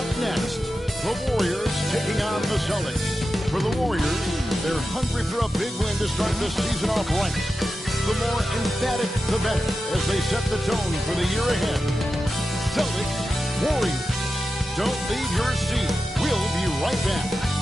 Up next, the Warriors taking on the Celtics. For the Warriors, they're hungry for a big win to start the season off right. The more emphatic, the better, as they set the tone for the year ahead. Celtics, Warriors. Don't leave your seat. We'll be right back.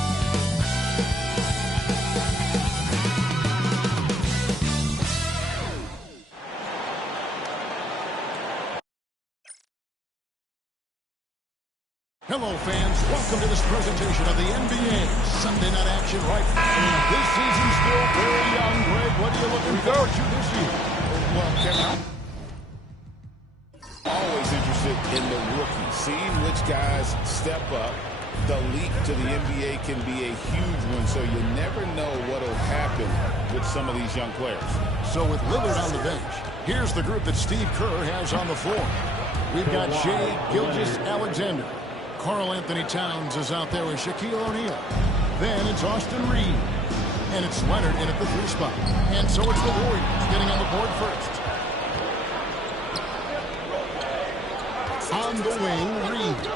Hello, fans. Welcome to this presentation of the NBA Sunday Night Action right now. This season's still very young. Greg, what are you looking forward to this year? Well, Kevin, always interested in the rookies, seeing which guys step up. The leap to the NBA can be a huge one, so you never know what will happen with some of these young players. So with Lillard on the bench, here's the group that Steve Kerr has on the floor. We've got Shai Gilgeous-Alexander. Karl Anthony Towns is out there with Shaquille O'Neal. Then it's Austin Reeves. And it's Leonard in at the 3 spot. And so it's the Warriors getting on the board first. On the wing, Reeves.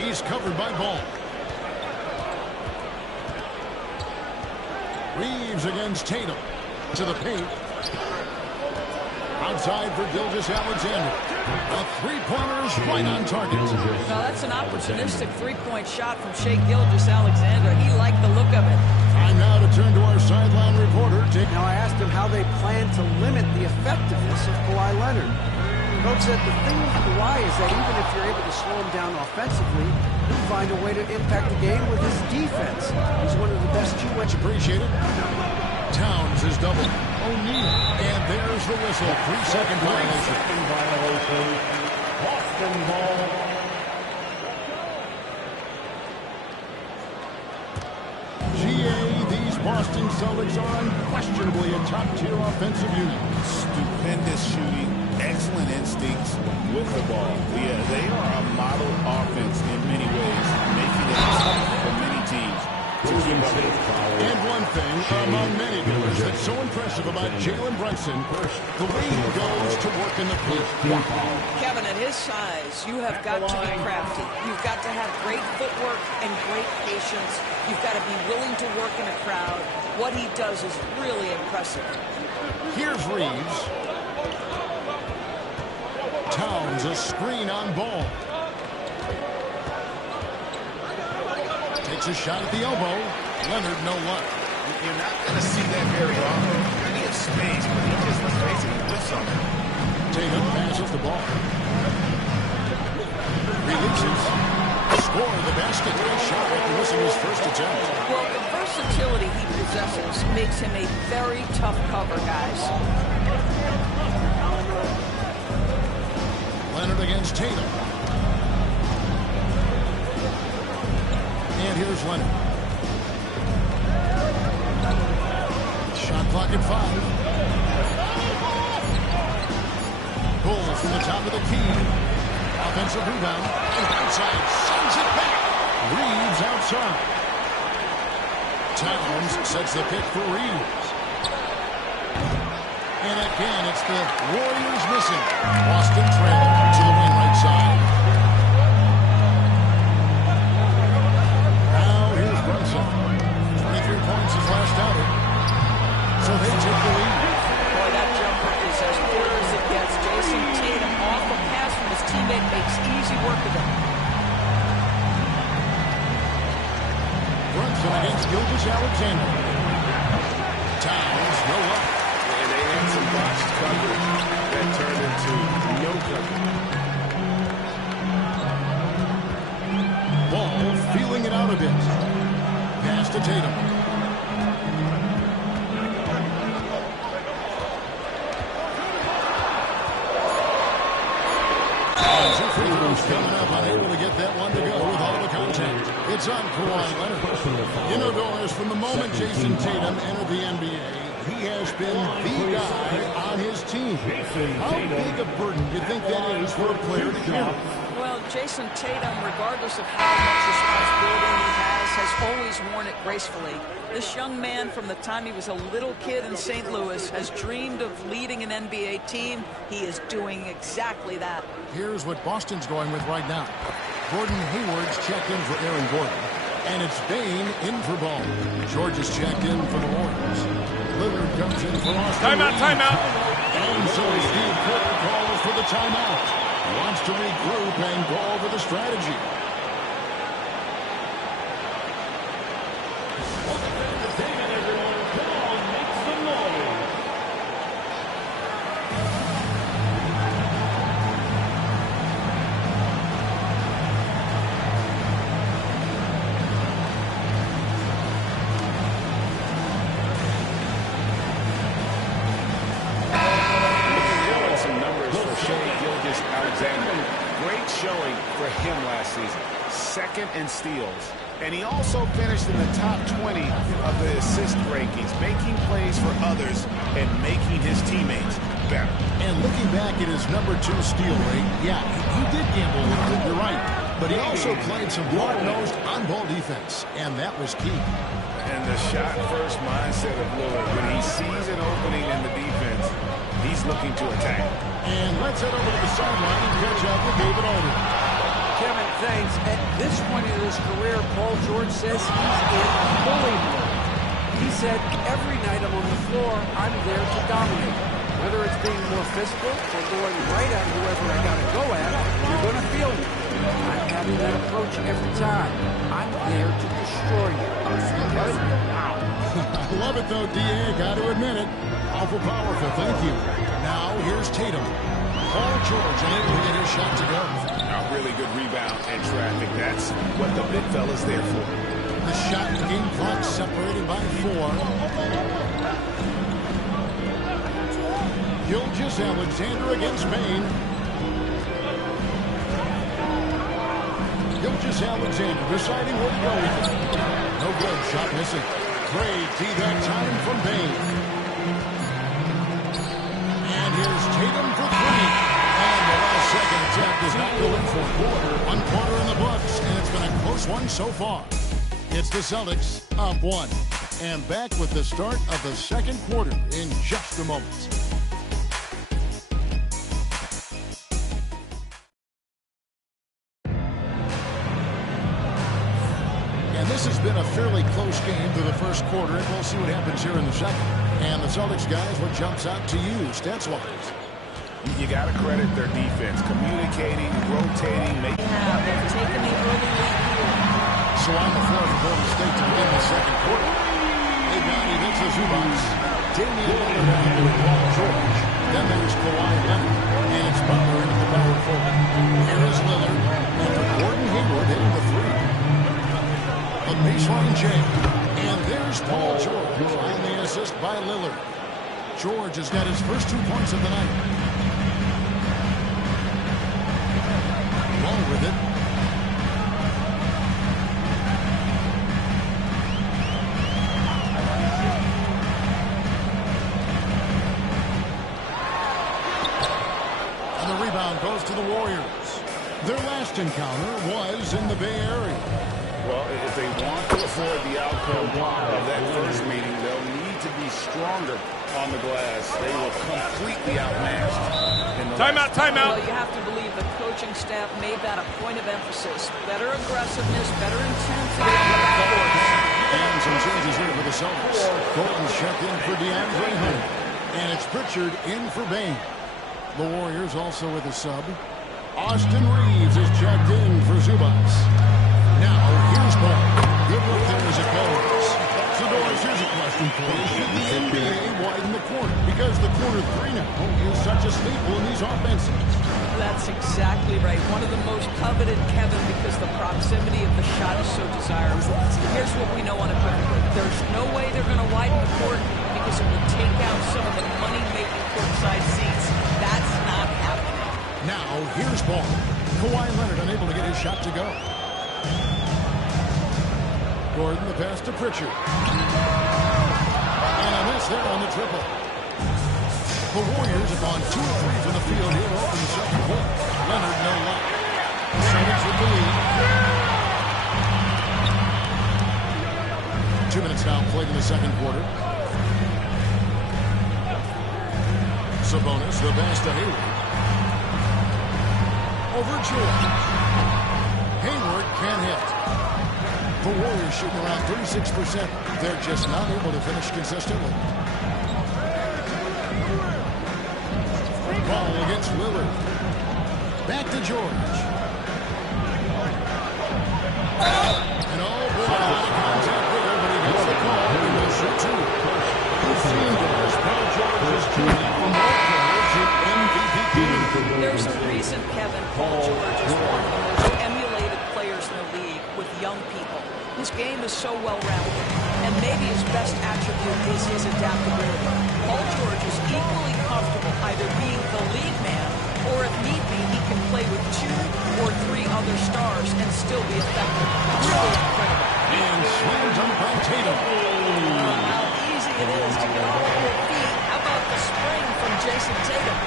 He's covered by Ball. Reeves against Tatum. To the paint. Outside for Gilgeous-Alexander. A three-pointer is right on target. Now that's an opportunistic three-point shot from Shai Gilgeous-Alexander. He liked the look of it. Time now to turn to our sideline reporter. Now I asked him how they plan to limit the effectiveness of Kawhi Leonard. Coach said the thing with Kawhi is that even if you're able to slow him down offensively, he'll find a way to impact the game with his defense. He's one of the best Much appreciated. Towns is doubled. O'Neal. And there's the whistle. 3-second violation. Boston ball. GA, these Boston Celtics are unquestionably a top-tier offensive unit. Stupendous shooting, excellent instincts with the ball. Yeah, they are a model offense in many ways, making it tough for many teams to keep up with. And one thing among many doers that's so impressive about Jalen Brunson, the way he goes to work in the paint. Kevin, at his size, you have got to be crafty. You've got to have great footwork and great patience. You've got to be willing to work in a crowd. What he does is really impressive. Here's Reeves. Towns, a screen on Ball. Takes a shot at the elbow. Leonard, no luck. You're not going to see that very often. He has space, but he just basically whiffs on it. Tatum passes the ball. Releases. Score the basket. A shot after missing his first attempt. Well, the versatility he possesses makes him a very tough cover, guys. Leonard against Tatum. And here's Leonard. Shot clock at 5. Bulls from the top of the key. Offensive rebound. And outside. Sends it back. Reeves outside. Towns sets the pick for Reeves. And again, it's the Warriors missing. Boston trailing to the wing right side. Now here's Brunson. 23 points his last outing. So they take the lead. Boy, that jumper is as pure as it gets. Jason Tatum off the pass from his teammate makes easy work of it. Brunson against Gilgeous-Alexander. Towns, no luck. And they had some botched coverage that turned into no coverage. Ball feeling it out a bit. Pass to Tatum. Free throws coming up, unable to get that one to go with all the contact. It's on Kawhi Leonard. You know, Doris, from the moment Jason Tatum entered the NBA, he has been the guy on his team. How big a burden do you think that is for a player to carry? Well, Jason Tatum, regardless of how much responsibility he has always worn it gracefully. This young man, from the time he was a little kid in St. Louis, has dreamed of leading an NBA team. He is doing exactly that. Here's what Boston's going with right now. Gordon Hayward's checked in for Aaron Gordon. And it's Bain in for Ball. George is checked in for the Warriors. Lillard comes in for Austin. Timeout. And so Steve Kerr calls for the timeout. Wants to regroup and go over the strategy. Second in steals. And he also finished in the top 20 of the assist rankings, making plays for others and making his teammates better. And looking back at his #2 steal rate, yeah, he did gamble a little bit, you're right. But he also played some hard-nosed on-ball defense, and that was key. And the shot-first mindset of Lillard, when he sees an opening in the defense, he's looking to attack. And let's head over to the sideline and catch up with David Aldridge. Kevin, thanks. At this point in his career, Paul George says he's in bully mode. He said, every night I'm on the floor, I'm there to dominate. Whether it's being more physical or going right at whoever I got to go at, you're going to feel me. I'm having that approach every time. I'm there to destroy you. Wow. I love it, though, D.A. Got to admit it. Awful powerful. Thank you. Now, here's Tatum. Paul George unable to get his shot to go. A really good rebound and traffic. That's what the big fella's there for. The shot game clock separated by 4. Gilgeous-Alexander against Bain. Gilgeous-Alexander deciding where to go with it. No good. Shot missing. Great D that time from Bain. And here's Tatum for 3. And the last second attempt does not go in for a quarter. 1 quarter in the books, and it's been a close one so far. It's the Celtics up 1. And back with the start of the second quarter in just a moment. And this has been a fairly close game through the first quarter, and we'll see what happens here in the second. And the Celtics guys, what jumps out to you, stats-wise? You got to credit their defense, communicating, rotating. They've taken the early lead here. So on the floor for Golden State to begin the second quarter. They've got Ivica Zubac, Damian Lillard into Paul George. Then there's Kawhi Leonard, and it's Butler into the power forward. Here is Lillard, and Gordon Hayward hitting the 3. A baseline jam, and there's Paul George on the assist by Lillard. George has got his first 2 points of the night. Long with it. And the rebound goes to the Warriors. Their last encounter was in the Bay Area. Well, if they want to avoid the outcome of that first meeting, they'll need to be stronger on the glass. They were completely outmatched. In the Timeout. Well, you have to believe the coaching staff made that a point of emphasis. Better aggressiveness, better intensity on the backboards. And some changes here for the Celtics. Gordon's checked in for DeAndre Hunter. And it's Pritchard in for Bain. The Warriors also with a sub. Austin Reeves is checked in for Zubac. Now, here's Ball. Good look there as it goes. So, Doris, here's a question for you. Should the NBA widen the corner? Because the corner 3 now is such a staple in these offenses. That's exactly right. One of the most coveted, Kevin, because the proximity of the shot is so desirable. Here's what we know unequivocally. There's no way they're going to widen the court because it will take out some of the money-making courtside seats. That's not happening. Now, here's Ball. Kawhi Leonard unable to get his shot to go. Gordon, the pass to Pritchard. And a miss there on the triple. The Warriors have gone 2 of 3 from the field here to open the second quarter. Leonard, no luck. Celtics with the lead. 2 minutes now played in the second quarter. Sabonis, the pass to Hayward. Over George. Hayward can't hit. The Warriors shooting around 36%. They're just not able to finish consistently. Ball against Lillard. Back to George. And oh boy, contact there, but he gets the call. He will shoot two. We've seen this. Paul George is shooting from more players in MVP game. There's a reason, Kevin, Paul George is one of the most emulated players in the league with young people. His game is so well-rounded, and maybe his best attribute is his adaptability. Paul George is equally comfortable either being the lead man, or if need be, he can play with 2 or 3 other stars and still be effective. Really incredible. And slam dunk by Tatum. How easy it is to get all of your feet. How about the spring from Jason Tatum?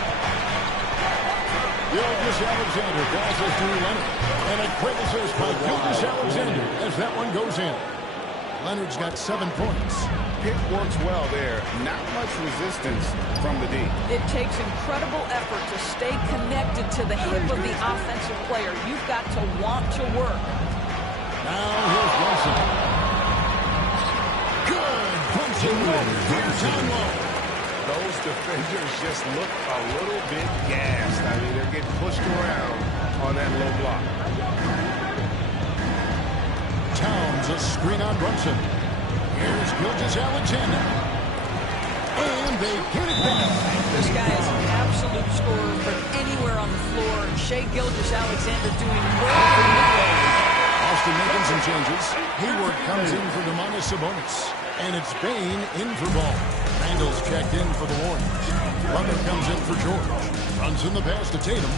Gilgeous-Alexander passes to Leonard. And a quick assist by Gilgeous-Alexander as that one goes in. Leonard's got 7 points. Pick works well there. Not much resistance from the D. It takes incredible effort to stay connected to the hip of the offensive player. You've got to want to work. Now here's Wilson. Good. Punching Warriors. Time low. Those defenders just look a little bit gassed. I mean, they're getting pushed around on that low block. Towns a screen on Brunson. Here's Gilgeous-Alexander. And they get it back. This guy is an absolute scorer from anywhere on the floor. And Shai Gilgeous-Alexander doing more than mid-range. Austin making some changes. Hayward comes in for Domantas Sabonis. And it's Bane in for Ball. Randall's checked in for the Warriors. Butler comes in for George. Runs in the pass to Tatum.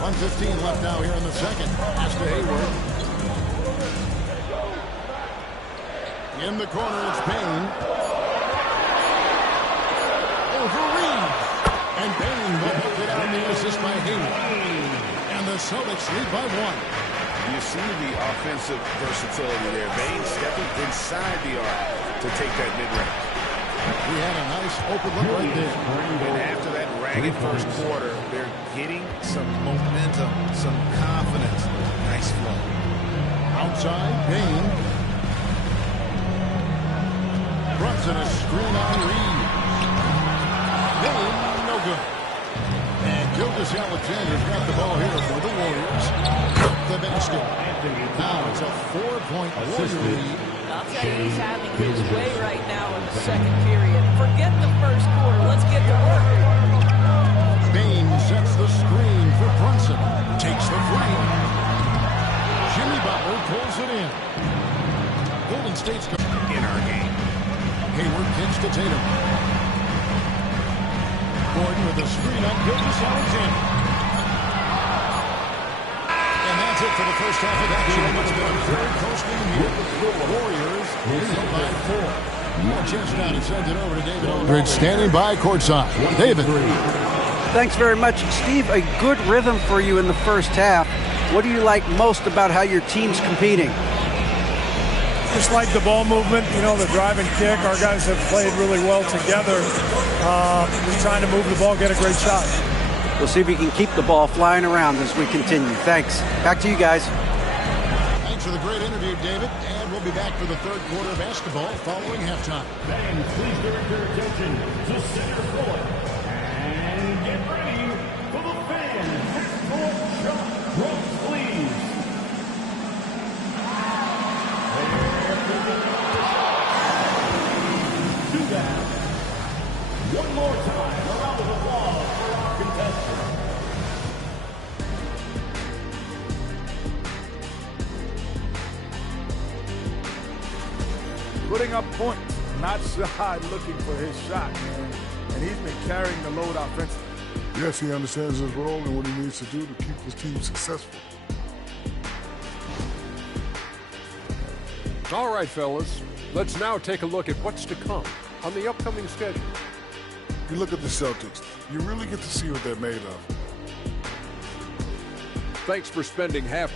1:15 left now here in the second. Pass to Hayward. In the corner, it's Bane. Over Reed. And Bane will hold it out. The assist by Hayward. And the Celtics lead by 1. You see the offensive versatility there. Bane stepping inside the arc to take that mid-range. We had a nice open look right there. And after that ragged first quarter, they're getting some momentum, some confidence. Nice flow. Outside, Bane. Brunson a screen on Reed. Bane, no good. And Gilgeous-Alexander's got the ball here for the Warriors. The basket. Now it's a 4-point Warrior lead. I'll tell you, he's having his way right now in the second period. Forget the first quarter. Let's get to work. Bane sets the screen for Brunson. Takes the free. Jimmy Butler pulls it in. Golden State's In our game. Hayward kicks to Tatum. Gordon with a screen on Gilgeous-Alexander. And that's it for the first half of action. It's been a very close game here. Warriors lead by 4. More chance now to send it over to David Aldridge, standing by courtside. David. Thanks very much, Steve. A good rhythm for you in the first half. What do you like most about how your team's competing? Just like the ball movement, you know, the drive and kick. Our guys have played really well together. Just trying to move the ball, get a great shot. We'll see if we can keep the ball flying around as we continue. Thanks. Back to you guys. Thanks for the great interview, David. And we'll be back for the third quarter of basketball following halftime. Fans, please direct your attention to center court. And get ready for the fans. Court shot drums, please. Do that. One more time. A round of applause for our contestants. Putting up points, not shy looking for his shot, man. And he's been carrying the load offensively. Yes, he understands his role and what he needs to do to keep his team successful. All right, fellas. Let's now take a look at what's to come on the upcoming schedule. You look at the Celtics, you really get to see what they're made of. Thanks for spending half.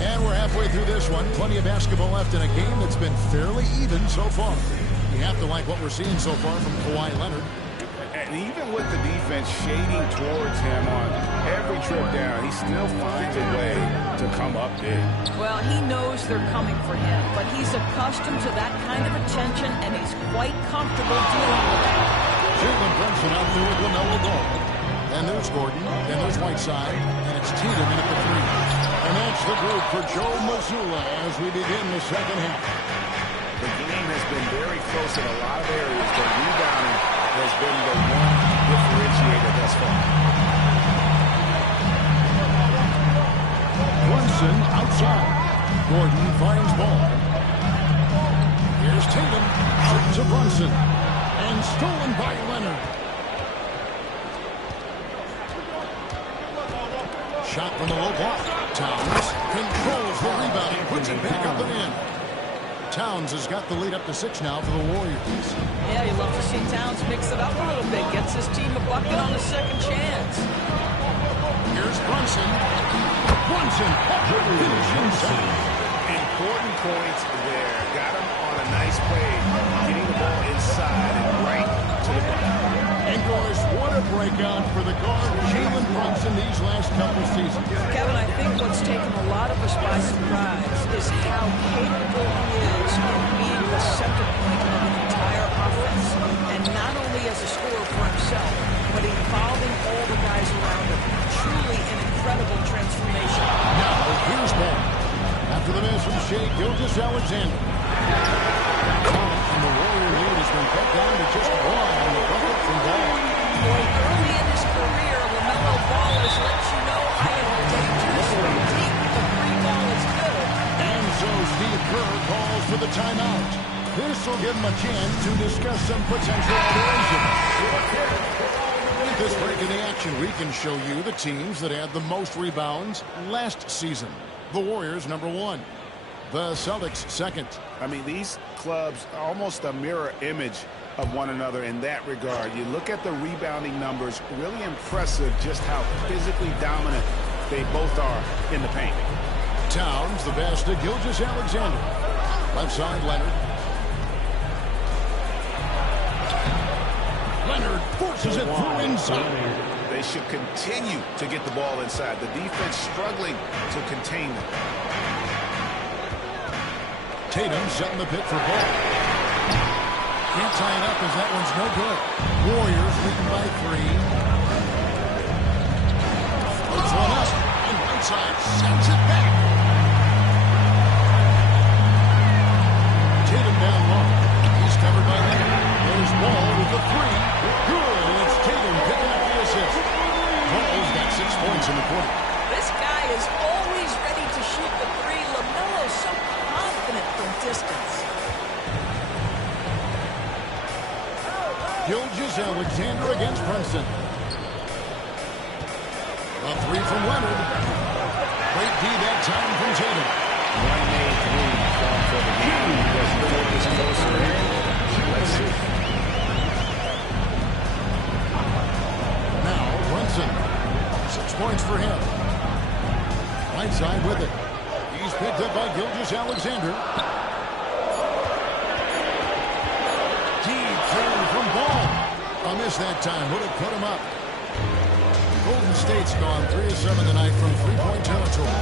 And we're halfway through this one. Plenty of basketball left in a game that's been fairly even so far. You have to like what we're seeing so far from Kawhi Leonard. And even with the defense shading towards him on every trip down, he still finds a way to come up big. Well, he knows they're coming for him, but he's accustomed to that kind of attention, and he's quite comfortable dealing with it. Jalen Brunson out there with LaMelo Ball. And there's Gordon, and there's Whiteside, and it's Tatum in at the 3. And that's the group for Joe Mazzulla as we begin the second half. The game has been very close in a lot of areas, but rebounding has been the one differentiator thus far. Brunson outside. Gordon finds Ball. Here's Tatum out to Brunson. And stolen by Leonard. Shot from the low block. Towns controls the rebound and puts it back up and in. Towns has got the lead up to 6 now for the Warriors. Yeah, you love to see Towns mix it up a little bit. Gets his team a bucket on a second chance. Here's Brunson. Brunson finish inside. Important points there. Got him on a nice play, getting the ball inside and right to the ball. And boys, what a breakout for the guard Jalen Brunson these last couple seasons. Kevin, I think what's taken a lot of us by surprise is how capable he is in being the center point of an entire offense. And not only as a scorer for himself, but involving all the guys around him. Truly an incredible transformation. Now, here's Ball. After the miss from Shea Gilgeous-Alexander. And the Warrior lead has been cut down to just 1 on the bucket from Ball. Boy, early in his career, LaMelo Ball has let you know I am dangerous from deep. The free ball is good. And so Steve Kerr calls for the timeout. This will give him a chance to discuss some potential alterations. At this break in the action, we can show you the teams that had the most rebounds last season. The Warriors, number 1. The Celtics, 2nd. I mean, these clubs are almost a mirror image of one another in that regard. You look at the rebounding numbers, really impressive just how physically dominant they both are in the paint. Towns, the best to Gilgeous-Alexander. Left side, Leonard. Leonard forces it through inside. They should continue to get the ball inside. The defense struggling to contain them. Tatum setting the pick for Ball. Can't tie it up as that one's no good. Warriors leading by 3. Puts one up, and Whiteside sends it back. Tatum down low. He's covered by Leonard. There's Ball with the 3. Good, and it's Tatum picking up the assist. Ball's got 6 points in the quarter. This guy is always ready to shoot the 3. LaMelo's so confident from distance. Gilgeous-Alexander against Brunson. A 3 from Leonard. Great D that time from Tatum. 1-8-3 fall for the game. Does the work is closer in? Let's see. Now Brunson. 6 points for him. Whiteside with it. He's picked up by Gilgeous-Alexander. Deep throw from Ball. A miss that time. Would have put him up. Golden State's gone 3 of 7 tonight from 3-point territory.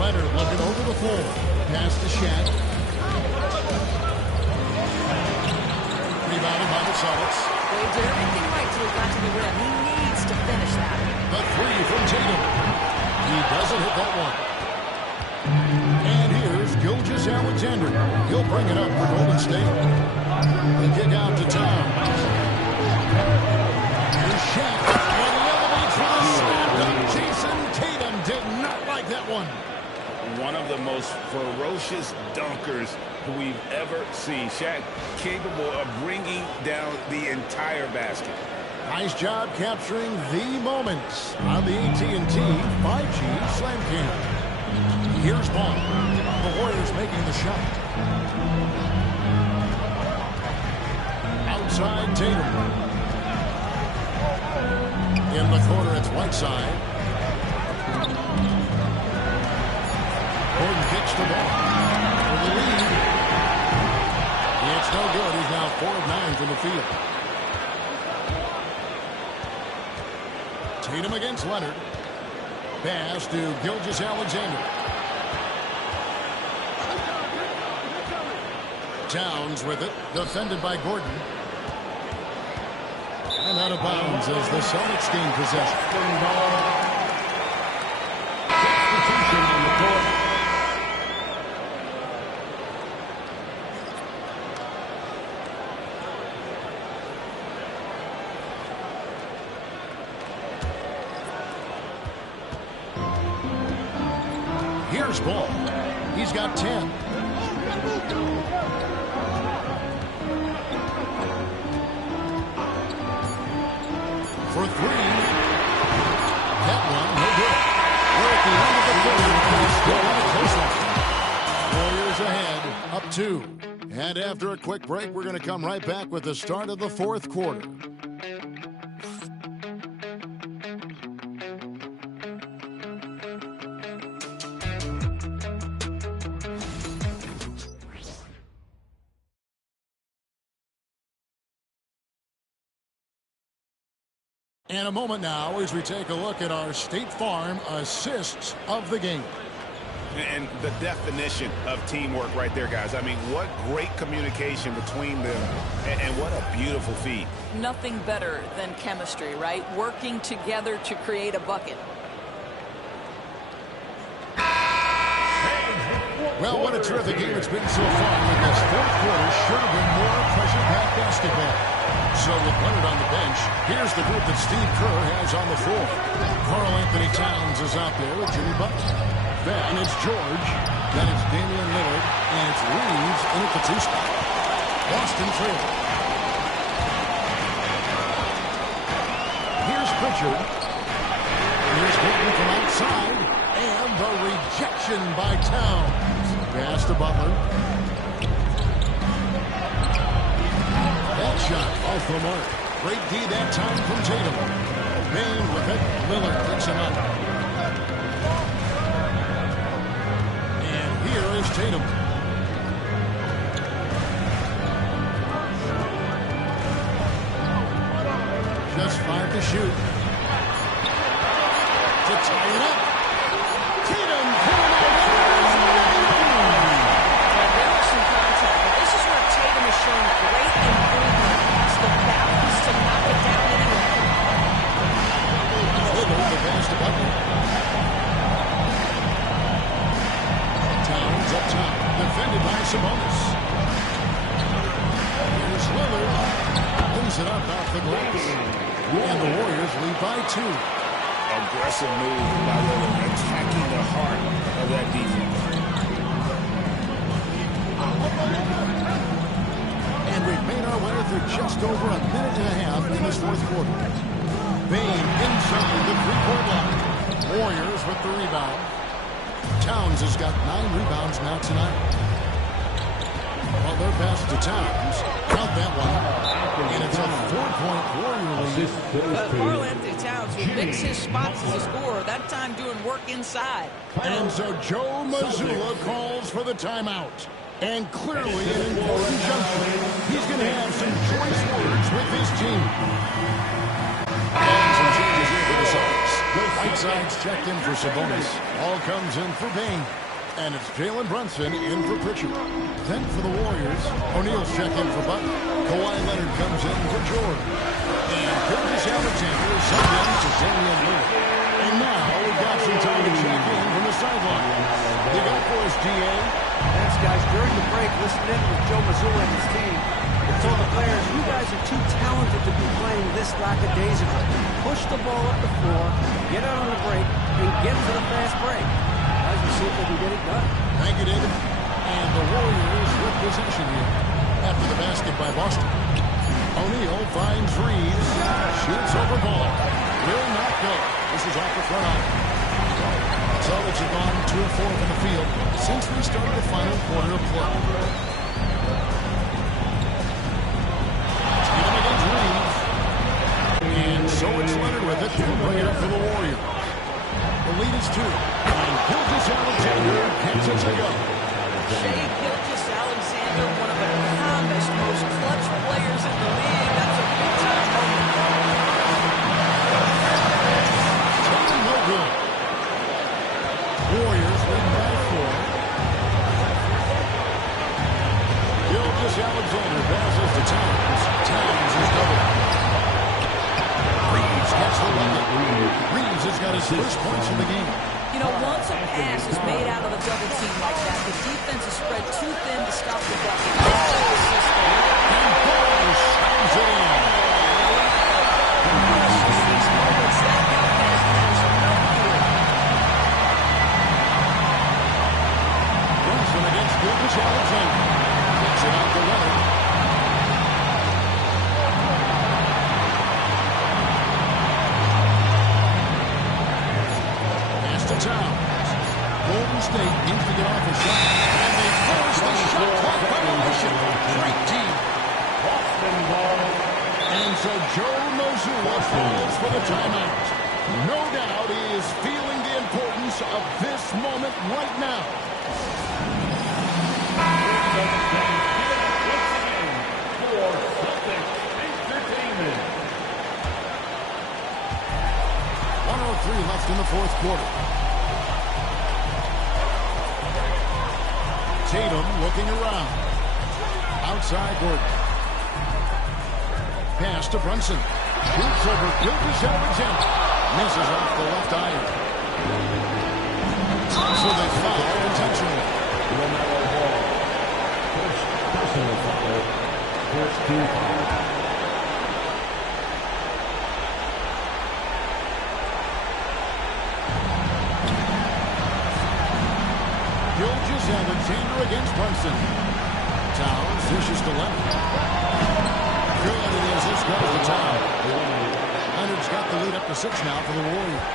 Leonard looking over the floor. Pass to Shaq. Rebounded by the Celtics. They did everything right till he got to the rim. He needs to finish that. The 3 from Tatum. He doesn't hit that one. And here's Gilgeous-Alexander. He'll bring it up for Golden State. The kick out to Towns. Here's Shaq. And he elevates for the stand-up. Jason Tatum did not like that one. One of the most ferocious dunkers we've ever seen. Shaq capable of bringing down the entire basket. Nice job capturing the moments on the AT&T 5G Slam Cam. Here's Ball. The Warriors making the shot. Outside Tatum. In the corner, it's Whiteside. the ball. For the lead. It's no good. He's now 4 of 9 from the field. Tatum against Leonard. Pass to Gilgeous-Alexander. Towns with it. Defended by Gordon. And out of bounds as the Celtics gain possession. Substitution on the court. Here's Ball. He's got 10. For 3. That one, no good. We're at the end of the third. Still on a close one. Warriors ahead, up 2. And after a quick break, we're going to come right back with the start of the fourth quarter. And a moment now as we take a look at our State Farm assists of the game. And the definition of teamwork right there, guys. I mean, what great communication between them, and what a beautiful feed. Nothing better than chemistry, right? Working together to create a bucket. Well, what a terrific game it's been so far. With this fourth quarter should have been more pressure-packed basketball. So with Leonard on the bench, here's the group that Steve Kerr has on the floor. Karl-Anthony Towns is out there with Jimmy Butler. Then it's George. Then it's Damian Lillard. And it's Reeves in at the 2 spot. Boston trailing. Here's Pritchard. Here's Horton from outside. And the rejection by Towns. Pass to Butler. That shot off the mark. Great D that time from Tatum. Bain with it. Lillard picks him up. And here is Tatum. Just 5 to shoot. To tie it up. Tatum pulling out. There was some contact, but this is where Tatum has shown great improvement. It's the balance to knock it down anyway. Lillard the pass to Butler. Towns up top, defended by Sabonis. Here's Lillard. Lays it up off the glass. And the Warriors lead by 2. Aggressive move by Lillard, attacking the heart of that defense. And we've made our way through just over a minute and a half in this fourth quarter. Bain inside the 3-point line. Warriors with the rebound. Towns has got 9 rebounds now tonight. Well, their pass to Towns. Count that one. And it's a 4-point Warrior lead. Karl-Anthony Towns will mix his spots as a scorer, that time doing work inside. And so Joe Mazzulla calls for the timeout. And clearly an important juncture. He's going to have some choice words with his team. And some changes here for the Celtics. Whiteside's checked in for Sabonis. All comes in for Bain. And it's Jalen Brunson in for Pritchard. Then for the Warriors, O'Neal's checked in for Butler. Kawhi Leonard comes in for George. And Gilgeous-Alexander is subbed in to Damian Lillard. And now we've got some time to check in from the sideline. You got for us, DA. Thanks, guys. During the break, listen in with Joe Mazzulla and his team. He told the players, you guys are too talented to be playing this lackadaisical. Push the ball up the floor, get out on the break, and get to the fast break. Guys, we'll see if they can get it done. Thank you, David. And the Warriors with possession here after the basket by Boston. O'Neal finds Reeves, shoots over ball, will not go. This is off the front eye. Celtics have gone 2 of 4 from the field since we started the final quarter of play. Tatum against Reeves. And so it's Leonard with it. He'll bring it up for the Warriors. The lead is 2. And Gilgeous-Alexander gets it to go. Shea Gilgeous-Alexander, one of the calmest, most clutch players in the league. That's a big-time moment. Tatum no good. Warriors win by 4. Gilgeous-Alexander passes to Towns. Towns is doubled. Reeves gets the bucket. Reeves has got his first points in the game. You know, once a pass is made out of a double team like that, the defense is spread too thin to stop the bucket. And Ball slams it in. Brunson against Gilgeous-Alexander. Gets it out to Leonard. Pass to Towns. Golden State needs to get off a shot. And they force the shot clock violation. Great team. And so Joe Mazzulla falls for the timeout. No doubt he is feeling the importance of this moment right now. Left in the fourth quarter. Tatum looking around. Outside Gordon. Pass to Brunson. Shoots over Gilgeous-Alexander. Misses off the left iron. So they foul intentionally. Personal foul. First team foul. Gilgeous-Alexander against Brunson. Towns dishes to Leonard. Good it is. This goes to Towns. Leonard's got the lead up to 6 now for the Warriors.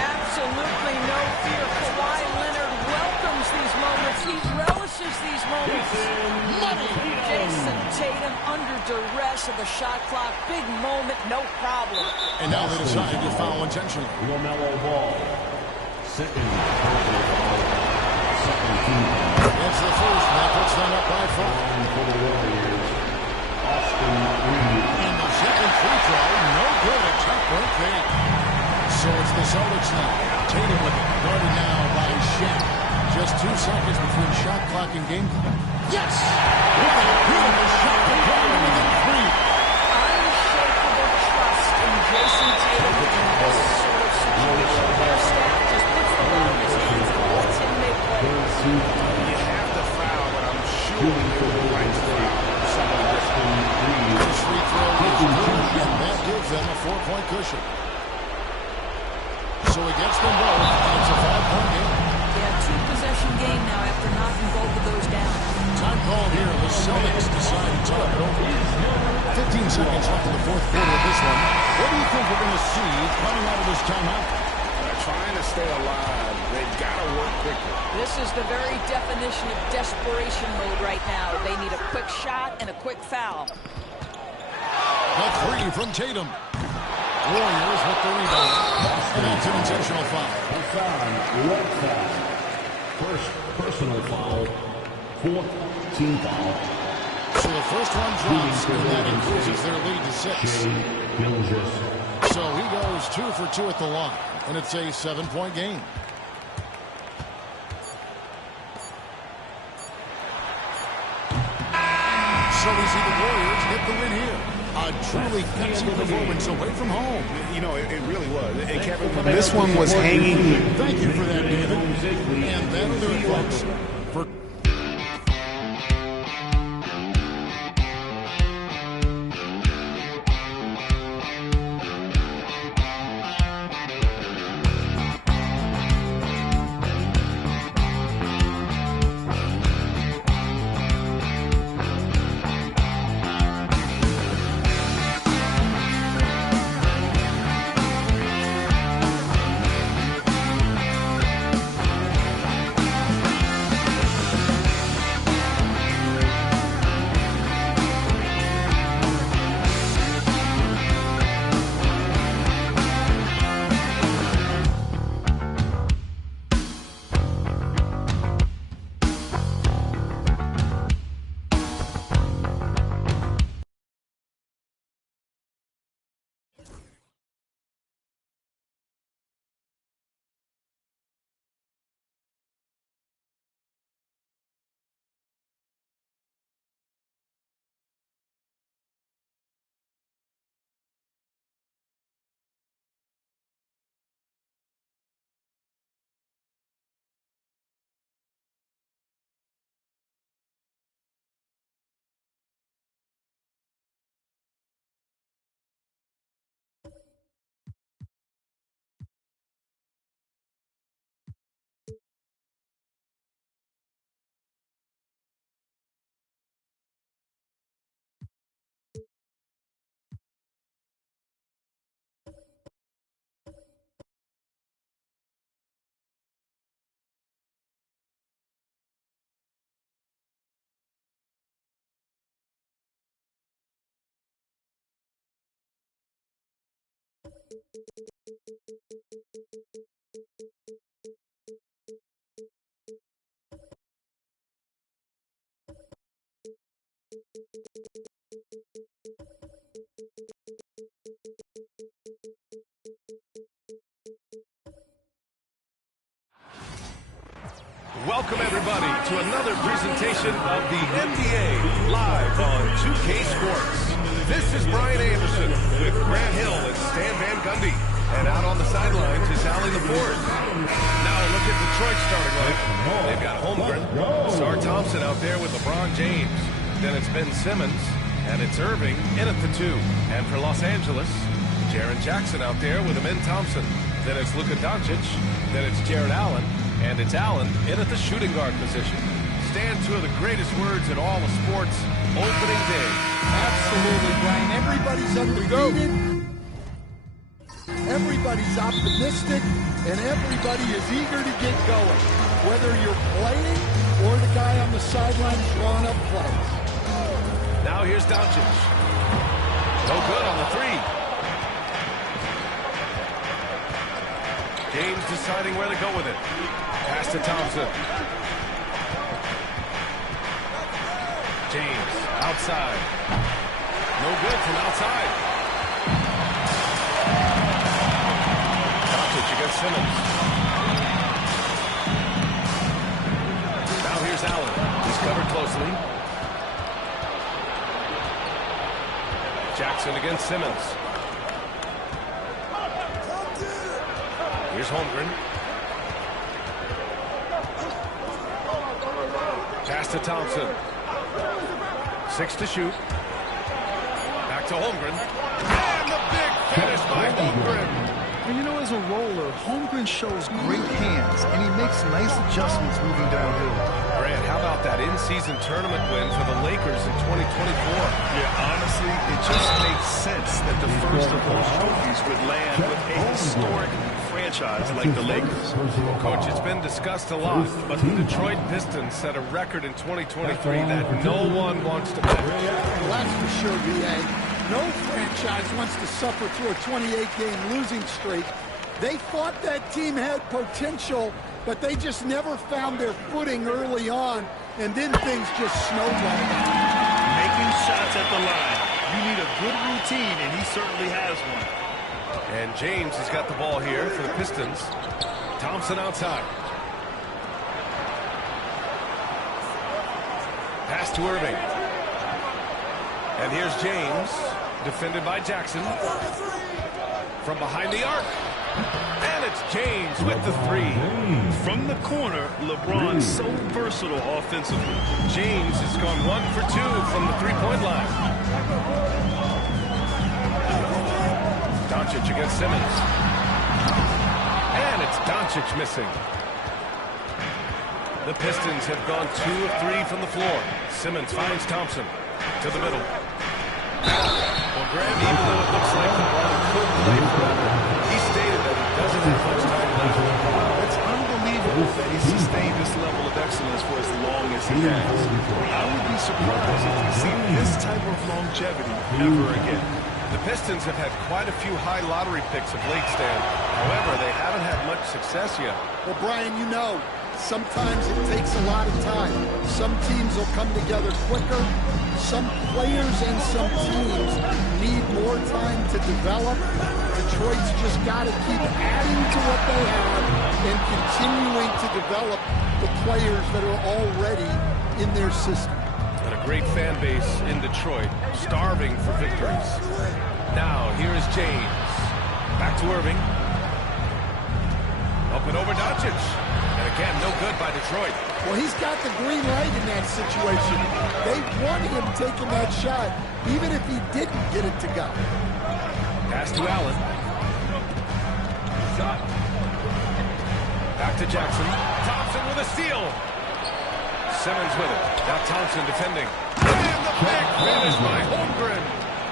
Absolutely no fear. Kawhi Leonard welcomes these moments. He relishes these moments. Money! Jason Tatum under duress of the shot clock. Big moment, no problem. And now they decide to foul intentionally. LaMelo Ball. Second personal foul. It's the first that puts them up by 4. For the Warriors, Austin Reeves. And the second free throw, no good. A tough break there. So it's the Celtics now. Tatum with it, guarded now by Shea. Just 2 seconds between shot clock and game clock. Yes! What a beautiful shot to go within 3. Unshakable trust in Jason Tatum in this sort of situation. Their staff just puts the ball in his hands and lets him make plays. You have to foul, but I'm sure they would like to foul someone different. This free throw is good, and that gives them a 4-point cushion. So he gets them both, and it's a 5-point game. Yeah, 2-possession game now after knocking both of those down. Time call here. The Celtics decide to talk it over. 15 seconds left in the fourth quarter of this one. What do you think we're going to see coming out of this timeout? They're trying to stay alive. They've got to work quickly. This is the very definition of desperation mode right now. They need a quick shot and a quick foul. A 3 from Tatum. Warriors with the rebound. And that's an intentional foul. Red foul. First personal foul. 4th team foul. So the first one drops, and that increases their lead to 6. So he goes 2 for 2 at the line, and it's a 7-point game. So we see the Warriors get the win here. A truly gutsy performance away from home. You know, it really was. And Kevin, This one was hanging. Thank you for that, David. And that'll do it, folks. For Welcome, everybody, to another presentation of the NBA live on 2K Sports. This is Brian Anderson with Grant Hill and Stan Van Gundy. And out on the sidelines is Allie LaForge. Now look at Detroit's starting lineup. They've got Holmgren, Sar Thompson out there with LeBron James. Then it's Ben Simmons, and it's Irving in at the 2. And for Los Angeles, Jaren Jackson out there with Amen Thompson. Then it's Luka Doncic. Then it's Jared Allen. And it's Allen in at the shooting guard position. Stan, two of the greatest words in all of sports, opening day. Absolutely, Brian. Everybody's undefeated. Everybody's optimistic. And everybody is eager to get going. Whether you're playing or the guy on the sideline drawing up plays. Now here's Doncic. No good on the 3. James deciding where to go with it. Pass to Thompson. James, outside. No good from outside. Doncic against Simmons. Now here's Allen. He's covered closely. Jackson against Simmons. Here's Holmgren. Pass to Thompson. 6 to shoot. Back to Holmgren. And the big finish by Holmgren. And you know, as a roller, Holmgren shows great hands, and he makes nice adjustments moving downhill. Grant, how about that in-season tournament win for the Lakers in 2024? Yeah, honestly, it just makes sense that the first of those trophies would land with a historic franchise like the Lakers. Coach, it's been discussed a lot, but the Detroit Pistons set a record in 2023 that no one wants to match. Well, that's for sure, B.A. No franchise wants to suffer through a 28-game losing streak. They thought that team had potential, but they just never found their footing early on, and then things just snowballed. Making shots at the line. You need a good routine, and he certainly has one. And James has got the ball here for the Pistons. Thompson outside. Pass to Irving. And here's James, defended by Jackson. From behind the arc. And it's James with the 3. From the corner, LeBron so versatile offensively. James has gone 1 for 2 from the three-point line. Doncic against Simmons. And it's Doncic missing. The Pistons have gone 2 of 3 from the floor. Simmons finds Thompson to the middle. Well, Graham, even though it looks like LeBron could play forever, he stated that he doesn't have much time left. It's unbelievable that he sustained this level of excellence for as long as he has. I would be surprised if we see this type of longevity ever again. The Pistons have had quite a few high lottery picks of late, Stan. However, they haven't had much success yet. Well, Brian, you know, sometimes it takes a lot of time. Some teams will come together quicker. Some players and some teams need more time to develop. Detroit's just got to keep adding to what they have and continuing to develop the players that are already in their system. And a great fan base in Detroit, starving for victories. Now, here is James. Back to Irving. Up and over Doncic. And again, no good by Detroit. Well, he's got the green light in that situation. They wanted him taking that shot, even if he didn't get it to go. Pass to Allen. Back to Jackson. Thompson with a steal. Simmons with it. Now Thompson defending. And the big finish by Holmgren.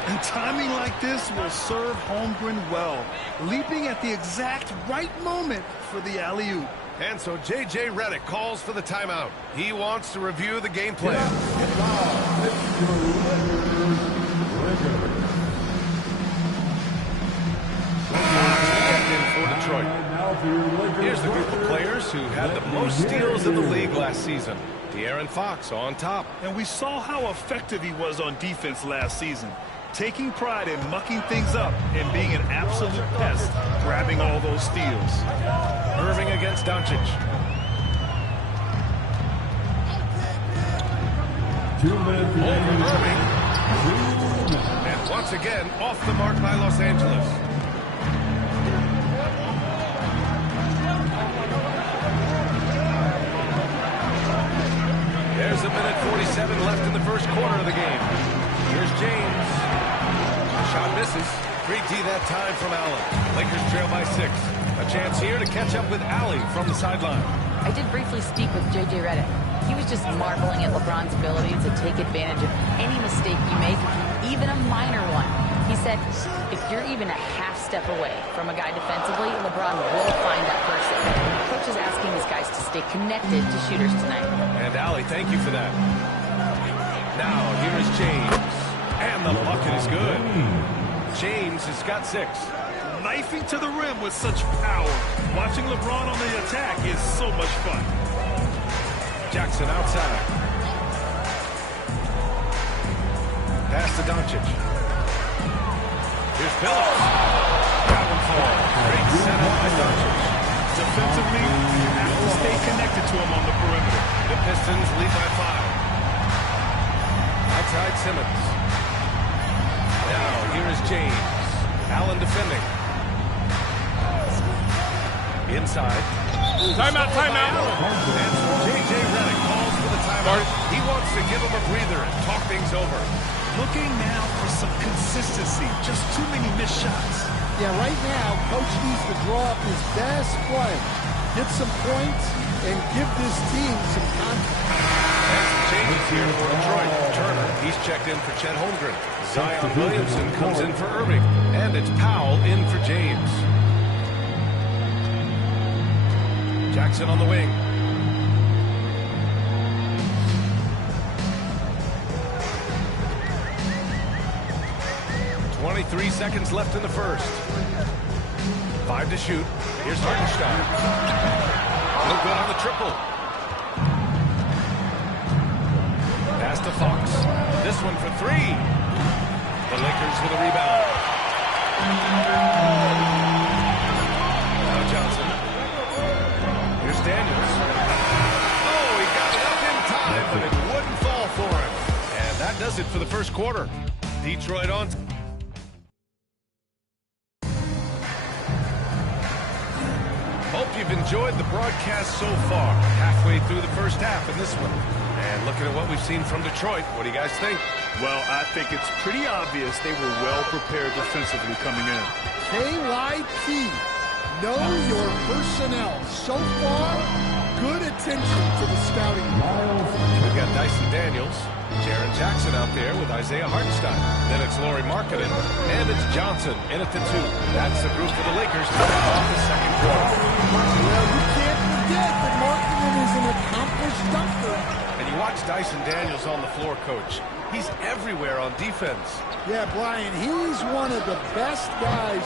And timing like this will serve Holmgren well, leaping at the exact right moment for the alley-oop. And so J.J. Redick calls for the timeout. He wants to review the game plan. Detroit. Here's the group of players who had the most steals in the league last season. De'Aaron Fox on top. And we saw how effective he was on defense last season. Taking pride in mucking things up and being an absolute pest, grabbing all those steals. Irving against Doncic. 2 minutes. Over Irving. And once again, off the mark by Los Angeles. There's a minute 47 left in the first quarter of the game. Here's James. The shot misses. 3D that time from Allen. Lakers trail by 6. A chance here to catch up with Allie from the sideline. I did briefly speak with J.J. Redick. He was just marveling at LeBron's ability to take advantage of any mistake you make, even a minor one. He said, if you're even a half step away from a guy defensively, LeBron will find that person. The coach is asking these guys to stay connected to shooters tonight. And Allie, thank you for that. Now, here is James. And the bucket is good. James has got 6. Knifing to the rim with such power. Watching LeBron on the attack is so much fun. Jackson outside. Pass to Doncic. Here's Phillips. That one falls. Great setup by Doncic. Defensively, you have to stay connected to him on the perimeter. The Pistons lead by 5. Outside Simmons. Now, here is James. Allen defending. Inside. Timeout, timeout. And J.J. Redick calls for the timeout. He wants to give him a breather and talk things over. Looking now for some consistency. Just too many missed shots. Yeah, right now, Coach needs to draw up his best play, get some points, and give this team some confidence. And some changes here for Detroit. Turner, he's checked in for Chet Holmgren. Zion Williamson comes in for Irving. And it's Powell in for James. Jackson on the wing. .23 seconds left in the first. 5 to shoot. Here's Hartenstein. No good on the triple. Pass to Fox. This one for 3. The Lakers with a rebound. Now Johnson. Here's Daniels. Oh, he got it up in time, but it wouldn't fall for him. And that does it for the first quarter. Detroit on. Hope you've enjoyed the broadcast so far. Halfway through the first half in this one. And looking at what we've seen from Detroit, what do you guys think? Well, I think it's pretty obvious they were well prepared defensively coming in. KYT, know your personnel. So far, good attention to the scouting. We've got Dyson Daniels, Jaren Jackson out there with Isaiah Hartenstein. Then it's Lauri Markkanen, and it's Johnson in at the 2. That's the group for the Lakers to kick off the second quarter. Well, you can't forget that Markkanen is an accomplished dunker. And you watch Dyson Daniels on the floor, Coach. He's everywhere on defense. Yeah, Brian, he's one of the best guys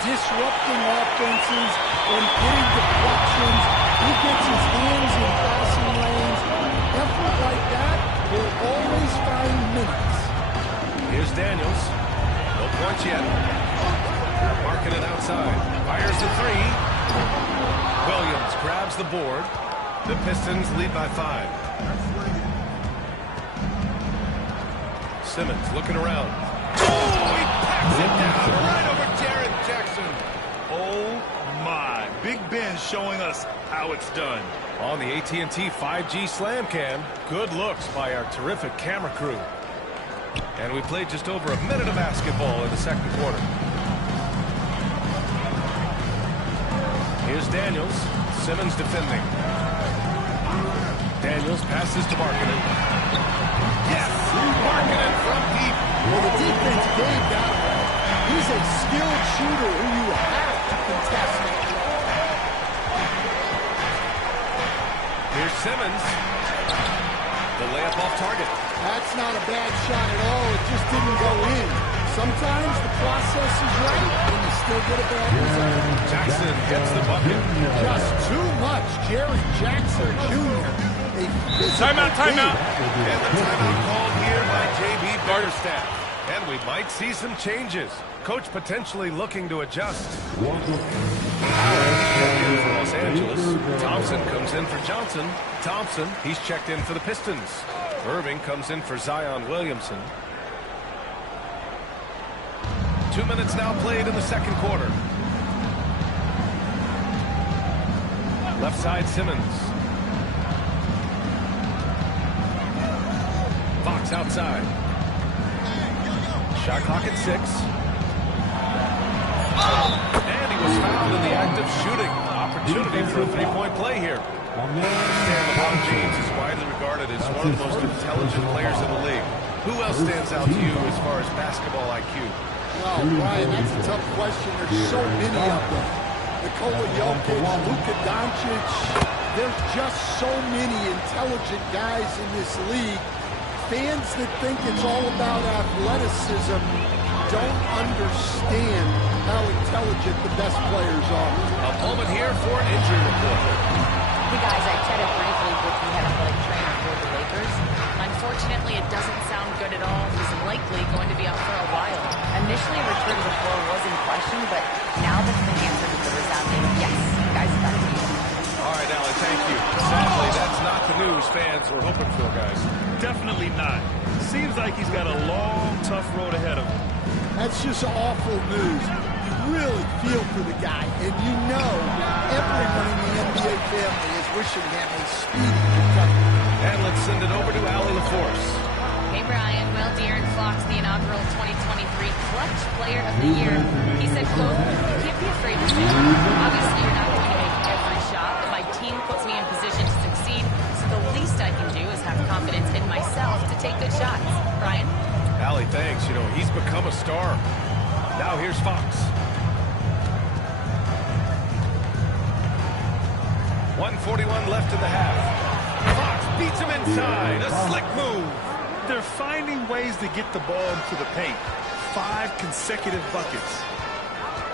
disrupting offenses and getting deflections. He gets his hands in passing lanes. Effort like that will always find minutes. Here's Daniels. No points yet. Markkanen outside. Fires the 3. Williams grabs the board. The Pistons lead by 5. Simmons looking around. Oh, he packs it down right over Jaren Jackson. Oh, my. Big Ben showing us how it's done. On the AT&T 5G Slam Cam, good looks by our terrific camera crew. And we played just over a minute of basketball in the second quarter. Here's Daniels. Simmons defending. Daniels passes to Markkanen. Yes! Markkanen from deep. Well, the defense gave that away. He's a skilled shooter who you have to contest. Here's Simmons. The layup off target. That's not a bad shot at all. It just didn't go in. Sometimes the process is right, and you still get a bad result. Jackson gets the Jaren Jackson Jr. a physical Timeout. And the timeout called here by J.B. Barterstaff. And we might see some changes. Coach potentially looking to adjust. In for Los Angeles. Thompson comes in for Johnson. Thompson, he's checked in for the Pistons. Irving comes in for Zion Williamson. 2 minutes now played in the second quarter. Left side, Simmons. Fox outside. Shot clock at 6. And he was fouled in the act of shooting. Opportunity for a three-point play here. LeBron James is widely regarded as one of the most intelligent players in the league. Who else stands out to you as far as basketball IQ? Well, Brian, that's a tough question. There's so many of them. Nikola Jokic, Luka Doncic. There's just so many intelligent guys in this league. Fans that think it's all about athleticism don't understand how intelligent the best players are. A moment here for an injury report. Hey guys, I chatted briefly with the head athletic trainer for the Lakers. Unfortunately, it doesn't sound good at all. He's likely going to be out for a while. Initially, a return to the floor was in question, but now the answer is a resounding yes. Guys, back to you. All right, Allie, thank you. Sadly, that's not the news fans were hoping for, guys. Definitely not. Seems like he's got a long, tough road ahead of him. That's just awful news. You really feel for the guy, and you know everyone in the NBA family is wishing him a speedy recovery. And let's send it over to Allie LaForce. Hey, Brian. Well, De'Aaron Fox, the inaugural 2023 Clutch Player of the Year. He said, quote, "You can't be afraid to say it. Obviously, you're not going to make every shot, but my team puts me in position to succeed, so the least I can do is have confidence in myself to take good shots." Brian? Allie, thanks. You know, he's become a star. Now here's Fox. 1:41 left in the half. Fox beats him inside. A slick move. They're finding ways to get the ball into the paint. 5 consecutive buckets.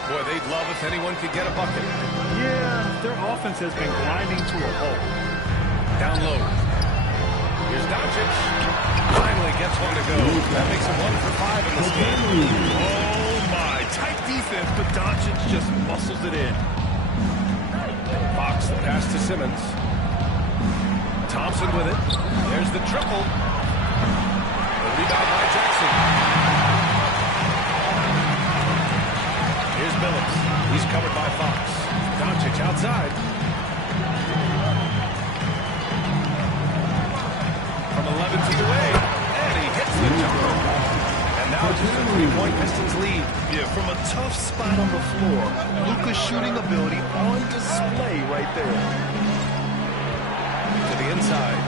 Boy, they'd love if anyone could get a bucket. Yeah, their offense has been grinding to a halt. Down low. Here's Doncic. Finally gets one to go. That makes him 1 for 5 in this game. Oh, my. Tight defense, but Doncic just muscles it in. Fox, the pass to Simmons. Thompson with it. There's the triple. The rebound by Jackson. Here's Billups. He's covered by Fox. Doncic outside. From 11 feet away. And he hits the jumper. And now just a 3-point Pistons lead. Yeah, from a tough spot on the floor. Luka's shooting ability on display right there. To the inside.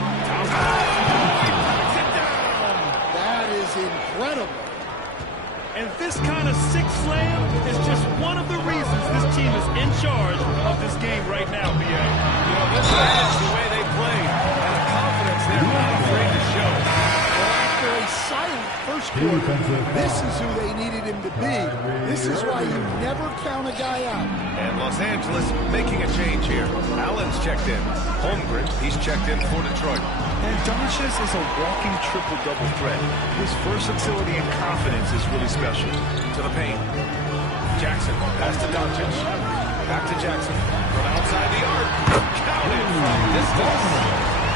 That is incredible. And this kind of six slam is just one of the reasons this team is in charge of this game right now, BA. You know, this is the way they play. And a confidence they're not afraid to show. After a silent first quarter, this is who they needed him to be. This is why you never count a guy out. And Los Angeles making a change here. Allen's checked in. Holmgren, he's checked in for Detroit. And Doncic is a walking triple-double threat. His versatility and confidence is really special. To the paint. Jackson, pass to Doncic. Back to Jackson. From outside the arc. Counted from distance.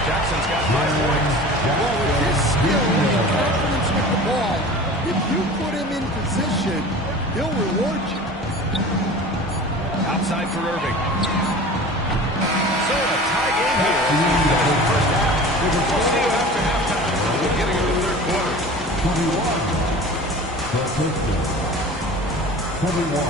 Jackson's got 5 points. Well, with his skill and confidence with the ball, if you put him in position, he'll reward you. Outside for Irving. So a tie game here. First half. We'll see you after halftime. We're getting into the third quarter. 21.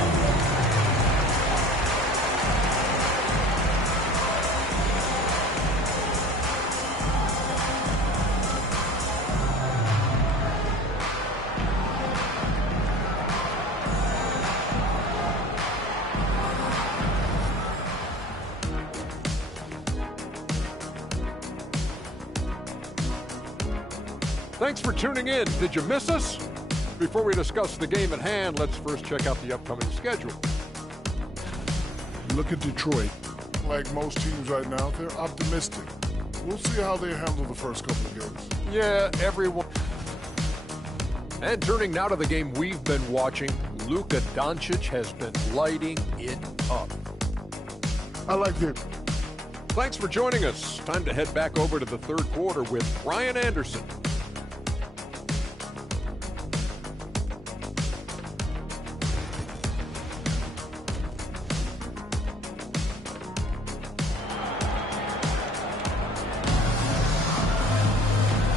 Thanks for tuning in. Did you miss us? Before we discuss the game at hand, let's first check out the upcoming schedule. Look at Detroit. like most teams right now, they're optimistic. We'll see how they handle the first couple of games. Yeah, everyone. And turning now to the game we've been watching, Luka Doncic has been lighting it up. I like it. Thanks for joining us. Time to head back over to the third quarter with Brian Anderson.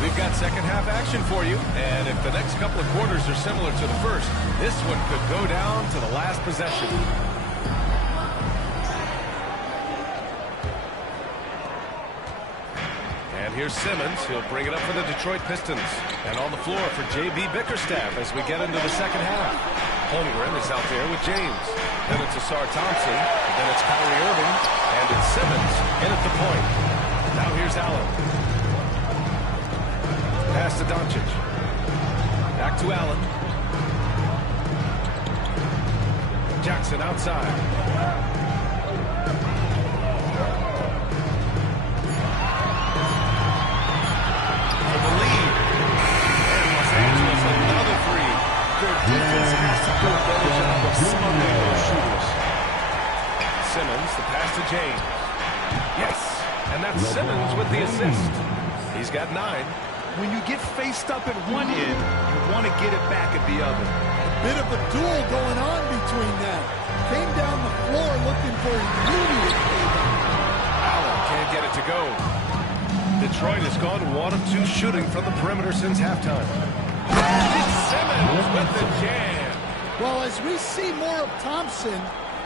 We've got second half action for you, and if the next couple of quarters are similar to the first, this one could go down to the last possession. And here's Simmons. He'll bring it up for the Detroit Pistons. And on the floor for J.B. Bickerstaff as we get into the second half. Holmgren is out there with James. Then it's Asar Thompson. Then it's Kyrie Irving. And it's Simmons in at the point. Now here's Allen. Pass to Doncic. Back to Allen. Jackson outside. For the lead. And Los Angeles another three. Their defense has to do a better job of smothering those shooters. Simmons, the pass to James. Yes. And that's Simmons with the assist. He's got 9. When you get faced up at one end, you want to get it back at the other. A bit of a duel going on between them. Came down the floor looking for immediate payback. Allen can't get it to go. Detroit has gone 1 of 2 shooting from the perimeter since halftime. Simmons with the jam. Well, as we see more of Thompson,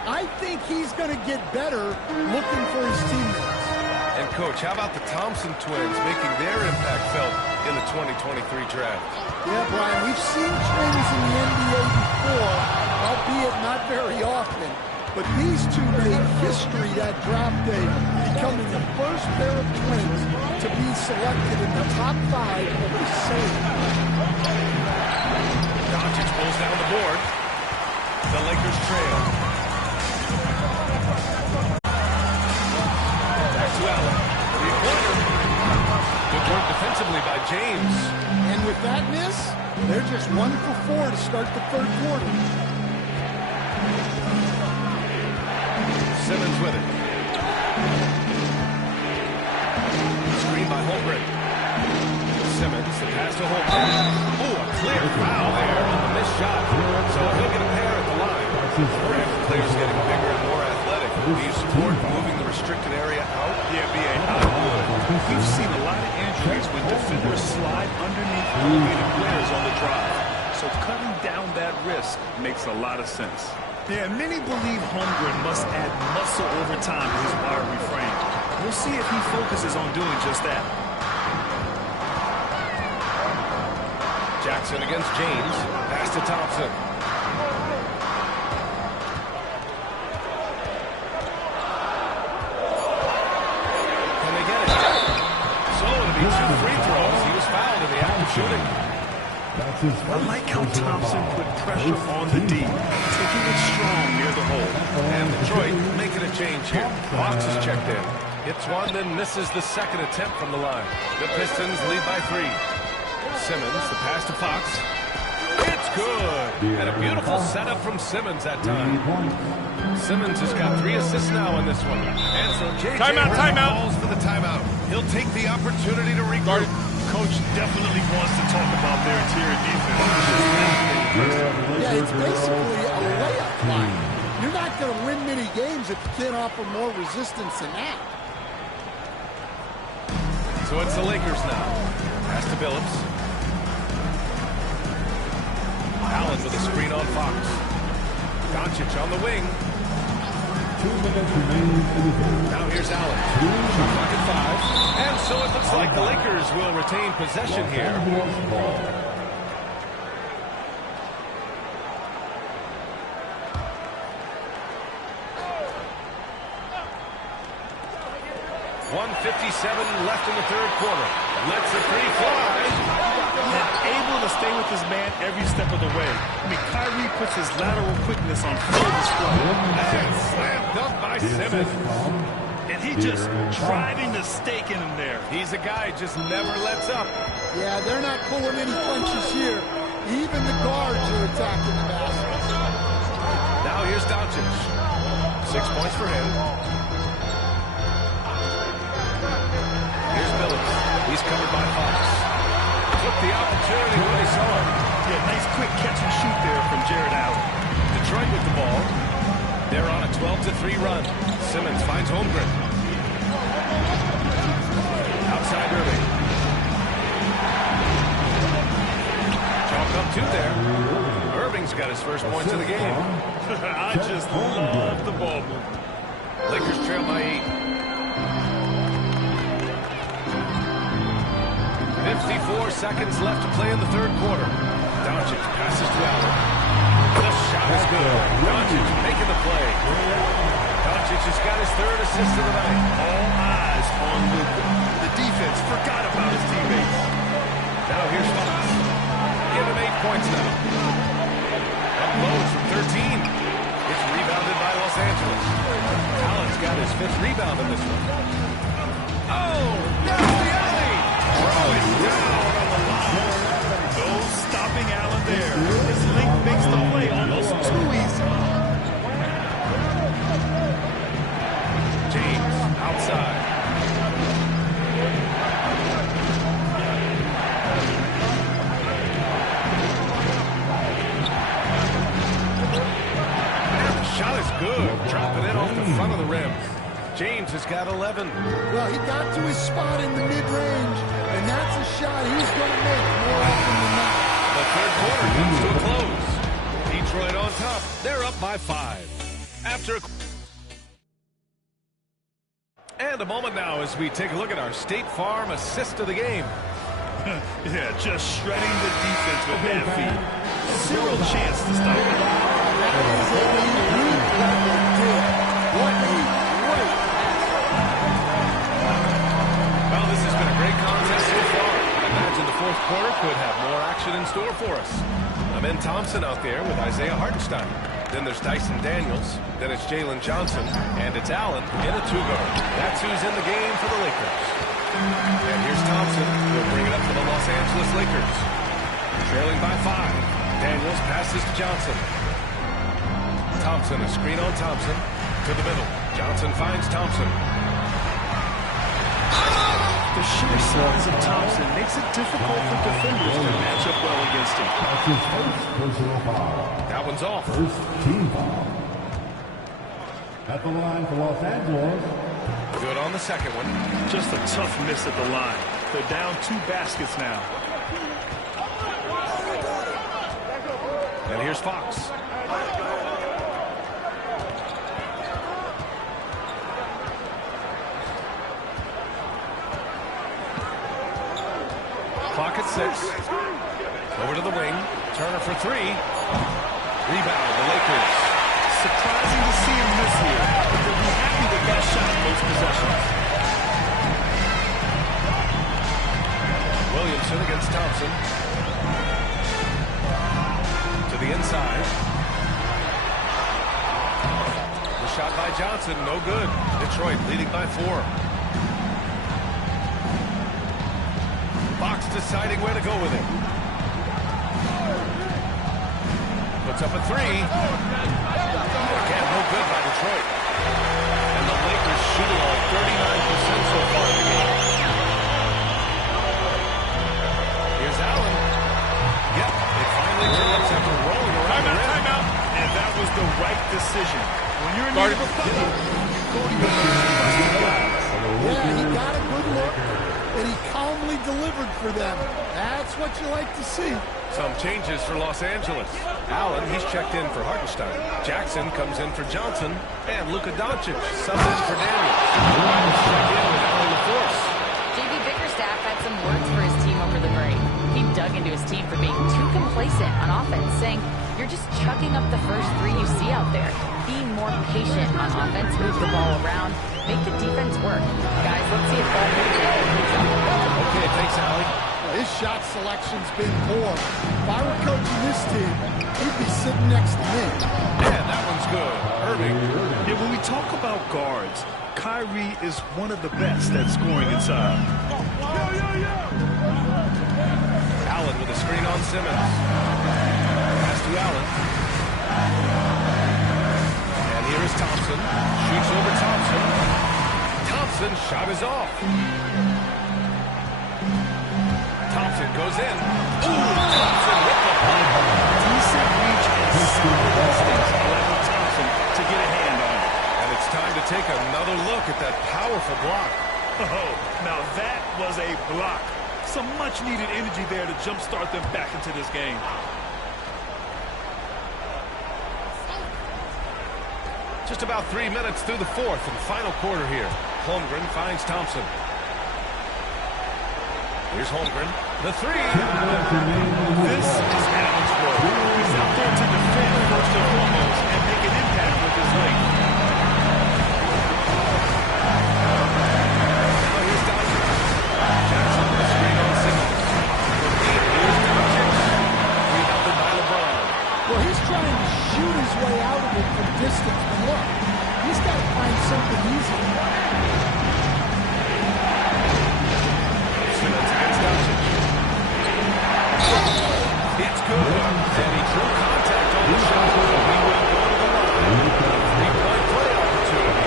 I think he's going to get better looking for his teammates. And, Coach, how about the Thompson twins making their impact felt in the 2023 draft? Yeah, Brian, we've seen twins in the NBA before, albeit not very often. But these two made history that draft day, becoming the first pair of twins to be selected in the top 5 of the same. Doncic pulls down the board. The Lakers trail. Allen. Good work defensively by James. And with that miss, they're just 1 for 4 to start the third quarter. Simmons with it. Screen by Holmgren. Simmons, the pass to Holmgren. Oh, a clear foul there on the missed shot. So he'll get a pair at the line. The players getting bigger and more athletic. Do you support moving the restricted area out? Yeah, B.A., I would. We've seen a lot of injuries when defenders slide underneath elevated players on the drive. So cutting down that risk makes a lot of sense. Yeah, many believe Holmgren must add muscle over time to his wiry frame. We'll see if he focuses on doing just that. Jackson against James. Pass to Thompson. Two free throws. He was fouled in the act of shooting. I like how Thompson put pressure on the D, taking it strong near the hole. And Detroit making a change here. Fox is checked in. Hits one, then misses the second attempt from the line. The Pistons lead by 3. Simmons, the pass to Fox. It's good. And a beautiful setup from Simmons that time. Simmons has got 3 assists now in this one. And so J.J. Timeout. calls for the timeout. He'll take the opportunity to regard. Coach definitely wants to talk about their interior defense. Yeah, it's basically a layup line. You're not going to win many games if you can't offer more resistance than that. So it's the Lakers now. Pass to Billups. Allen with a screen on Fox. Doncic on the wing. 2 minutes remaining in the game. Now here's Allen. Shot clock at 5. And so it looks like the Lakers will retain possession here. 1:57 left in the third quarter. Lets the 3 fly. And able to stay with his man every step of the way. I mean, Kyrie puts his lateral quickness on full display. And slam dunk by Simmons. And he just driving the stake in him there. He's a guy who just never lets up. Yeah, they're not pulling any punches here. Even the guards are attacking the baskets. Now here's Doncic. 6 points for him. Here's Billups. He's covered by Fox. Took the opportunity when he saw it. Yeah, nice quick catch and shoot there from Jared Allen. Detroit with the ball. They're on a 12-3 run. Simmons finds Holmgren. Outside Irving. Chalk up 2 there. Irving's got his first points of the game. I just love the ball movement. Lakers trail by 8. 54 seconds left to play in the third quarter. Doncic passes to Allen. The shot is good. Doncic making the play. Doncic has got his 3rd assist of the night. All eyes on Luka. The defense forgot about his teammates. Now here's Fox. Give him 8 points now. Unloads from 13. It's rebounded by Los Angeles. Allen's got his 5th rebound in this one. Oh, no, the alley. Throw it down on the line. No stopping Allen there. His length makes the play almost too easy. James outside. And the shot is good. Dropping it off the front of the rim. James has got 11. Well, he got to his spot in the mid-range, and that's a shot he's going to make more often than not. The third quarter comes to a close. Detroit on top. They're up by 5. After and a moment now as we take a look at our State Farm assist of the game. Yeah, just shredding the defense with that feed. Zero chance to stop it. That is a elite level dig. What a great pass. Well, this has been a great contest so far. I imagine the fourth quarter could have more action in store for us. Ben Thompson out there with Isaiah Hartenstein. Then there's Dyson Daniels. Then it's Jalen Johnson. And it's Allen in a 2-guard. That's who's in the game for the Lakers. And here's Thompson. He'll bring it up for the Los Angeles Lakers. Trailing by 5. Daniels passes to Johnson. Thompson, a screen on Thompson. To the middle. Johnson finds Thompson. The sheer size of Thompson makes it difficult for defenders to match up well against him. That one's off. First team foul. At the line for Los Angeles. Good on the second one. Just a tough miss at the line. They're down 2 baskets now. And here's Fox. Clock at 6. Over to the wing. Turner for 3. Rebound, the Lakers. Surprising to see him miss here, but they'll be happy they got a shot in those possessions. Williamson against Thompson. To the inside. The shot by Johnson, no good. Detroit leading by 4. Fox deciding where to go with it. Puts up a 3. Again, no good by Detroit. And the Lakers shooting on 39% so far in the game. Here's Allen. Yep, it finally drops after rolling around the rim. Timeout. And that was the right decision. When you're in need of a bucket, you go to your first guys. Yeah, he got a good look, and he calmly delivered for them. That's what you like to see. Some changes for Los Angeles. Allen, he's checked in for Hartenstein. Jackson comes in for Johnson. And Luka Doncic subbed in for Daniels. Check in with Allen LaForce. JB Bickerstaff had some words for his team over the break. He dug into his team for being too complacent on offense, saying, "You're just chucking up the first 3 you see out there. Be more patient on offense, move the ball around, make the defense work." Guys, let's see if ball movement. Okay, thanks, Allie. His shot selection's been poor. If I were coaching this team, he'd be sitting next to me. And that one's good. Irving. Yeah, when we talk about guards, Kyrie is one of the best at scoring inside. Allen with a screen on Simmons. Pass to Allen. And here is Thompson. Shoots over Thompson. Thompson's shot is off. Thompson goes in. Ooh, Thompson with the block. Decent reach and solid instincts allowed Thompson to get a hand on it. And it's time to take another look at that powerful block. Oh, now that was a block. Some much-needed energy there to jumpstart them back into this game. Just about 3 minutes through the fourth and final quarter here. Holmgren finds Thompson. Here's Holmgren. The three. This is Allen's role. He's out there to defend first and foremost and make an impact with his length. Now here's Doncic. Jackson with a screen on Simmons. Here's Doncic. Rebounded by LeBron. Well, he's trying to shoot his way out of it from distance, but look, he's got to find something easy. Simmons against Doncic. It's good. And he drew contact on the shot. So he will go to the line. Three-point play opportunity.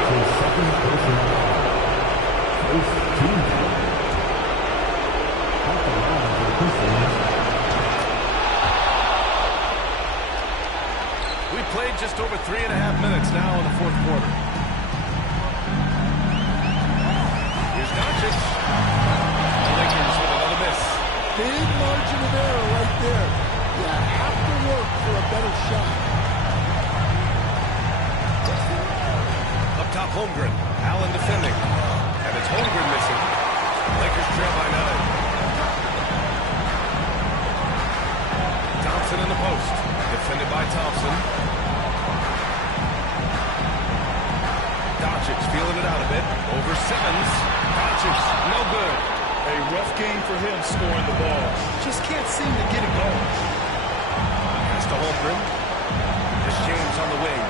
We played just over 3.5 minutes now in the fourth quarter. Here's Doncic. The Lakers with another miss. Big margin of error right there. You have to work for a better shot. Up top, Holmgren. Allen defending. And it's Holmgren missing. Lakers trail by 9. Thompson in the post. Defended by Thompson. Doncic feeling it out a bit. Over Simmons. Doncic, no good. A rough game for him scoring the ball. Just can't seem to get it going. Pass to Holmgren. There's James on the wing.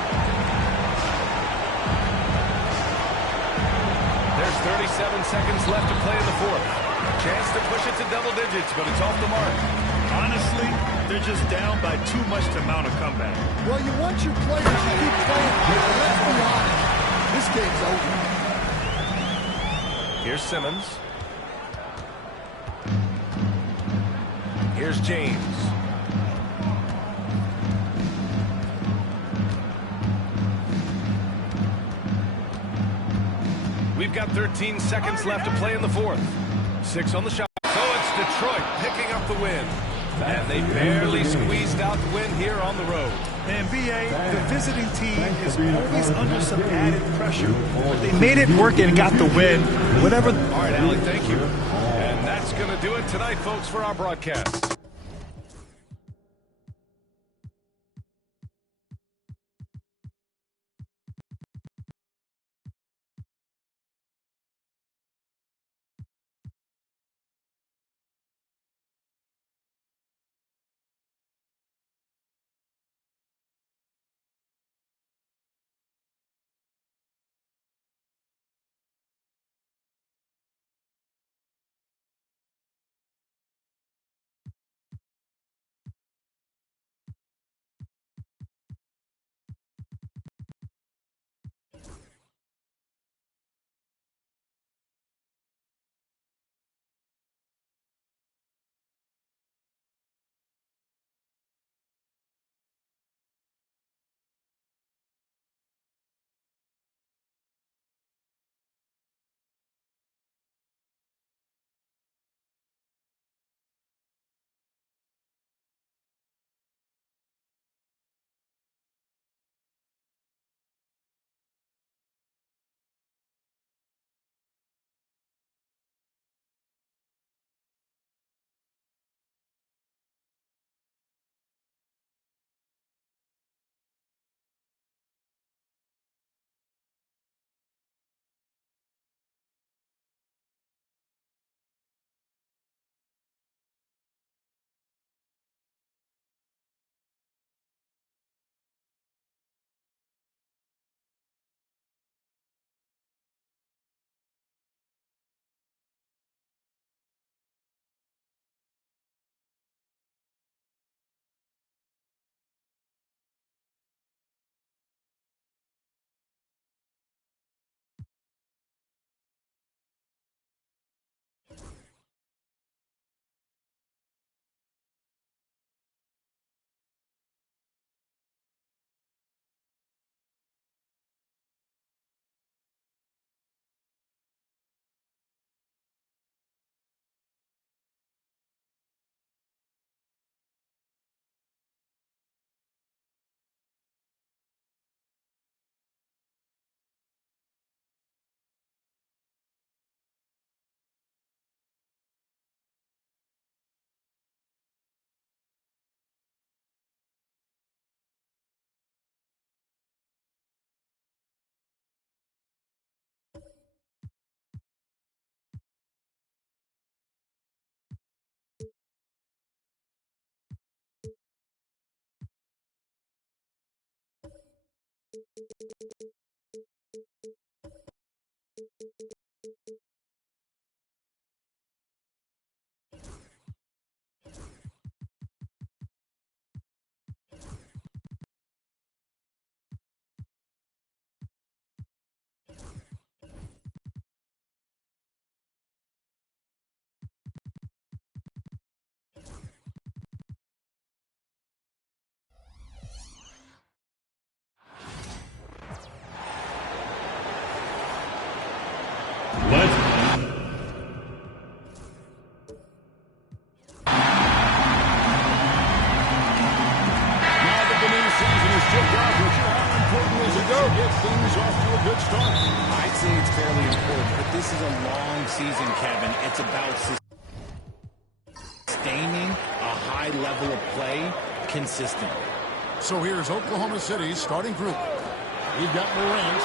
There's 37 seconds left to play in the fourth. Chance to push it to double digits, but it's off the mark. Honestly, they're just down by too much to mount a comeback. Well, you want your players to keep playing, but let's be honest. This game's over. Here's Simmons. Here's James. We've got 13 seconds left to play in the fourth. 6 on the shot. So it's Detroit picking up the win. And they barely squeezed out the win here on the road. And BA, the visiting team is always under some added pressure. But they made it work and got the win. Whatever. All right, Alec, thank you. And that's going to do it tonight, folks, for our broadcast. I'd say it's fairly important, but this is a long season, Kevin. It's about sustaining a high level of play consistently. So here's Oklahoma City's starting group. You've got Morant.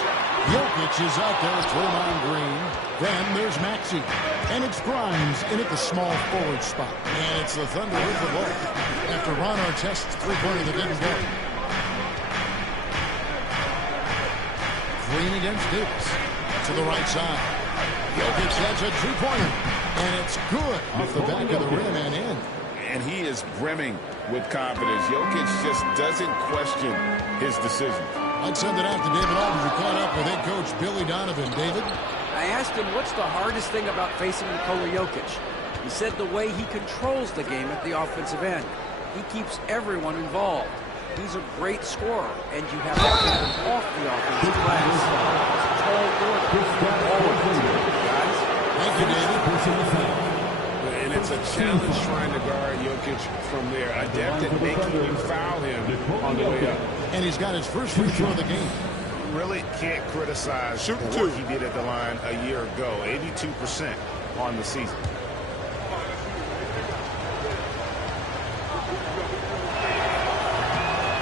Jokic is out there at Draymond Green. Then there's Maxey. And it's Grimes in at the small forward spot. And it's the Thunder with the ball after Ron Artest's three-pointer that didn't go. Green against Davis to the right side. Jokic has a three-pointer, and it's good off the back of the rim and in. And he is brimming with confidence. Jokic just doesn't question his decision. I'd send it out to David Aldridge, who caught up with head coach Billy Donovan. David? I asked him what's the hardest thing about facing Nikola Jokic. He said the way he controls the game at the offensive end. He keeps everyone involved. He's a great scorer, and you have to keep him off the offensive glass. It's tall order. All of it, guys. Thank you, David. And it's a challenge trying to guard Jokic from there. Adept at making you foul him on the way up. And he's got his first free throw of the game. Really can't criticize what he did at the line a year ago. 82% on the season.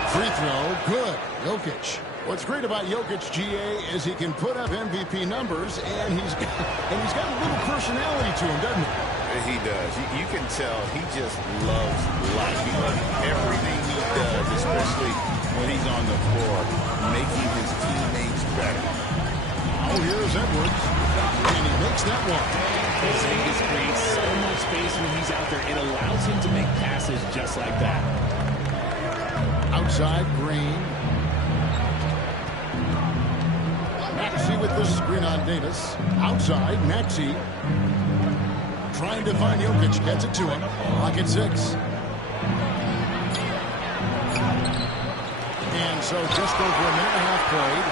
Free throw, good. Jokic. What's great about Jokic, GA, is he can put up MVP numbers, and he's got a little personality to him, doesn't he? He does. You can tell he just loves life. He loves everything he does, especially when he's on the floor, making his teammates better. Oh, here's Edwards, and he makes that one. Porzingis creates so much space when he's out there. It allows him to make passes just like that. Outside, Green. Maxey with the screen on Davis. Outside, Maxey. Trying to find Jokic. Gets it to him. Clock at 6. And so just over a minute and a half played.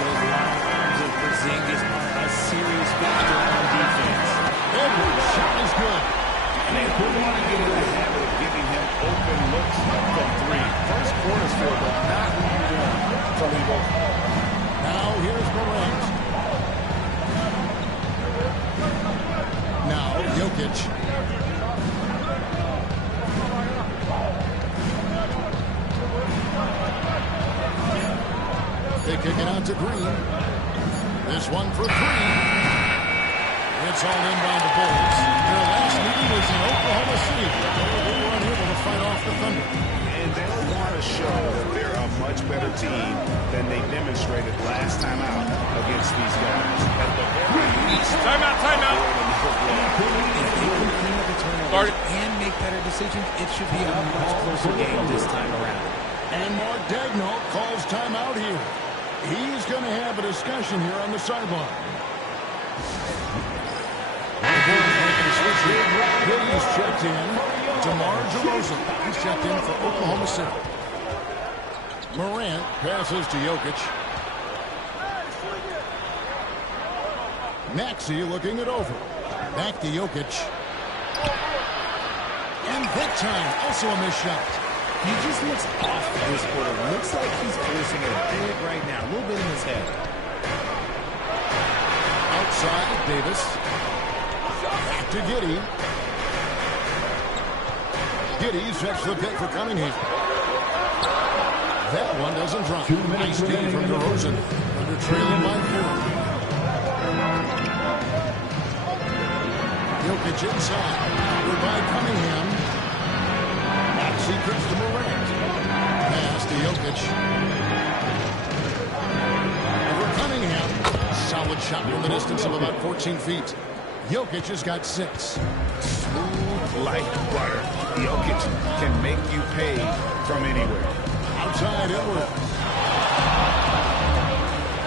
Those long arms of Porzingis are a serious factor on defense. Edwards' shot is good. And they don't want to get in the habit of giving him open looks from three. First quarter's field, but not long enough to leave open. Now here's Morant. Now Jokic. They kick it out to Green. This one for 3. It's all in by the Bulls. Their last meeting was in Oklahoma City. They were unable to fight off the Thunder. And they'll want to show that they're a much better team than they demonstrated last time out against these guys. At the very least, Timeout. If they can clean up the turnovers and make better decisions, it should be a much closer game this time around. And Mark Daigneault calls timeout here. He's going to have a discussion here on the sideline. He's checked in. DeMar DeRozan. He's checked in for Oklahoma City. Morant passes to Jokic. Maxey looking it over. Back to Jokic. And that time, also a missed shot. He just looks off this quarter. Looks like he's forcing it big right now. A little bit in his head. Outside, Davis. Back to Giddey. Giddey sets the pick for Cunningham. That one doesn't drop. Nice D from DeRozan. Under trailing by 4. Jokic inside. Covered by Cunningham. Maxey cuts to Morant. Pass to Jokic. Solid shot from the distance of about 14 feet. Jokic has got 6. Smooth like butter. Jokic can make you pay from anywhere. Outside Edwards.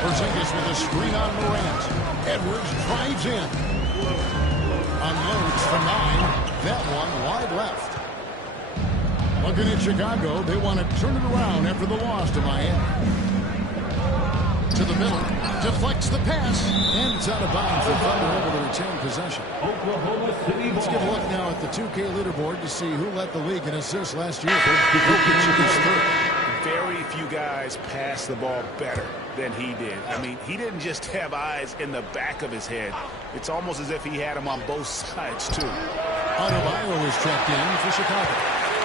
Porzingis with a screen on Morant. Edwards drives in. Unloads from 9. That one wide left. Looking at Chicago, they want to turn it around after the loss to Miami. To the middle, deflects the pass, and it's out of bounds. The Thunder able to retain possession. Let's get a look now at the 2K leaderboard to see who led the league in assists last year. Very few guys pass the ball better than he did. I mean, he didn't just have eyes in the back of his head. It's almost as if he had them on both sides, too. Adebayo is checked in for Chicago.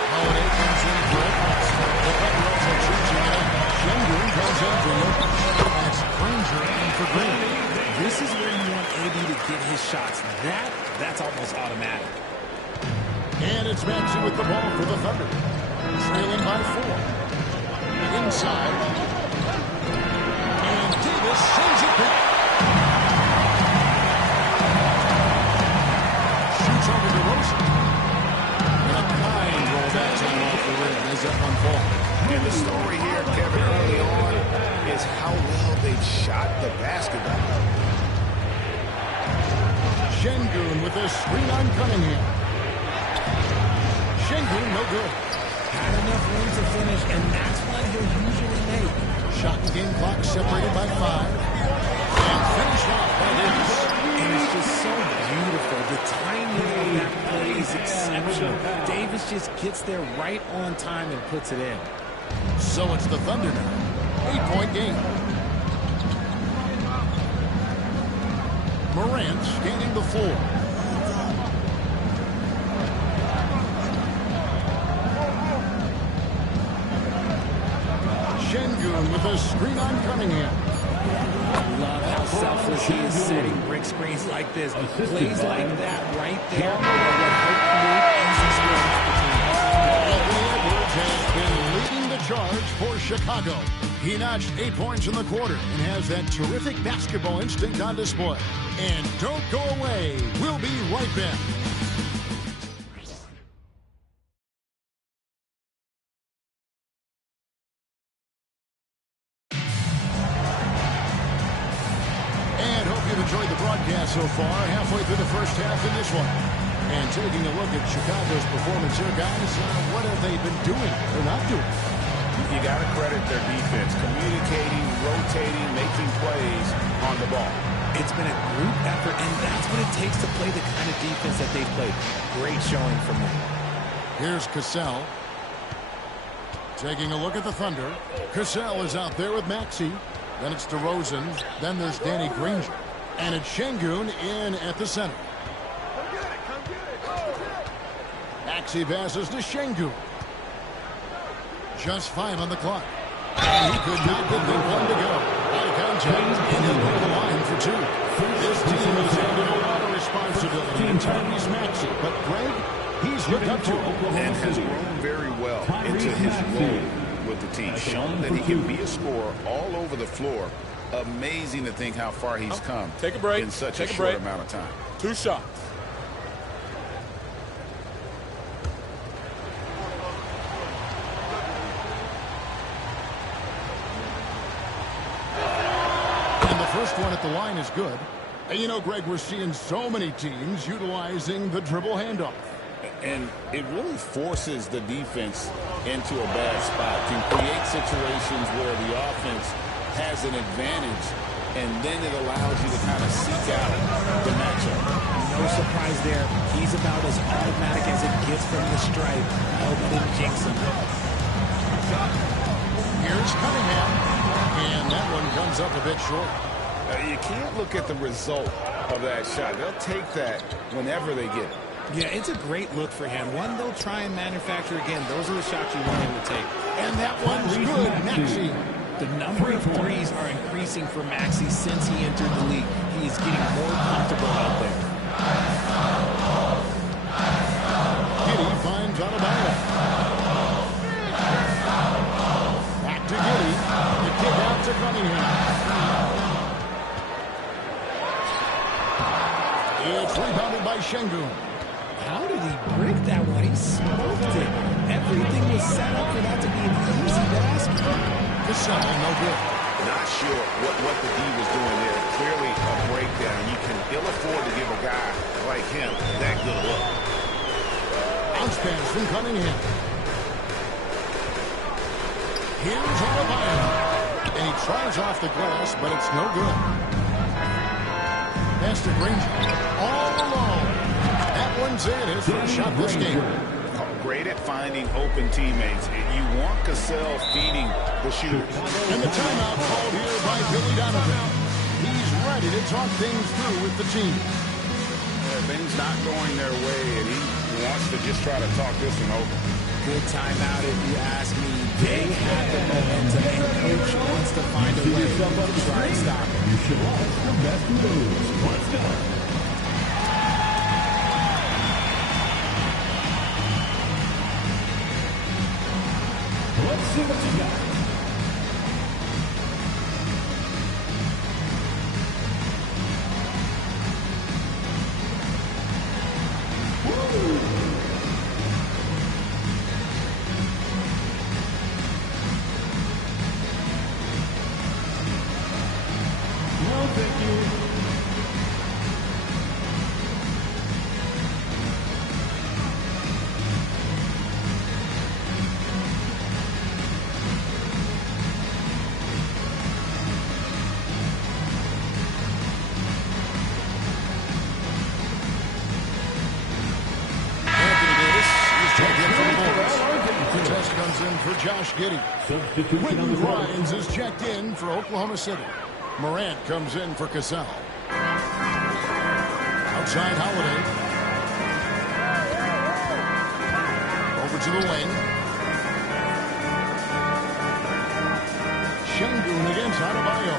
Holiday comes in for Edwards. The Thunder also changing it up. Schengen comes in for Jokic. And it's Granger in for Green. This is where you want AB to get his shots. That's almost automatic. And it's Maxey with the ball for the Thunder. Trailing by 4. Inside. And Davis sends it back. Shoots over to Rosen. And a kind roll that time off the rim as that one falls. And the story here, Kevin, early on is how well they shot the basketball. Şengün with a screen on Cunningham. Şengün no good. Had enough room to finish, and that's what he'll usually make. Shot and game clock separated by 5. And finished off by Davis. And it's just so beautiful. The timing of that play is exceptional. Davis just gets there right on time and puts it in. So it's the Thunder now. 8-point game. Morant scanning the floor. Şengün with a screen on Cunningham. Love how selfless he is setting brick screens like this. Plays like that right there are what help create easy scoring for teams. Anthony Edwards has been leading the charge for Chicago. He notched 8 points in the quarter and has that terrific basketball instinct on display. And don't go away. We'll be right back. And hope you've enjoyed the broadcast so far. Halfway through the first half in this one. And taking a look at Chicago's performance here, guys, what have they been doing or not doing? You got to credit their defense, communicating, rotating, making plays on the ball. It's been a group effort, and that's what it takes to play the kind of defense that they've played. Great showing from them. Here's Cassell. Taking a look at the Thunder. Cassell is out there with Maxey. Then it's DeRozan. Then there's Danny Granger. And it's Şengün in at the center. Maxey passes to Şengün. Just 5 on the clock. And he could not get the one to go. Out of contact, and he'll go to the line for 2. This team has handled a lot of responsibility in Tyrese Maxey. But Greg, he's looked up to him. And has grown very well into his role with the team. Shown that he can be a scorer all over the floor. Amazing to think how far he's come. Take a break. In such a short amount of time. 2 shots. First one at the line is good. And you know, Greg, we're seeing so many teams utilizing the dribble handoff. And it really forces the defense into a bad spot. Can create situations where the offense has an advantage, and then it allows you to kind of seek out the matchup. No surprise there. He's about as automatic as it gets from the stripe. Help him jinx him. Here's Cunningham. And that one comes up a bit short. You can't look at the result of that shot. They'll take that whenever they get it. Yeah, it's a great look for him. One they'll try and manufacture again. Those are the shots you want him to take. And that one's good. Maxey. The number of threes are increasing for Maxey since he entered the league. He is getting more comfortable out there. Giddey finds Adebayo. Back to Giddey. The kick out to Cunningham. It's rebounded by Şengün. How did he break that one? He smoked it. Everything was set up for that to be an easy basket. Cassell, no good. Not sure what the D was doing there. Clearly a breakdown. You can ill afford to give a guy like him that good a look. Bounce pass from Cunningham. Here's Adebayo. And he tries off the glass, but it's no good. Pass to Granger. All alone. That one's in. His first shot this game. Great at finding open teammates. You want Cassell feeding the shooters. And the timeout called here by Billy Donovan. He's ready to talk things through with the team. Things not going their way, and he wants to just try to talk this one over. Good timeout if you ask me. They have the momentum, and coach wants to find a way to try and stop it. You should watch the best moves. Let's go. Let's see what you got. No, thank you. For Josh Giddey. Quentin Grimes is checked in for Oklahoma City. Morant comes in for Cassell. Outside Holiday. Over to the wing. Şengün against Adebayo.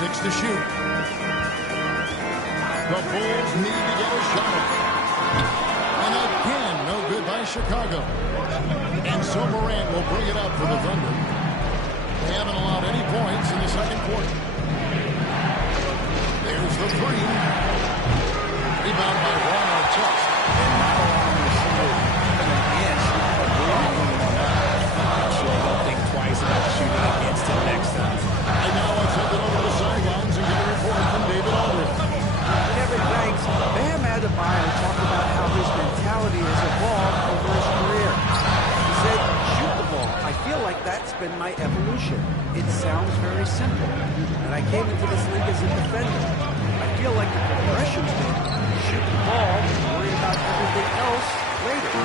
6 to shoot. The Bulls need to get a shot off. And again, no good by Chicago. And so Morant will bring it up for the Thunder. They haven't allowed any points in the second quarter. There's the three. Rebound by Ron Artest. And not allowing a single miss. So don't think twice about shooting against him next time. And now let's head it over to the sidelines and get a report from David Aldridge. Kevin, thanks. Bam Adebayo talked about how his mentality has evolved over his career. He said, shoot the ball. I feel like that's been my evolution. It sounds very simple. And I came into this league as a defender. I feel like the progression's been shoot the ball and worry about everything else later.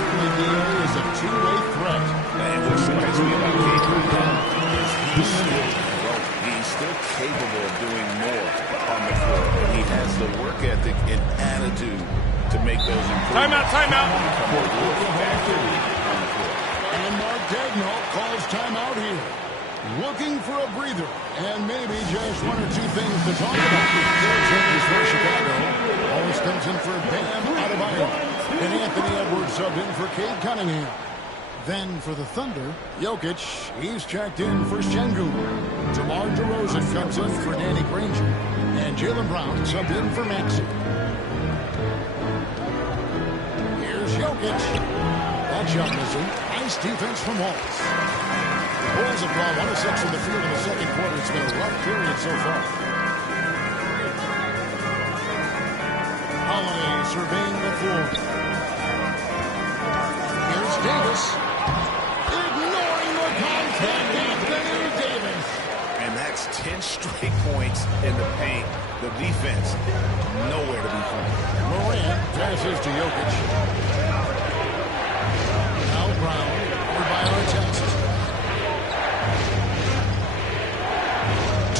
Certainly DA is a two-way threat. And what strikes me about Gabe he's still capable of doing more on the floor. He has the work ethic and attitude to make those improvements. Timeout. And Mark Daigneault calls timeout here. Looking for a breather and maybe just one or two things to talk about. Changes for Chicago. Always comes in for Bam Adebayo. And Anthony Edwards subbed in for Cade Cunningham. Then for the Thunder, Jokic, he's checked in for Şengün. DeMar DeRozan comes in for Danny Granger. And Jaylen Brown subbed in for Maxey. Here's Jokic. That shot missing. Nice defense from Wallace. Bulls have gone 1 of 6 from the field in the second quarter. It's been a rough period so far. Holiday surveying the floor. Here's Davis. Ignoring the contact. Anthony Davis. And that's 10 straight points in the paint. The defense, nowhere to be found. Morant passes to Jokic. Now Brown over by Artest.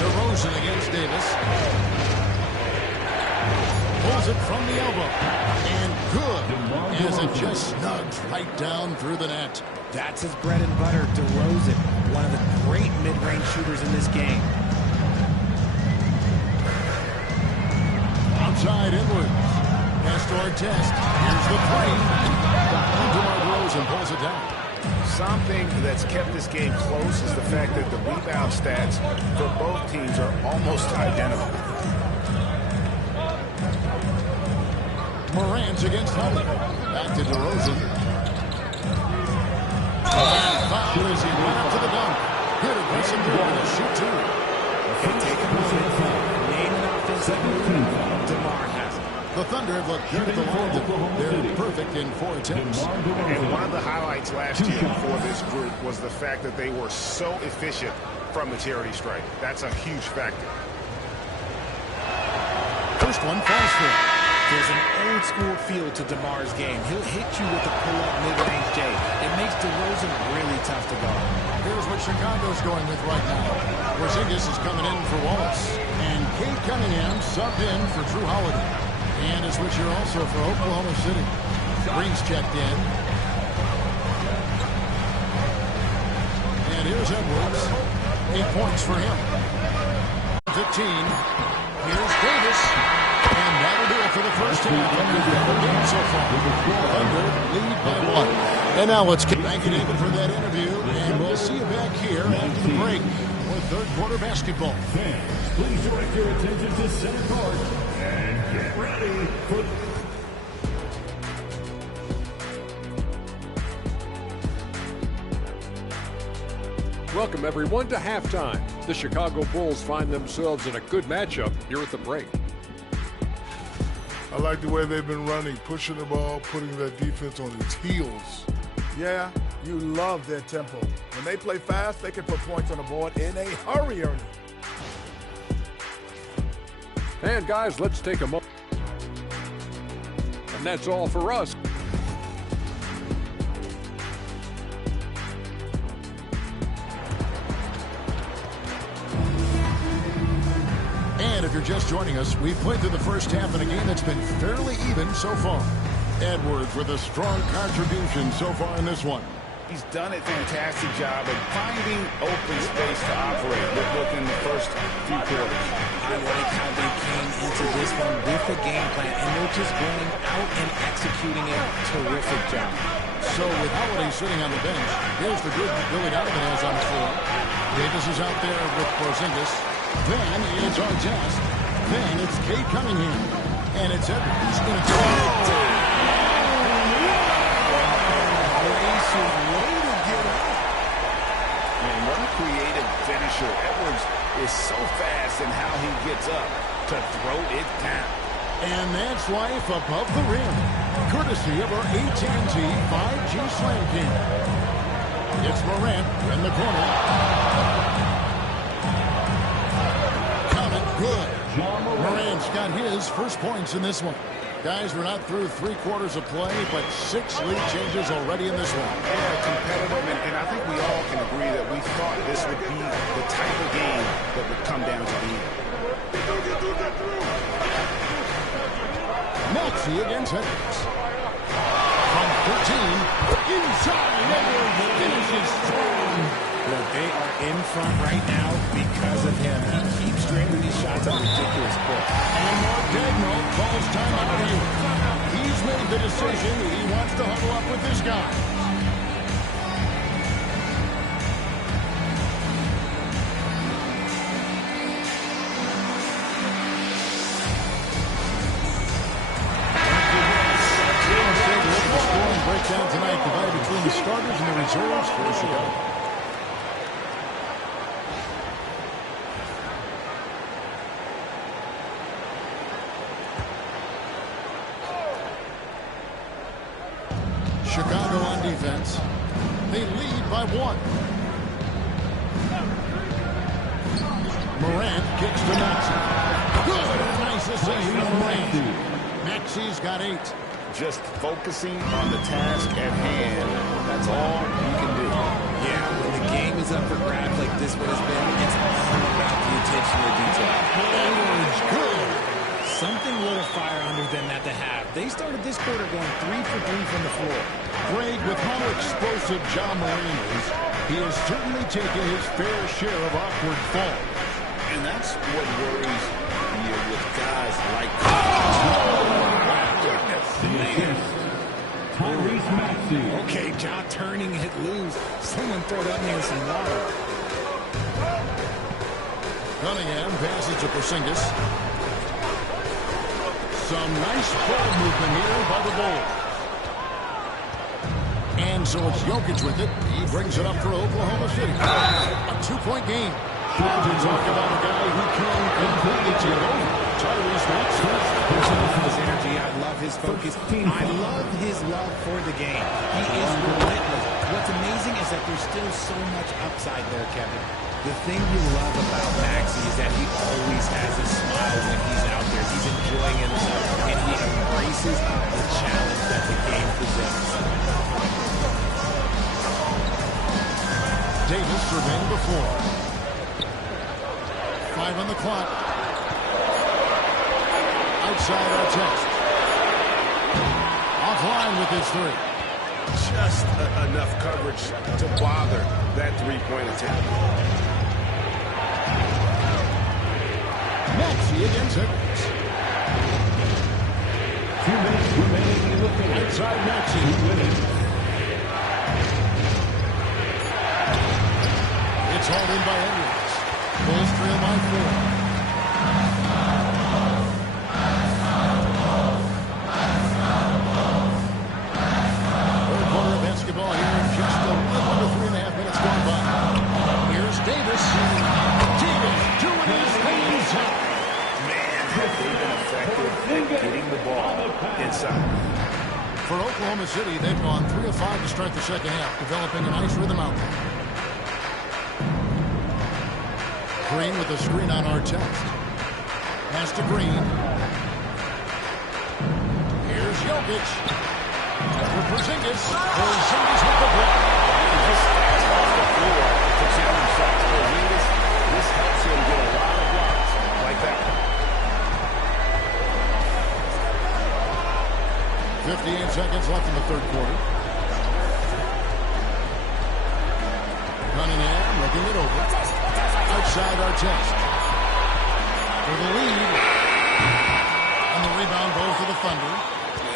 DeRozan against Davis. Pulls it from the elbow. And good, as it just snugs right down through the net. That's his bread and butter, DeRozan, one of the great mid-range shooters in this game. Outside Edwards. Pass to Artest. Here's the three. And DeMar DeRozan pulls it down. Something that's kept this game close is the fact that the rebound stats for both teams are almost identical. Morant against Howard. Back to DeRozan. Foul as he went up to the dunk. Here to push him through and shoot two. Okay, take a moment. Name an offensive move. DeMar has it. The Thunder have looked good at the line. They're perfect in 4 attempts. And one of the highlights last year for this group was the fact that they were so efficient from the charity stripe. That's a huge factor. First one falls for him. There's an old-school feel to DeMar's game. He'll hit you with the pull-up mid-range J. It makes DeRozan really tough to guard. Here's what Chicago's going with right now. Porzingis is coming in for Wallace. And Cade Cunningham subbed in for Drew Holiday. And a switch here also for Oklahoma City. Green's checked in. And here's Edwards. 8 points for him. 15. Here's Davis. And that'll do it for the first half of the game so far. Thunder lead by 1. And now let's thank you, David, for that interview. And we'll see you back here after the break with third quarter basketball. Fans, please direct your attention to center court and get ready for... Welcome, everyone, to halftime. The Chicago Bulls find themselves in a good matchup here at the break. I like the way they've been running, pushing the ball, putting that defense on its heels. Yeah, you love their tempo. When they play fast, they can put points on the board in a hurry, Ernie. And, guys, let's take a moment. And that's all for us. And if you're just joining us, we've played through the first half in a game that's been fairly even so far. Edwards with a strong contribution so far in this one. He's done a fantastic job of finding open space to operate within the first few quarters. I like how they came into this one with a game plan, and they're just going out and executing a terrific job. So with Holiday sitting on the bench, here's the group that Billy Donovan has on the floor. Davis is out there with Porzingis. Then it's Artest. Then it's Cade Cunningham. And it's Edwards in a And what a creative finisher. Edwards is so fast in how he gets up to throw it down. And that's life above the rim, courtesy of our AT&T 5G Slam King. It's Morant in the corner. Count it good. Morant's got his first points in this one. Guys, we're not through 3 quarters of play, but 6 lead changes already in this one. Yeah, competitive, and I think we all can agree that we thought this would be the type of game that would come down to the end. Maxey against Edwards. From 13, inside, Edwards finishes strong. Look, they are in front right now because of him. He keeps draining these shots at a ridiculous clip. And Mark Degno calls timeout here. He's made the decision. He wants to huddle up with this guy. Breakdown tonight divided between the starters and the reserves for Chicago. Chicago on defense. They lead by 1. Morant kicks to Maxey. Good. Nice assist from Morant. Maxey's got 8. Just focusing on the task at hand. That's all you can do. Yeah, when the game is up for grabs like this one has been, it's all about the attention to detail. Edwards, good. Something lit a fire under them at the half. They started this quarter going 3 for 3 from the floor. Greg, with how explosive John Moran is, he has certainly taken his fair share of awkward falls. And that's what worries you with guys like Okay, John turning it loose. Someone throw that man some water. Cunningham passes to Porzingis. Some nice ball movement here by the goal. And so it's Jokic with it. He brings it up for Oklahoma City. A 2-point game. To talk about a guy who can completely take over. Tyrese Maxey. His energy, I love his focus. I love his love for the game. He is relentless. What's amazing is that there's still so much upside there, Kevin. The thing you love about Maxey is that he always has a smile when he's out there. He's enjoying himself, and he embraces the challenge that the game presents. Davis surveying the floor. 5 on the clock. Outside our test. Offline with his 3. Just enough coverage to bother that three-point attempt. Maxey against Edwards. 2 minutes remaining in the fourth. Inside Maxey. It's hauled in by Edwards. Bulls trail by 4. Third quarter of basketball here in just a little under 3.5 minutes gone by. Here's Davis. Davis doing his things. Man, have they been effective at getting the ball inside. For Oklahoma City, they've gone 3 of 5 to start the second half, developing a nice rhythm out there. Green with a screen on our text. Pass to Green. Here's Jokic. For Porzingis. Porzingis with the block. Just off the floor to challenge shots. Porzingis, this helps him get a lot of blocks like that. 58 seconds left in the third quarter. Cunningham looking it over. Outside our test. For the lead. And the rebound goes to the Thunder.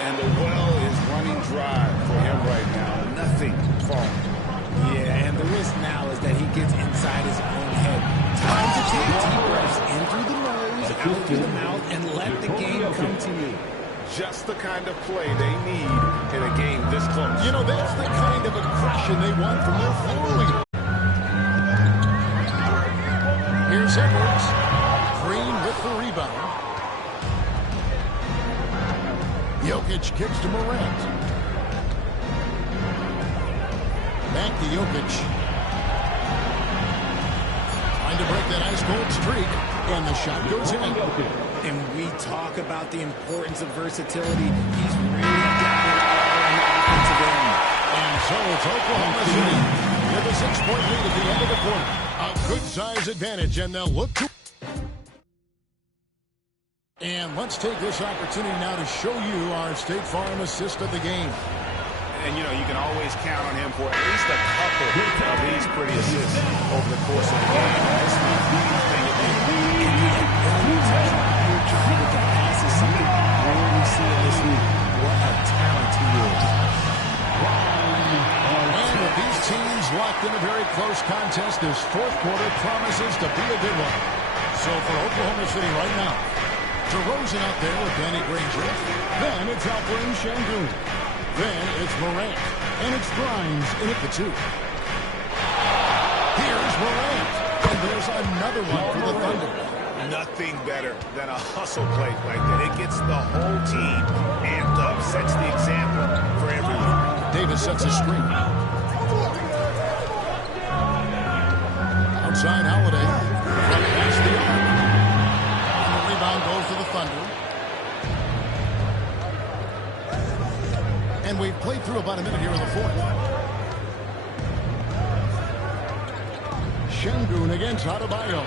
And the well is running dry for him right now. Nothing falling. Yeah, and the risk now is that he gets inside his own head. Time to take deep breaths in through the nose, out through the mouth, and let the game come to you. Just the kind of play they need in a game this close. You know, that's the kind of aggression they want from their floor leader. Here's Edwards. Green with the rebound. Jokic kicks to Morant. Back to Jokic. Trying to break that ice-cold streak. And the shot goes in. And we talk about the importance of versatility. He's really got it all on the offensive end. And so it's Oklahoma City with a 6-point lead at the end of the quarter. A good-size advantage, and they'll look to... And let's take this opportunity now to show you our State Farm assist of the game. And, you know, you can always count on him for at least a couple of these pretty assists over the course of the game. This means the thing at the with the pass is something you rarely see in this league. What a talent he is. And with these teams locked in a very close contest, this fourth quarter promises to be a good one. So for Oklahoma City right now, DeRozan out there with Danny Granger. Then it's Alperen Şengün. Then it's Morant. And it's Grimes in at the 2. Here's Morant. And there's another one for the Thunder. Nothing better than a hustle play like that. It gets the whole team amped up, sets the example for everyone. Davis sets a screen. Outside Holiday. Past the arc. And the rebound goes to the Thunder. And we've played through about a minute here in the fourth. Şengün against Adebayo.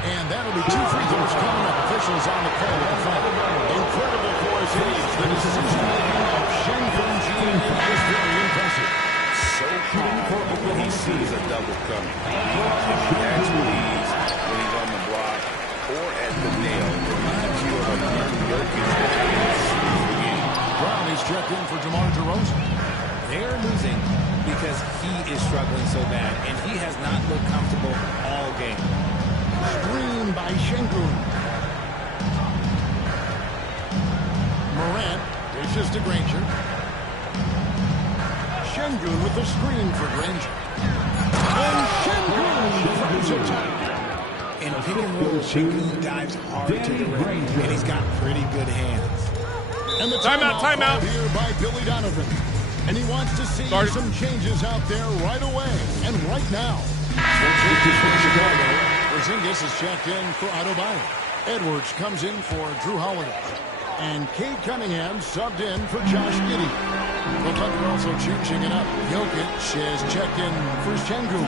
And that'll be 2 free throws coming up. Officials on the call with the foul. Incredible for his age. The decision-making of Şengün is very impressive. So calm when he sees a double coming. He actually leads when he's on the block or at the nail. Reminds you of a young Jokic. Brown is checked in for DeMar DeRozan. They're losing because he is struggling so bad, and he has not looked comfortable all game. Screen by Şengün. Şengün with the screen for Granger. And Şengün throws it down. In pick and roll, Şengün dives hard to the rim, and he's got pretty good hands. And the timeout here by Billy Donovan. And he wants to see some changes out there right away and right now. Switches for Chicago. Porzingis is checked in for Adebayo. Edwards comes in for Drew Holiday. And Cade Cunningham subbed in for Josh Giddey. The Thunder also changing it up. Jokic is checked in for Şengün.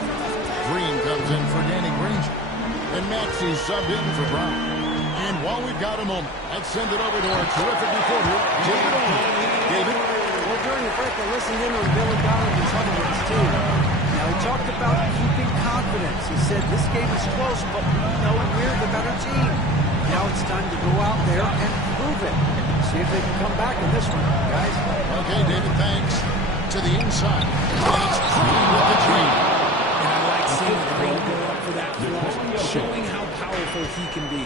Green comes in for Danny Granger. And Maxey subbed in for Brown. And while we've got a moment, let's send it over to our terrific reporter, David O'Hara. David? Well, during the break, I listened in on Billy Donovan's huddle with his team. Now, he talked about keeping confidence. He said this game is close, but we're the better team. Now it's time to go out there and prove it. See if they can come back in this one, guys. Okay, David, thanks. To the inside. And it's Green with the dream. And I like seeing Green go up for that flush, showing how powerful he can be.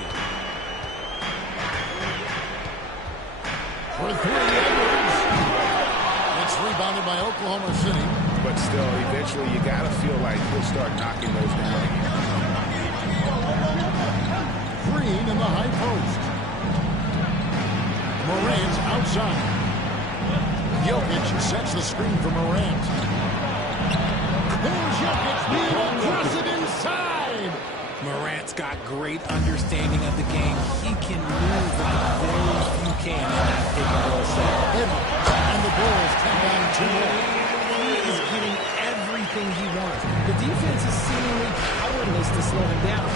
For three, Edwards. It's rebounded by Oklahoma City. But still, eventually you got to feel like he'll start knocking those down. Green in the high post. Morant's outside. Jokic sets the screen for Morant. There's Jokic being aggressive inside. Morant's got great understanding of the game. He can move like very few can in that pick and roll set. And the Bulls take down two more. He is getting everything he wants. The defense is seemingly powerless to slow him down.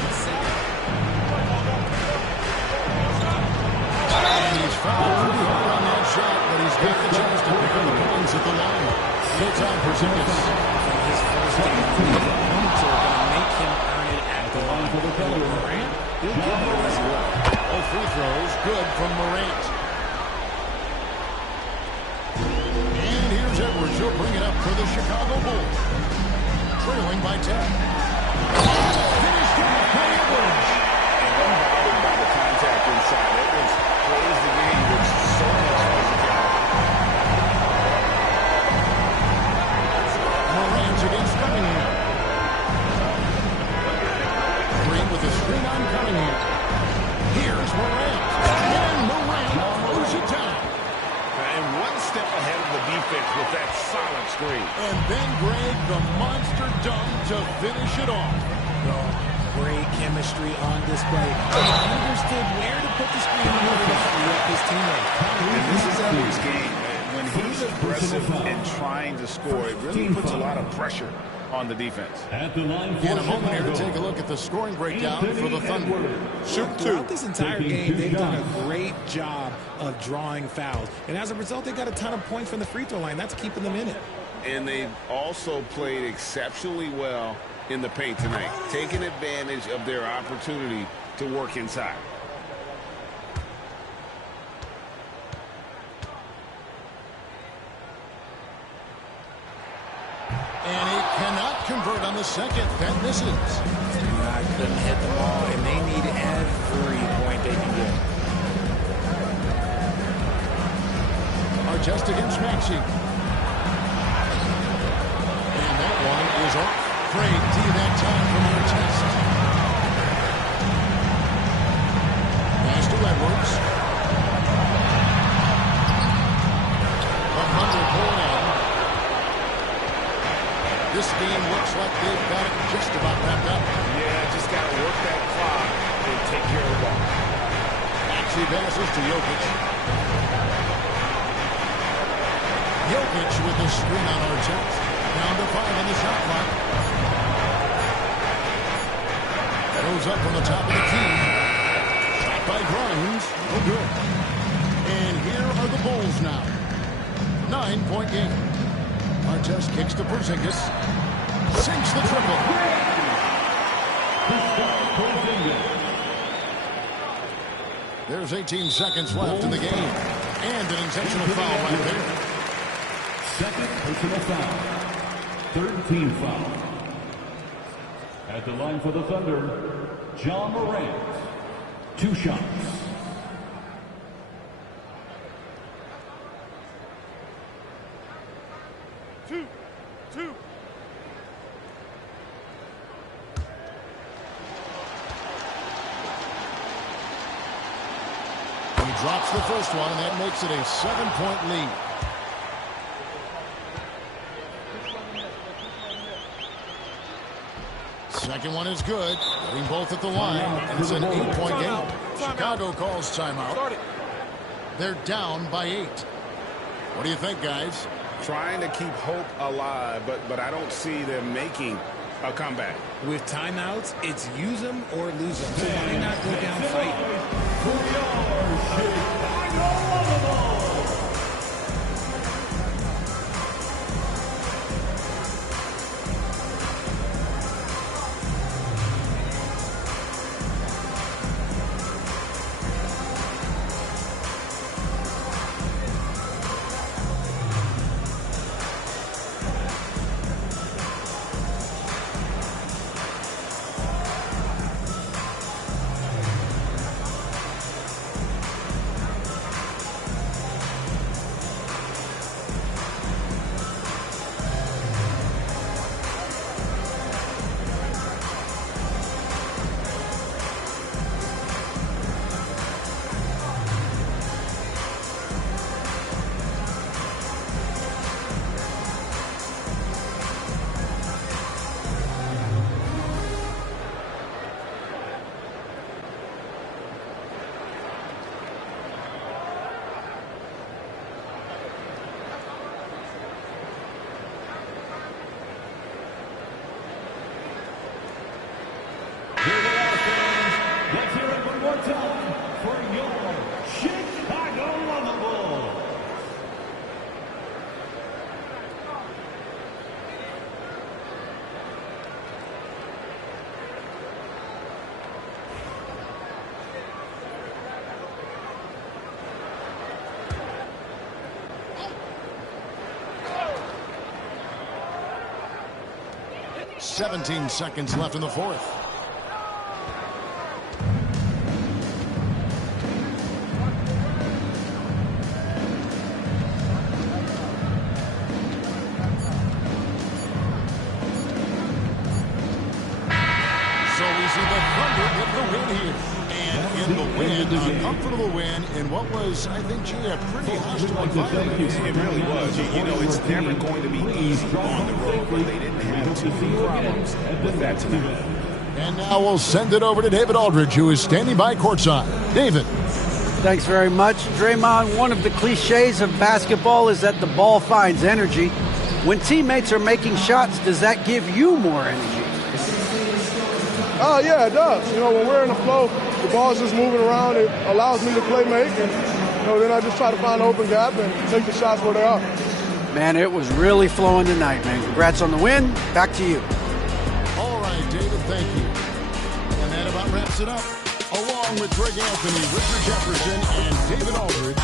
And he's fouled pretty hard on that shot, but he's got the chance to pick up the points at the line. No time for Porzingis. From his first game, the opponents are going to make him earn it at the line. For the Morant, he'll give it as well. All free throws, good from Morant. And here's Edwards. He'll bring it up for the Chicago Bulls. Trailing by 10. Finished off by Edwards. And unbothered by the contact inside. Edwards plays the game with so much physicality. Morant against Cunningham. Green with a screen on Cunningham. Here's Morant. And Morant throws it down. And one step ahead of the defense with that solid screen. And then Greg, the monster dunk to finish it off. Great chemistry on display. He understood where to put the screen in order to free up his teammate. And this is Edwards' game. When he's aggressive and trying to score, it really puts a lot of pressure on the defense. In a moment here to take a look at the scoring breakdown for the Thunder. Throughout this entire game, they've done a great job of drawing fouls. And as a result, they got a ton of points from the free throw line. That's keeping them in it. And they've also played exceptionally well in the paint tonight, taking advantage of their opportunity to work inside. And he cannot convert on the second. That misses. I couldn't hit the ball, and they need every point they can get. Artest against Maxey. And that one is off. Great D that time from Artest. Pass to Edwards. The Thunder pull in. This game looks like they've got it just about wrapped up. Yeah, just got to work that clock and take care of the ball. Maxey passes to Jokic. Jokic with the screen on Artest. Down to 5 on the shot clock. Goes up from the top of the key. Shot by Grimes. No good. And here are the Bulls now. 9-point game. Artest kicks to Porzingis. Sinks the triple. There's 18 seconds left in the game. And an intentional foul right there. Second personal foul. Third team foul. At the line for the Thunder, John Morant. 2 shots. Two. Drops the first one, and that makes it a 7-point lead. Second one is good. Getting both at the line, and it's an 8-point game. Chicago calls timeout. They're down by 8. What do you think, guys? Trying to keep hope alive, but I don't see them making a comeback. With timeouts, it's use them or lose them. So why not go down fighting? Let's hear it one more time for your Chicago Bulls. Seventeen seconds left in the fourth. So we see the Thunder get the win here. And in the win, a comfortable win in what was, I think, G, a pretty hostile environment. It really was. You know, it's never going to be easy on the road, but they didn't have too many problems with that tonight. And now we'll send it over to David Aldridge, who is standing by courtside. David. Thanks very much. Draymond, one of the cliches of basketball is that the ball finds energy. When teammates are making shots, does that give you more energy? Yeah, it does. You know, when we're in the flow, the ball's just moving around. It allows me to play make, and then I just try to find an open gap and take the shots where they are. Man, it was really flowing tonight, man. Congrats on the win. Back to you. All right, David, thank you. And that about wraps it up. Along with Greg Anthony, Richard Jefferson, and David Aldridge,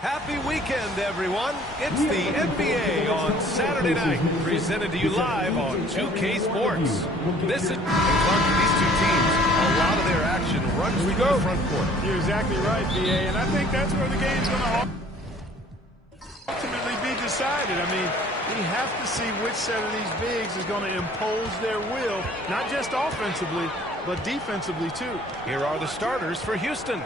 Happy weekend, everyone. It's the NBA on Saturday night, presented to you live on 2K Sports. This is, Clark, for these two teams, a lot of their action runs through the front court. You're exactly right, BA, and I think that's where the game's going to ultimately be decided. I mean, we have to see which set of these bigs is going to impose their will, not just offensively, but defensively, too. Here are the starters for Houston.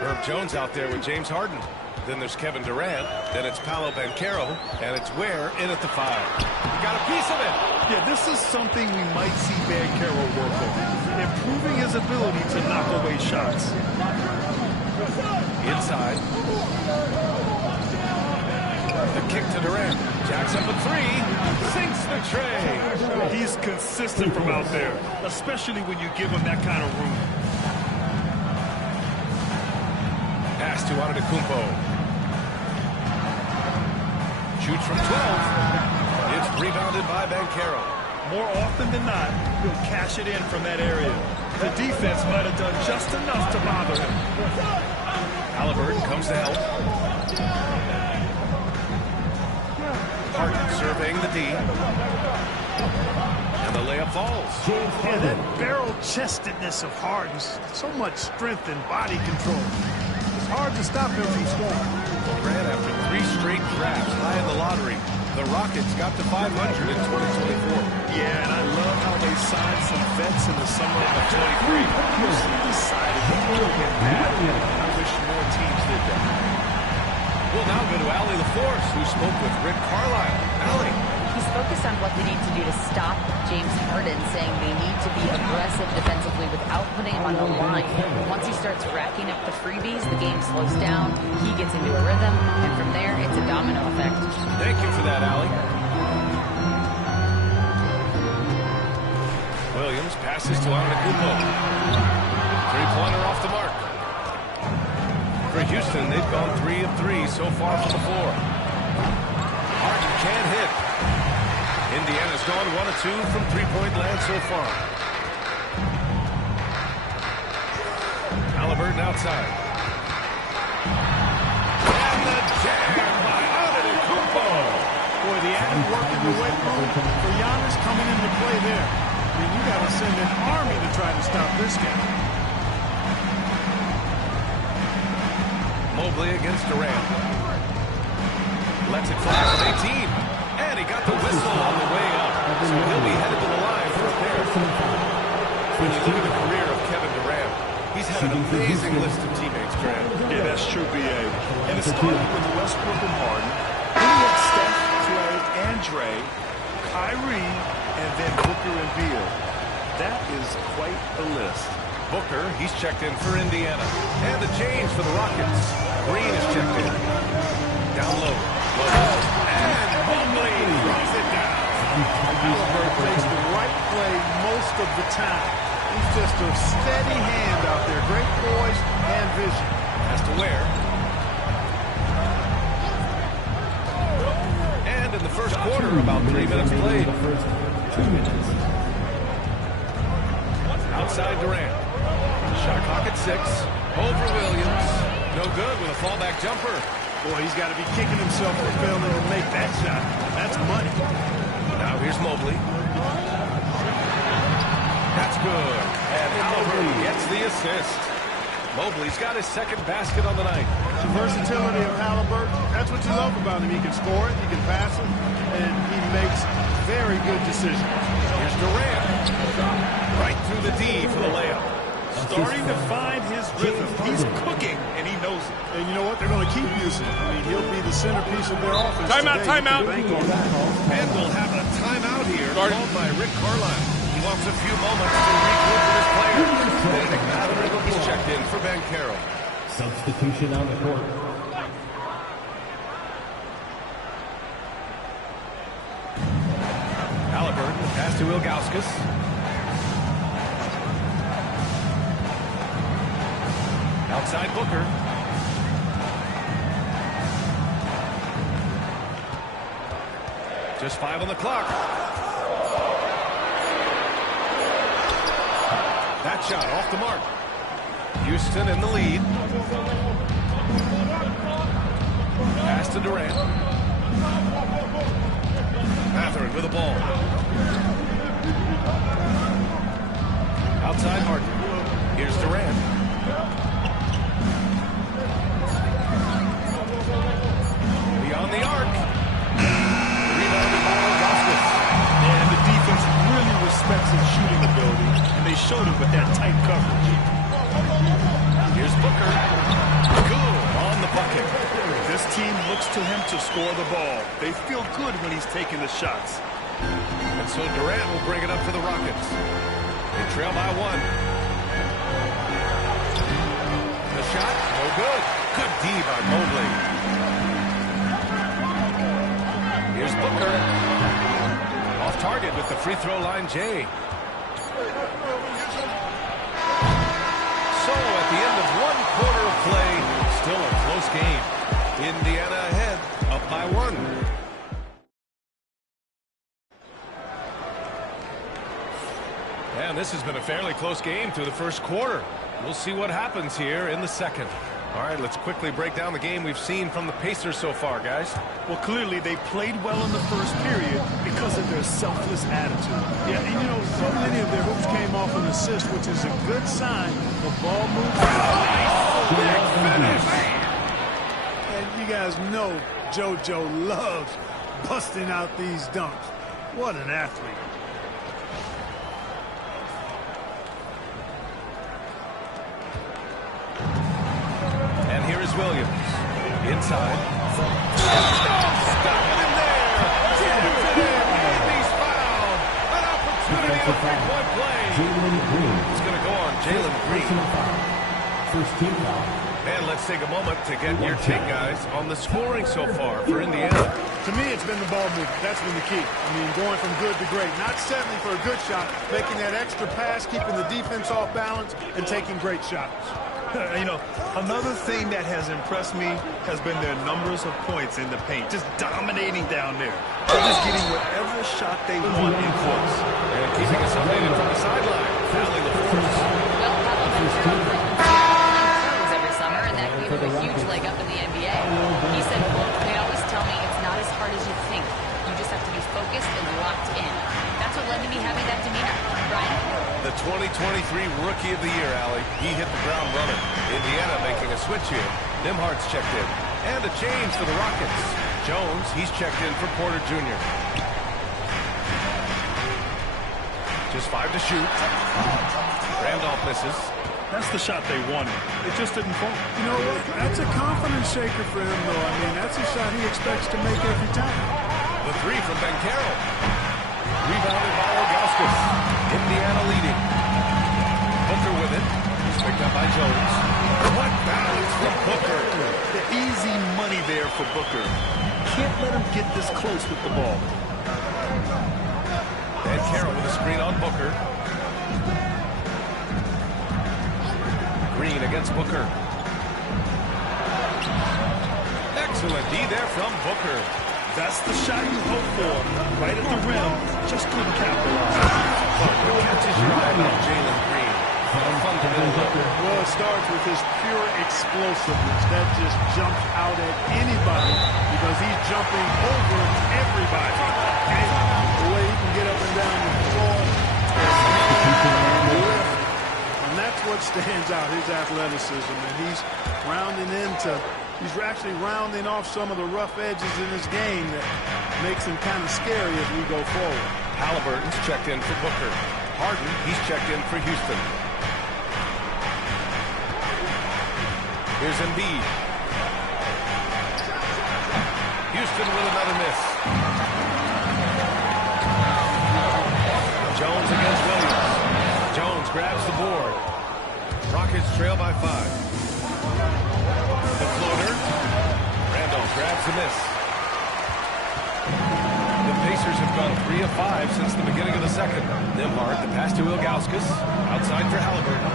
Herb Jones out there with James Harden. Then there's Kevin Durant. Then it's Paolo Banchero. And it's Ware in at the 5. He got a piece of it. Yeah, this is something we might see Banchero work on. Improving his ability to knock away shots. Inside. The kick to Durant. Jacks up a 3. Sinks the tray. He's consistent from out there, especially when you give him that kind of room. Pass to Antetokounmpo. Shoots from 12. It's rebounded by Banchero. More often than not, he'll cash it in from that area. The defense might have done just enough to bother him. Halliburton comes to help. Harden surveying the D. And the layup falls. Yeah, that barrel-chestedness of Harden's, so much strength and body control. It's hard to stop him from scoring. Ran after 3 straight drafts high in the lottery. The Rockets got to 500 in 2024. Yeah, and I love how they signed some vets in the summer of 23. Houston decided to look at that. I wish more teams did that. We'll now go to Allie LaForce, who spoke with Rick Carlisle. Allie. He's focused on what they need to do to stop James Harden, saying they need to be aggressive defensively without putting him on the line. Once he starts racking up the freebies, the game slows down, he gets into a rhythm, and from there, it's a domino effect. Thank you for that, Allie. Williams passes to Antetokounmpo. Three-pointer off the mark. For Houston, they've gone 3 of 3 so far from the floor. Harden can't hit. Indiana's gone 1 of 2 from three-point land so far. Halliburton outside. And the jam by Antetokounmpo. Boy, the added work in the weight room for Giannis coming into play there. I mean, you got to send an army to try to stop this guy. Mobley against Durant. Lets it fly from 18. And he got the whistle on the way up. So he'll be headed to the line for a pair. When you look at the career of Kevin Durant, he's had an amazing list of teammates, Grant. Yeah, that's true, B.A. And it started with Westbrook and Harden. Then he had Steph, Clay, Andre, Kyrie, and then Booker and Beal. That is quite the list. Booker, he's checked in for Indiana. And the change for the Rockets. Green is checked in. Down low. And Mobley throws it down. Halliburton makes the right play most of the time. He's just a steady hand out there. Great poise and vision. Has to wear. And in the first quarter, about 3 minutes played. Outside Durant. Shot clock at 6. Over Williams. No good with a fallback jumper. Boy, he's got to be kicking himself for failing to make that shot. That's money. Now here's Mobley. That's good. And Halliburton gets the assist. Mobley's got his second basket on the night. The versatility of Halliburton, that's what you love about him. He can score it, he can pass it, and he makes very good decisions. Here's Durant. Right through the D for the layup. Starting to find his rhythm. He's cooking, and he knows it. And you know what? They're going to keep using it. I mean, he'll be the centerpiece of their offense. Timeout. And we'll have a timeout here called by Rick Carlisle. He wants a few moments to regroup with his players. Then Halliburton, he's checked in for Banchero. Substitution on the court. Halliburton, pass to Ilgauskas. Outside Booker. To Just 5 on the clock. That shot off the mark. Houston in the lead. Pass to Durant. Mathurin with the ball. Outside Harden. Here's Durant. Beyond the arc. Rebounded by Augustus. And the defense really respects his shooting ability, and they showed it with that tight coverage. Here's Booker. Good on the bucket. This team looks to him to score the ball. They feel good when he's taking the shots. And so Durant will bring it up for the Rockets. They trail by 1. The shot, no good. Good D by Mobley. Here's Booker. Off target with the free throw line, Jay. So at the end of 1 quarter of play, still a close game. Indiana ahead, up by 1. And this has been a fairly close game through the first quarter. We'll see what happens here in the second. All right, let's quickly break down the game we've seen from the Pacers so far, guys. Well, clearly they played well in the first period because of their selfless attitude. Yeah, and you know, so many of their hoops came off an assist, which is a good sign. The ball moves. Big finish. And you guys know JoJo loves busting out these dunks. What an athlete. And here is Williams. Inside. Stop it in there. Jams it in. And he's fouled. An opportunity for three-point play. It's going to go on Jalen Green. First team foul. And let's take a moment to get your take, guys, on the scoring so far for Indiana. To me, it's been the ball movement. That's been the key. I mean, going from good to great. Not settling for a good shot, making that extra pass, keeping the defense off balance, and taking great shots. You know, another thing that has impressed me has been their numbers of points in the paint, just dominating down there. They're just getting whatever shot they want in close. And keeping us updated from the sideline, fouling the force. Every summer, and that gave him a huge leg up in the NBA. He said, quote, "They always tell me it's not as hard as you think. You just have to be focused and locked in." That's what led to me having that demeanor. Brian? The 2023 Rookie of the Year, Allie. He hit the ground running. Indiana making a switch here. Nimhardt's checked in. And a change for the Rockets. Jones, he's checked in for Porter Jr. Just 5 to shoot. Randolph misses. That's the shot they wanted. It just didn't fall. You know what? That's a confidence shaker for him, though. I mean, that's a shot he expects to make every time. The 3 from Ben Carroll. Rebounded by Augustus. Indiana leading. Booker with it. He's picked up by Jones. What balance from Booker. The easy money there for Booker. Can't let him get this close with the ball. And Carroll with a screen on Booker. Green against Booker. Excellent D there from Booker. That's the shot you hope for. Right at the rim. Just couldn't capitalize. What catches your eye about Jalen Green? Well, it starts with his pure explosiveness. That just jumps out at anybody because he's jumping over everybody. And the way he can get up and down the floor, and that's what stands out, his athleticism. And he's actually rounding off some of the rough edges in his game that makes him kind of scary as we go forward. Halliburton's checked in for Booker. Harden, he's checked in for Houston. Here's Embiid. Houston with another miss. Jones against Williams. Jones grabs the board. Rockets trail by 5. The floater. Randolph grabs the miss. The Pacers have gone 3 of 5 since the beginning of the second. Nimhardt, the pass to Ilgauskas. Outside for Halliburton.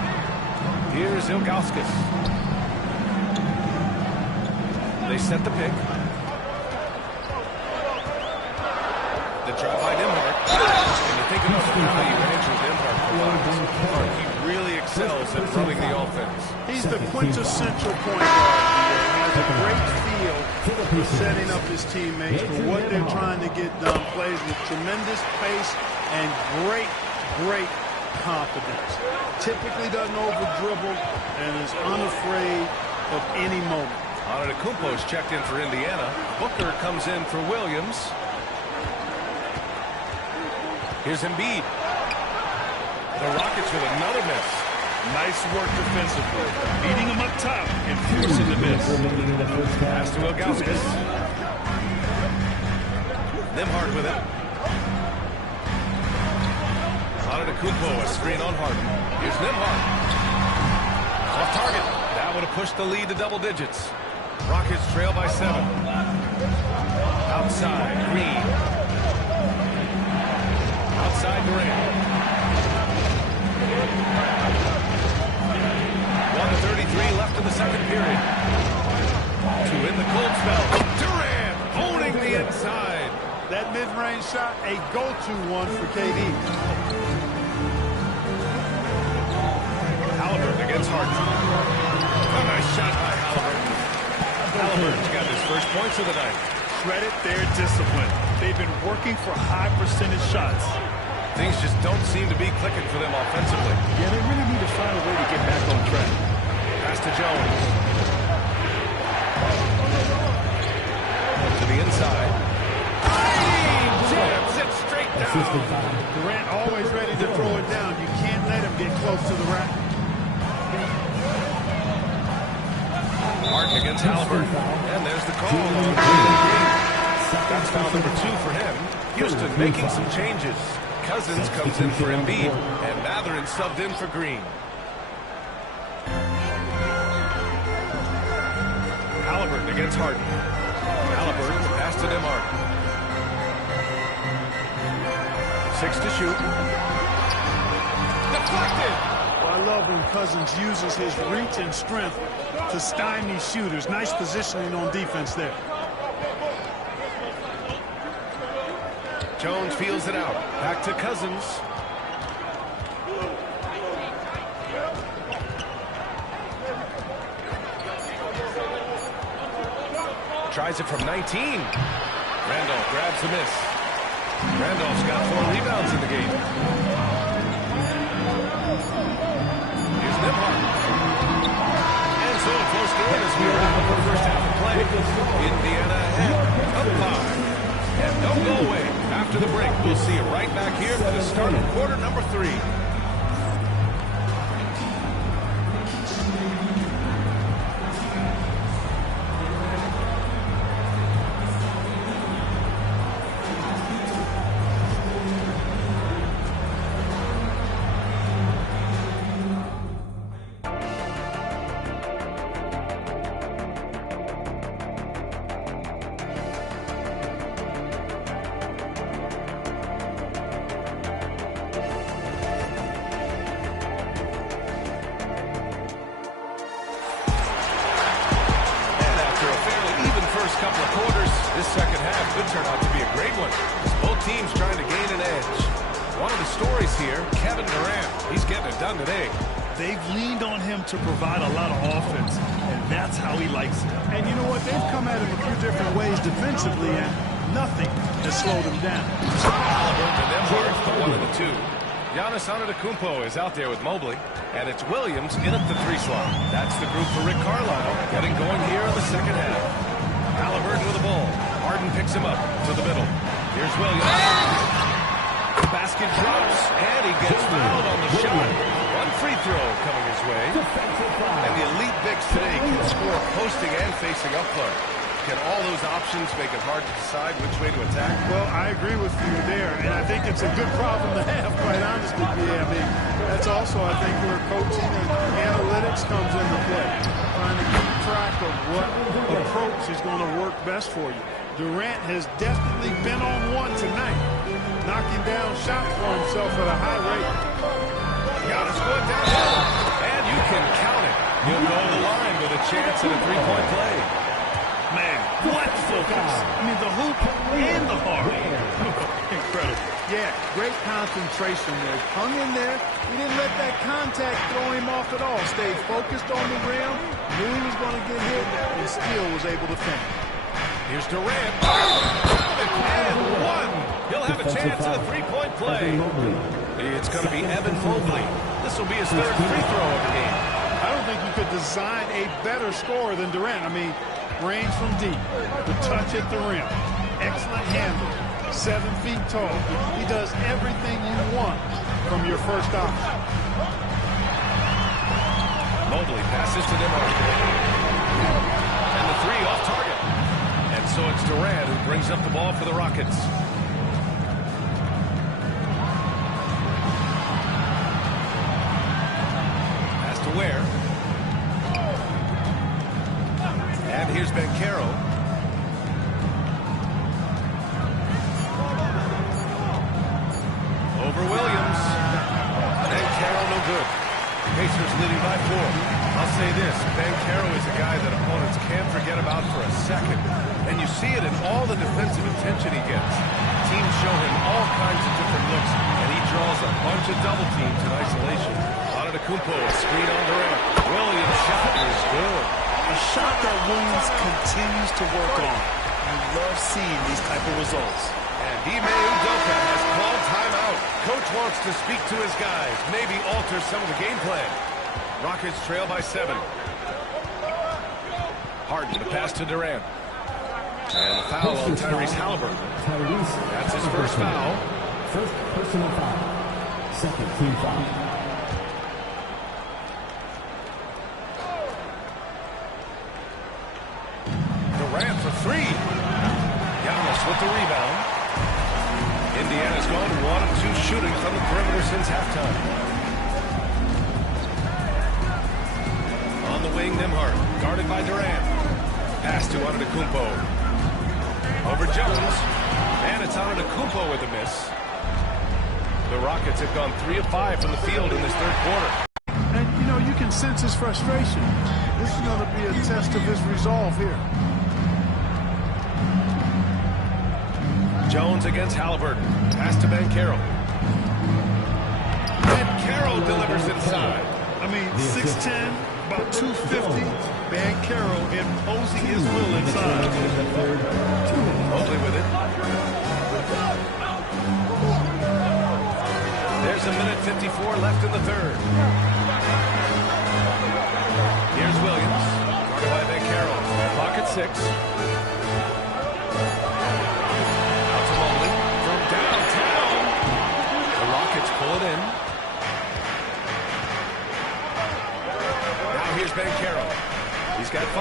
Here's Ilgauskas. They set the pick. the drive by Nembhard. And you think about the value Andrew Nembhard provides. He really excels at running the offense. He's the quintessential point guard. He has a great feel for setting up his teammates for what they're trying to get done. Plays with tremendous pace and great confidence. Typically doesn't over-dribble and is unafraid of any moment. Antetokounmpo's checked in for Indiana. Booker comes in for Williams. Here's Embiid. The Rockets with another miss. Nice work defensively. Beating him up top and forcing the miss. Pass to Ilgauskas. Nembhard with it. Antetokounmpo, a screen on Harden. Here's Nembhard. Off target. That would have pushed the lead to double digits. Rockets trail by 7. Outside, Green. Outside, Durant. 1:33 left in the second period. To win the cold spell. Durant owning the inside. That mid-range shot, a go-to one for KD. Halliburton against Harden. A nice shot by Halliburton. Halliburton's got his first points of the night. Credit their discipline. They've been working for high percentage shots. Things just don't seem to be clicking for them offensively. Yeah, they really need to find a way to get back on track. Pass to Jones. To the inside. Jams it straight down. Durant always ready to throw it down. You can't let him get close to the rack. Harden against Halliburton. And there's the call on That's foul number 2 for him. Houston making some changes. Cousins comes in for Embiid, and Mathurin subbed in for Green. Halliburton against Harden. Halliburton pass to Nembhard. 6 to shoot. Deflected. I love when Cousins uses his reach and strength to stymie shooters. Nice positioning on defense there. Jones feels it out. Back to Cousins. Tries it from 19. Randolph grabs the miss. Randolph's got 4 rebounds in the game. Here's Nembhard. And so close to it as we wrap up the first half of play. Indiana ahead. Up 5. And don't go away. After the break, we'll see you right back here for the start of quarter number 3. Couple of quarters, this second half could turn out to be a great one. Both teams trying to gain an edge. One of the stories here, Kevin Durant. He's getting it done today. They've leaned on him to provide a lot of offense, and that's how he likes it. And you know what? They've come at him a few different ways defensively, and nothing has slowed him down. Halliburton and Nembhard, the 1 and the 2. Giannis Antetokounmpo is out there with Mobley, and it's Williams in at the 3 slot. That's the group for Rick Carlisle, getting going here in the second half. Halliburton with the ball. Harden picks him up to the middle. Here's Williams. The basket drops, and he gets fouled on the shot. 1 free throw coming his way. And the elite bigs today can score posting and facing up front. Can all those options make it hard to decide which way to attack? Well, I agree with you there, and I think it's a good problem to have, quite honestly, BA. I mean, that's also, I think, where coaching and analytics comes into play. Trying to keep track of what approach is going to work best for you. Durant has definitely been on one tonight, knocking down shots for himself at a high rate. Giannis going down, and you can count it. He'll go to the line with a chance at a 3-point play. Man, what focus. I mean, the hoop and the heart. Incredible. Yeah, great concentration there. Hung in there. He didn't let that contact throw him off at all. Stayed focused on the rim, knew he was going to get hit, and still was able to finish. Here's Durant. And one. He'll have a chance at a three-point play. It's going to be Evan Mobley. This will be his third free throw of the game. I don't think you could design a better scorer than Durant. I mean, range from deep, the touch at the rim, excellent handle, 7 feet tall. He does everything you want from your first option. Mobley passes to Nimar. And the three off target. And so it's Durant who brings up the ball for the Rockets. Pass to Ware. And here's Banchero. Over Williams. Banchero no good. Pacers leading by 4. I'll say this, Banchero is a guy that opponents can't forget about for a second. And you see it in all the defensive attention he gets. Teams show him all kinds of different looks, and he draws a bunch of double teams in isolation. Antetokounmpo, a screen on Durant. Williams' shot is good. A shot that Williams continues to work on. I love seeing these type of results. And Ime Udoka has called timeout. Coach wants to speak to his guys, maybe alter some of the game plan. Rockets trail by 7. Harden to pass to Durant. And the foul on Tyrese Halliburton. That's his first foul. First personal foul. Second team foul. Durant for 3. Giannis with the rebound. Indiana's gone 1 of 2 shooting from the perimeter since halftime. On the wing, Nimhart, guarded by Durant. Pass to Antetokounmpo. Over Jones. And it's Antetokounmpo with a miss. The Rockets have gone 3 of 5 from the field in this third quarter. And, you know, you can sense his frustration. This is going to be a test of his resolve here. Jones against Halliburton. Pass to Banchero. Banchero delivers inside. I mean, 6'10", about 250. Banchero imposing his will inside. Mobley with it. There's a minute 54 left in the third. Here's Williams. Guarded by Banchero. Clock at 6. Out to Mobley. From downtown. The Rockets pull it in. Now here's Banchero. He's got 5.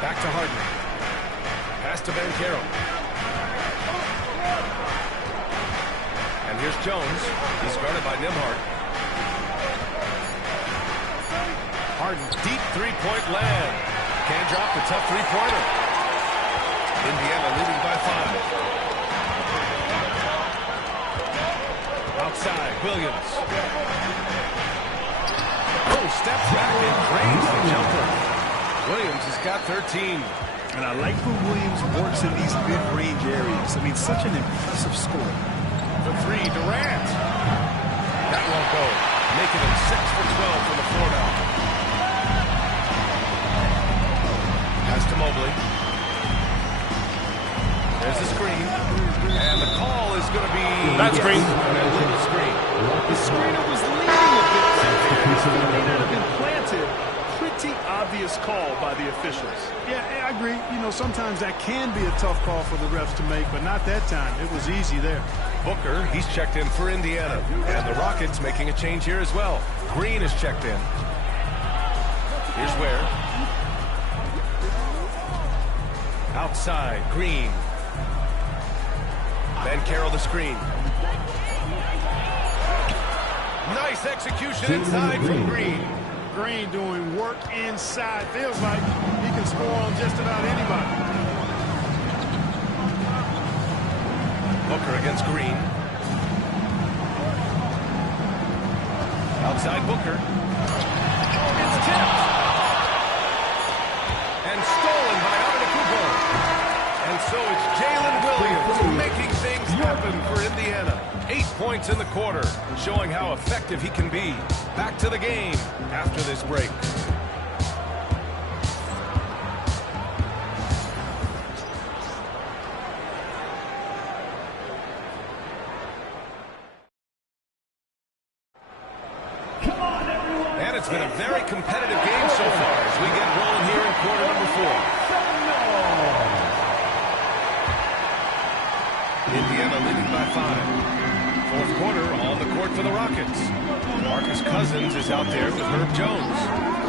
Back to Harden. Pass to Banchero. And here's Jones. He's guarded by Nimhart. Harden, deep three-point land. Can't drop the tough three-pointer. Indiana leading by 5. Outside, Williams. Oh, steps back and drains the jumper. Williams has got 13. And I like when Williams works in these mid-range areas. I mean, such an impressive score. The 3, Durant. That won't go. Making him 6 for 12 from the floor now. Pass to Mobley. There's the screen. And the call is going to be... That screen. An illegal screen. The screener was leaning a bit. It may not have been planted. Pretty obvious call by the officials. Yeah, I agree. You know, sometimes that can be a tough call for the refs to make, but not that time. It was easy there. Booker, he's checked in for Indiana. And the Rockets making a change here as well. Green is checked in. Here's Ware. Outside, Green. Banchero the screen. Nice execution inside from Green. Green doing work inside. Feels like he can score on just about anybody. Booker against Green. Outside Booker. It's tipped. And stolen by Antetokounmpo. so it's Jalen Williams making things happen for Indiana. 8 points in the quarter, showing how effective he can be. Back to the game after this break. And it's been a very competitive game so far as we get rolling here in quarter number 4. Indiana leading by 5. Fourth quarter, on the court for the Rockets. Marcus Cousins is out there with Herb Jones.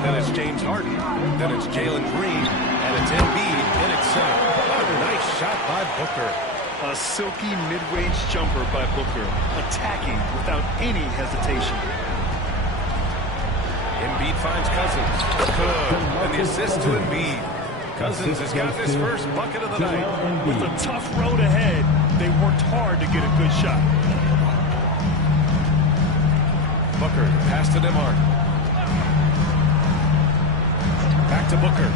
Then it's James Harden. Then it's Jalen Green. And it's Embiid in its center. A nice shot by Booker. A silky mid-range jumper by Booker. Attacking without any hesitation. Embiid finds Cousins. Good. And the assist to Embiid. Cousins has got his first bucket of the night. With a tough road ahead, they worked hard to get a good shot. Booker, pass to DeMar. Back to Booker.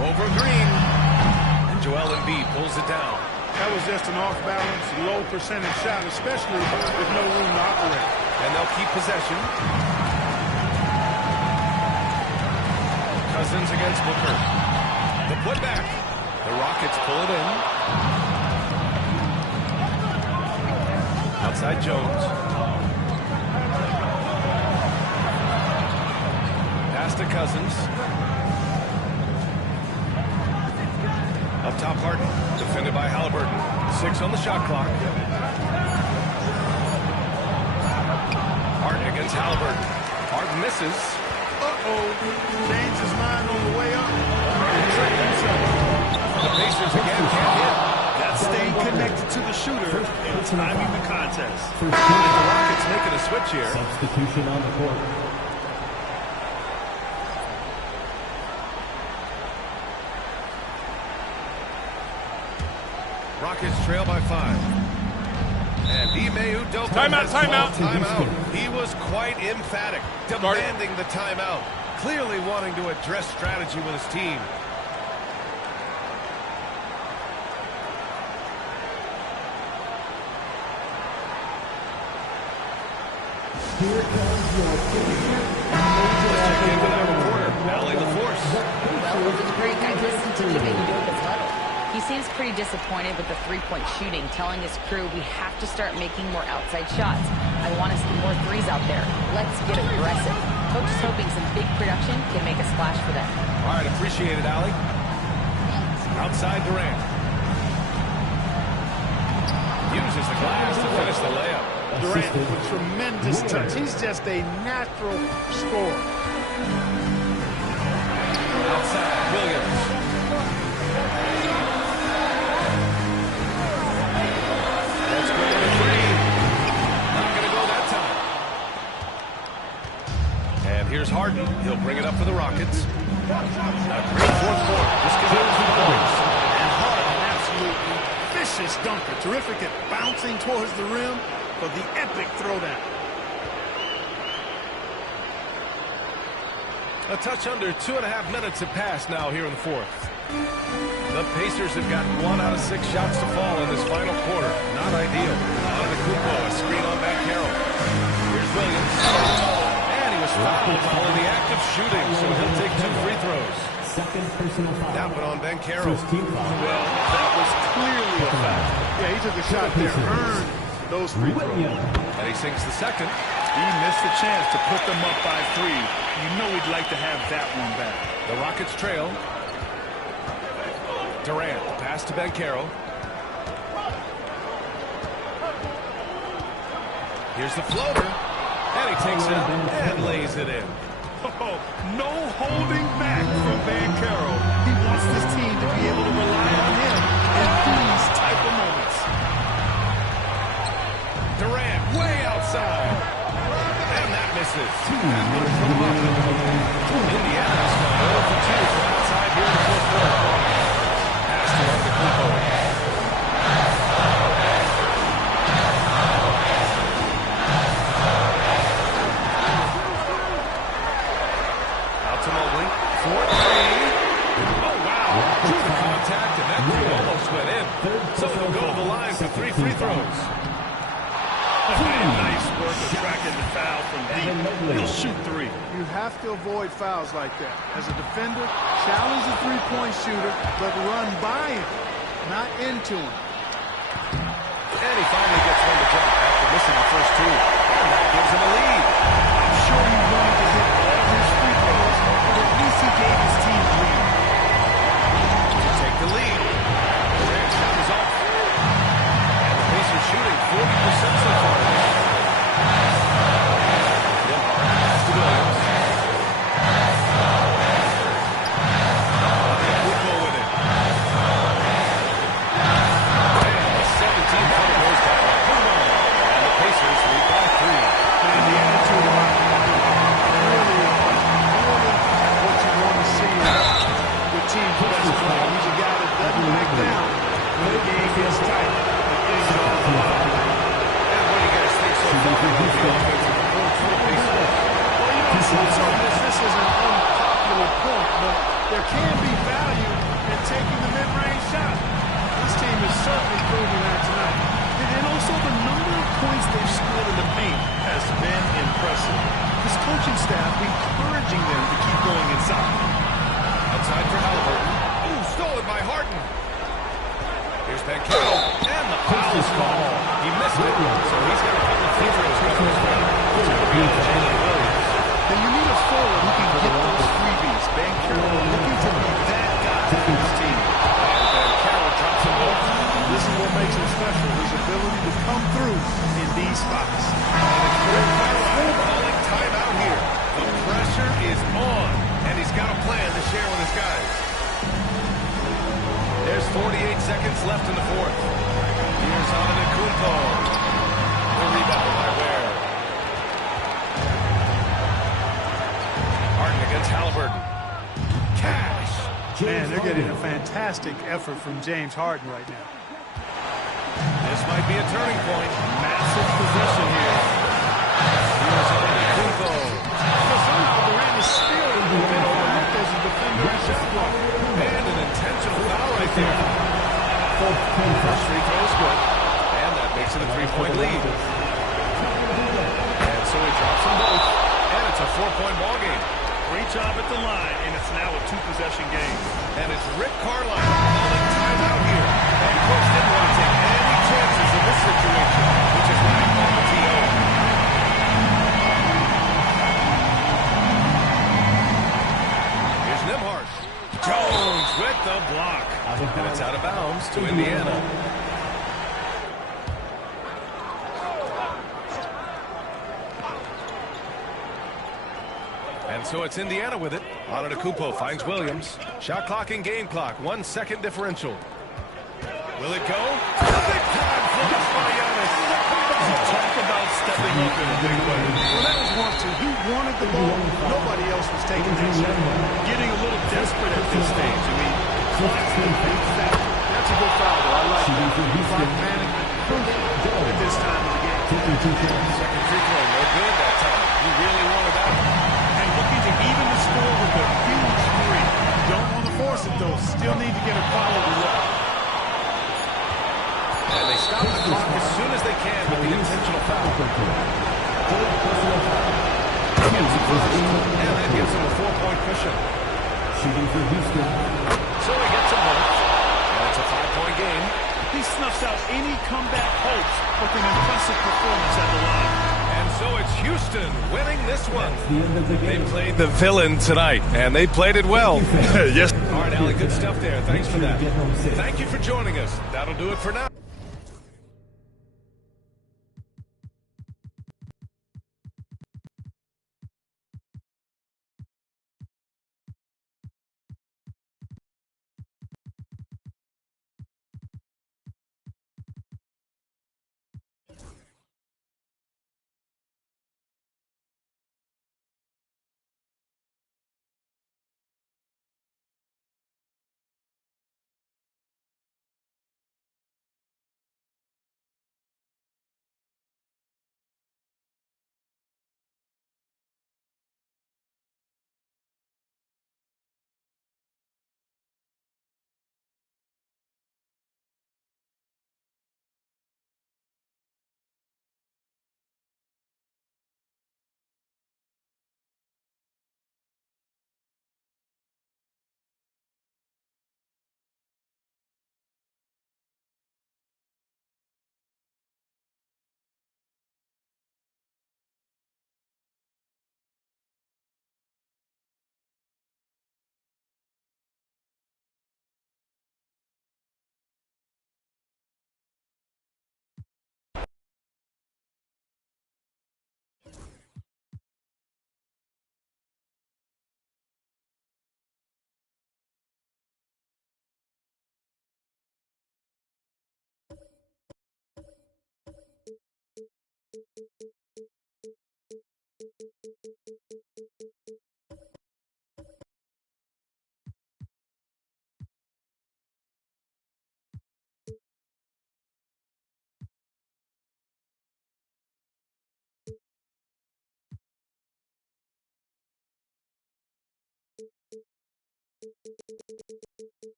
Over Green. And Joel Embiid pulls it down. That was just an off-balance, low-percentage shot, especially with no room to operate. And they'll keep possession. Cousins against Booker. The putback. The Rockets pull it in. Outside Jones. Pass to Cousins. Up top Harden. Defended by Halliburton. 6 on the shot clock. Harden against Halliburton. Harden misses. Changed his mind on the way up. The Pacers again can't hit. That's staying connected to the shooter and timing the contest. And the Rockets making a switch here. Substitution on the court. Rockets trail by 5. And Ime Udoka. Timeout. He was quite emphatic, demanding the timeout. Clearly wanting to address strategy with his team. Here comes your finisher. Valley the force. Well, with the break, I listened to Ime Udoka's huddle. He seems pretty disappointed with the three-point shooting, telling his crew we have to start making more outside shots. I want to see more threes out there. Let's get aggressive. Coach is hoping some big production can make a splash for them. All right, appreciate it, Allie. Outside Durant. Uses the glass to finish the layup. Durant with tremendous touch. He's just a natural scorer. Outside, Williams. Let's go to 3. Not going to go that time. And here's Harden. He'll bring it up for the Rockets. A great fourth quarter. Just give it 2 points. And Harden, absolutely vicious dunker. Terrific at bouncing towards the rim for the epic throwdown. A touch under 2.5 minutes have passed now here in the fourth. The Pacers have got 1 out of 6 shots to fall in this final quarter. Not ideal. Antetokounmpo, a screen on Banchero. Here's Williams. And he was fouled while in the act of shooting, so he'll take 2 free throws. Second personal foul. That one on Banchero. Well, that was clearly a foul. Yeah, he took a shot there, earned those free throws. And he sinks the second. He missed the chance to put them up by 3. You know he'd like to have that one back. The Rockets trail. Durant, pass to Banchero. Here's the floater. And he takes it and lays it in. Oh, no holding back from Banchero. He wants this team to be able to rely on him in these type of moments. Durant, way outside. And that misses. Indiana's gone 0 for 2 from outside here in the fourth quarter. Pass to Antetokounmpo. Out to Mobley. 4-3. Oh, wow. Through the So he'll go to the line for 3 free throws. Nice work attracting the foul from deep. He'll shoot 3. You have to avoid fouls like that. As a defender, challenge the three-point shooter, but run by him, not into him. And he finally gets one to drop after missing the first 2. And that gives him a lead. I'm sure he wanted to hit all his free throws, but at least he gave his team a lead. To take the lead, Durant's shot is off. And the Pacers shooting 40% so far. Pass to Williams. Kupo with it. And the 17-footer goes down. And the Pacers lead by 3. And the attitude of really what you want to see with team best play. He's a guy that doesn't back down when the game gets tight. The things are all about. And what do you guys think so far about the offensive approach for the Pacers? Well, you know, some of this is an unpopular point, but there can be value in taking the mid-range shot. This team is certainly proving that tonight. And also the number of points they've scored in the paint has been impressive. His coaching staff encouraging them to keep going inside. Outside for Halliburton. Ooh, stolen by Harden. Here's Banchero. And the foul is called. He missed it, so he's got a couple of free throws coming his way. It's going to be on Jalen Williams. Then you need a forward who can get those freebies. Banchero looking to be that guy for his team. And Banchero drops them both. This is what makes him special, his ability to come through in these spots. And it's Rick Carlisle calling timeout here. The pressure is on, and he's got a plan to share with his guys. There's 48 seconds left in the fourth. Here's Antetokounmpo. The rebound by Ware. Harden against Halliburton. Cash. Man, they're getting a fantastic effort from James Harden right now. This might be a turning point. Massive possession here. Here's Antetokounmpo. Somehow Durant is still been overlooked as a defender and shot blocker. And an intentional foul right there. First free throw is good. And that makes it a 3-point lead. And so he drops them both. And it's a 4-point ball game. Great job at the line, and it's now a 2-possession game. And it's Rick Carlisle calling timeout here. And coach didn't want to take any chances in this situation, which is why he called the TO. Here's Nembhard. Jones with the block. And it's out of bounds to Indiana. And so it's Indiana with it. Antetokounmpo finds Williams. Shot clock and game clock. 1 second differential. Will it go? Big time flush by Giannis. Talk about stepping up in a big way. Well, that was 1-2. He wanted the ball. Nobody else was taking that shot. Getting a little desperate at this stage. I mean, that's a good foul, though. I like that. Clock management crucial at this time of the game. Second free throw, no good that time. He really wanted that one. and looking to even the score with a huge 3. Don't want to force it, though. Still need to get a quality look. And they stop the clock as soon as they can with the intentional foul. Gets it first, and that gives him a 4-point cushion. So he gets them both, and it's a 5-point game. He snuffs out any comeback hopes with an impressive performance at the line. And so it's Houston winning this one. They played the villain tonight, and they played it well. Yes. All right, Allie, good stuff there. Thanks for that. Thank you for joining us. That'll do it for now.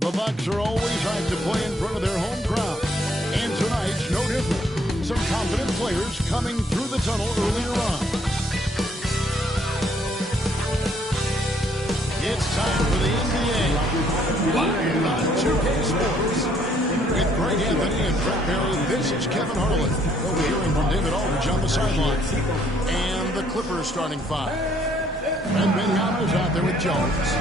The Bucks are always hyped to play in front of their home crowd. And tonight's no different. Some confident players coming through the tunnel earlier on. It's time for the NBA. Live on 2K Sports. With Greg Anthony and Brett Perry, this is Kevin Harlan. We'll be hearing from David Aldridge on the sideline. And the Clippers starting five. And Benyama's out there with Jones.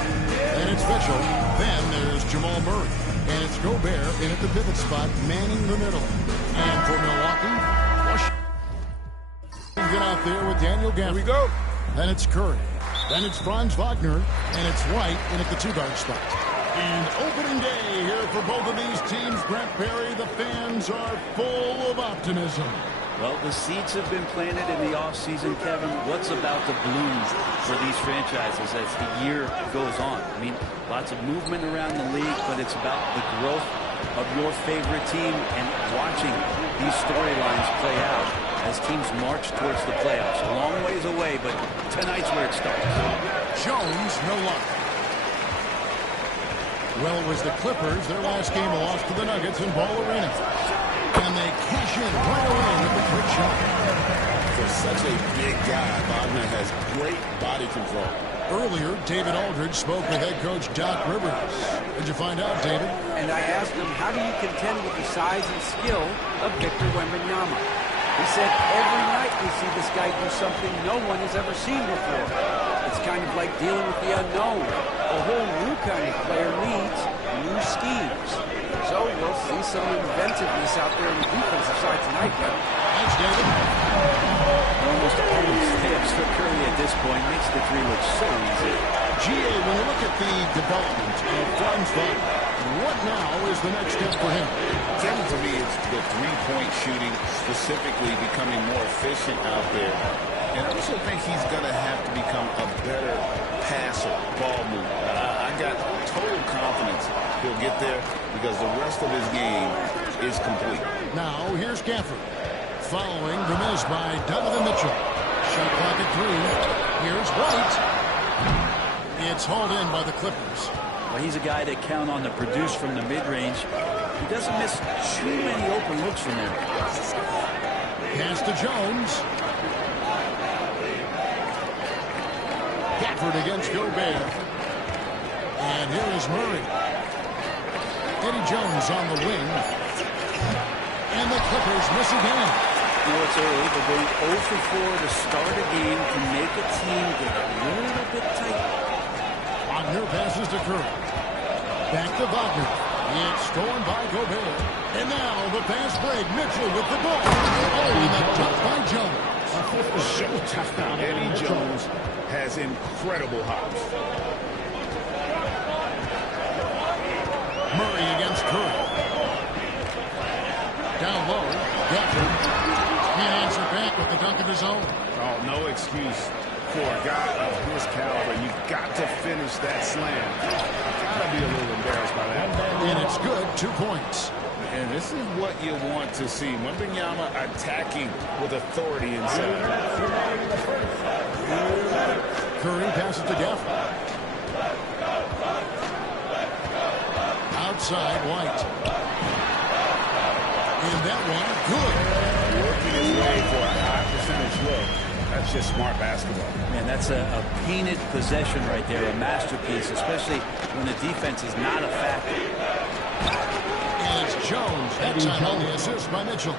And it's Mitchell. Then there's Jamal Murray. And it's Gobert in at the pivot spot, manning the middle. And for Milwaukee, Washington out there with Daniel Gafford. Here we go. Then it's Curry. Then it's Franz Wagner. And it's White in at the two-guard spot. And opening day here for both of these teams, Brent Perry. The fans are full of optimism. Well, the seeds have been planted in the offseason, Kevin. What's about to bloom for these franchises as the year goes on? I mean, lots of movement around the league, but it's about the growth of your favorite team and watching these storylines play out as teams march towards the playoffs. A long ways away, but tonight's where it starts. Jones, no luck. Well, it was the Clippers. Their last game a loss to the Nuggets in Ball Arena. And they cash in right away with the quick shot. For such a big guy, Wagner has great body control. Earlier, David Aldridge spoke with head coach Doc Rivers. What'd you find out, David? And I asked him, how do you contend with the size and skill of Victor Wembanyama? He said, every night we see this guy do something no one has ever seen before. It's kind of like dealing with the unknown. A whole new kind of player needs new schemes. So we'll see some inventiveness out there on the defensive side tonight, Kevin. Thanks, David. Almost always tips for Curry at this point. Makes the three look so easy. GA, when you look at the development of Franz Wagner, what now is the next step for him? Kevin, to me, it's the three-point shooting, specifically becoming more efficient out there. And I also think he's going to have to become a better passer, ball mover. I got total confidence he'll get there because the rest of his game is complete. Now, here's Gafford. Following the miss by Donovan Mitchell. Shot clock at 3. Here's White. It's hauled in by the Clippers. Well, he's a guy that count on to produce from the mid-range. He doesn't miss too many open looks from there. Pass to Jones. Gafford against Gobert. And here is Murray. Eddie Jones on the wing. And the Clippers miss again. You know, it's early, but going 0 for 4 to start a game can make a team get a little bit tight. Wagner passes to Curry. Back to Wagner. It's stolen by Gobert. And now the pass break. Mitchell with the ball. Oh, and the dunk by Jones. Showtime. Eddie Jones has incredible hops. Murray against Curry. Down low. Gafford can't answer back with the dunk of his own. Oh, no excuse for a guy of his caliber. You've got to finish that slam. Got to be a little embarrassed by that. And it's good. 2 points. And this is what you want to see. Wembanyama attacking with authority inside. Curry passes to Gafford. Outside, White. And that one, good. Working his way for a high percentage look. That's just smart basketball. Man, that's a painted possession right there, a masterpiece, especially when the defense is not a factor. And it's Jones. That time on the assist by Mitchell.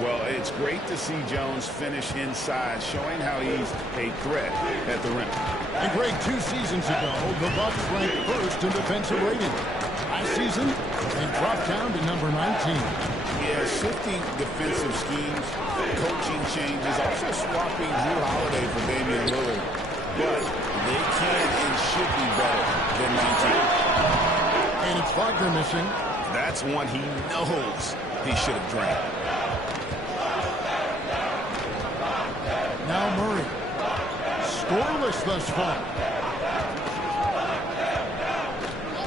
Well, it's great to see Jones finish inside, showing how he's a threat at the rim. And Greg, 2 seasons ago, the Bucks ranked first in defensive rating. Last season, they dropped down to number 19. Yeah, shifting defensive schemes, coaching changes, also swapping Drew Holiday for Damian Lillard. But they can and should be better than 19. And it's Wagner missing. That's one he knows he should have drained. Now Murray. Scoreless thus far.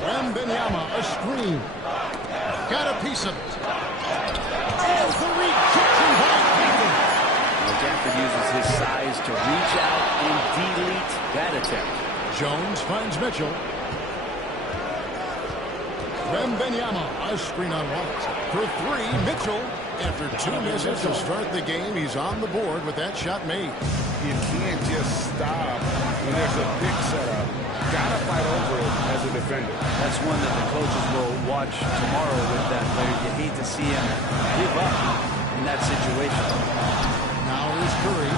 Wembanyama, a screen. Got a piece of it. Oh, the rejection by Gafford. Well, Gafford uses his size to reach out and delete that attempt. Jones finds Mitchell. Wembanyama, a screen on White. For three, Mitchell. After two misses to start the game, he's on the board with that shot made. You can't just stop when there's a big setup. Gotta fight over it as a defender. That's one that the coaches will watch tomorrow with that player. You hate to see him give up in that situation. Now here's Curry.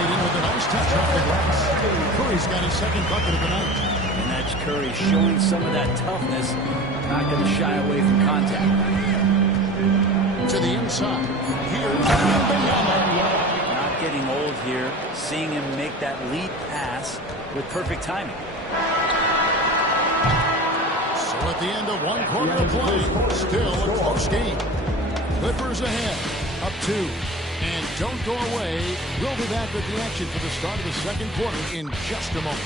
Leading with a nice touch off the glass. Curry's got his second bucket of the night. And that's Curry showing some of that toughness. Not going to shy away from contact. To the inside. Here's Wembanyama. Not getting old here. Seeing him make that lead pass with perfect timing. So at the end of one quarter of play, still a close game. Clippers ahead, up 2. And don't go away. We'll be back with the action for the start of the second quarter in just a moment.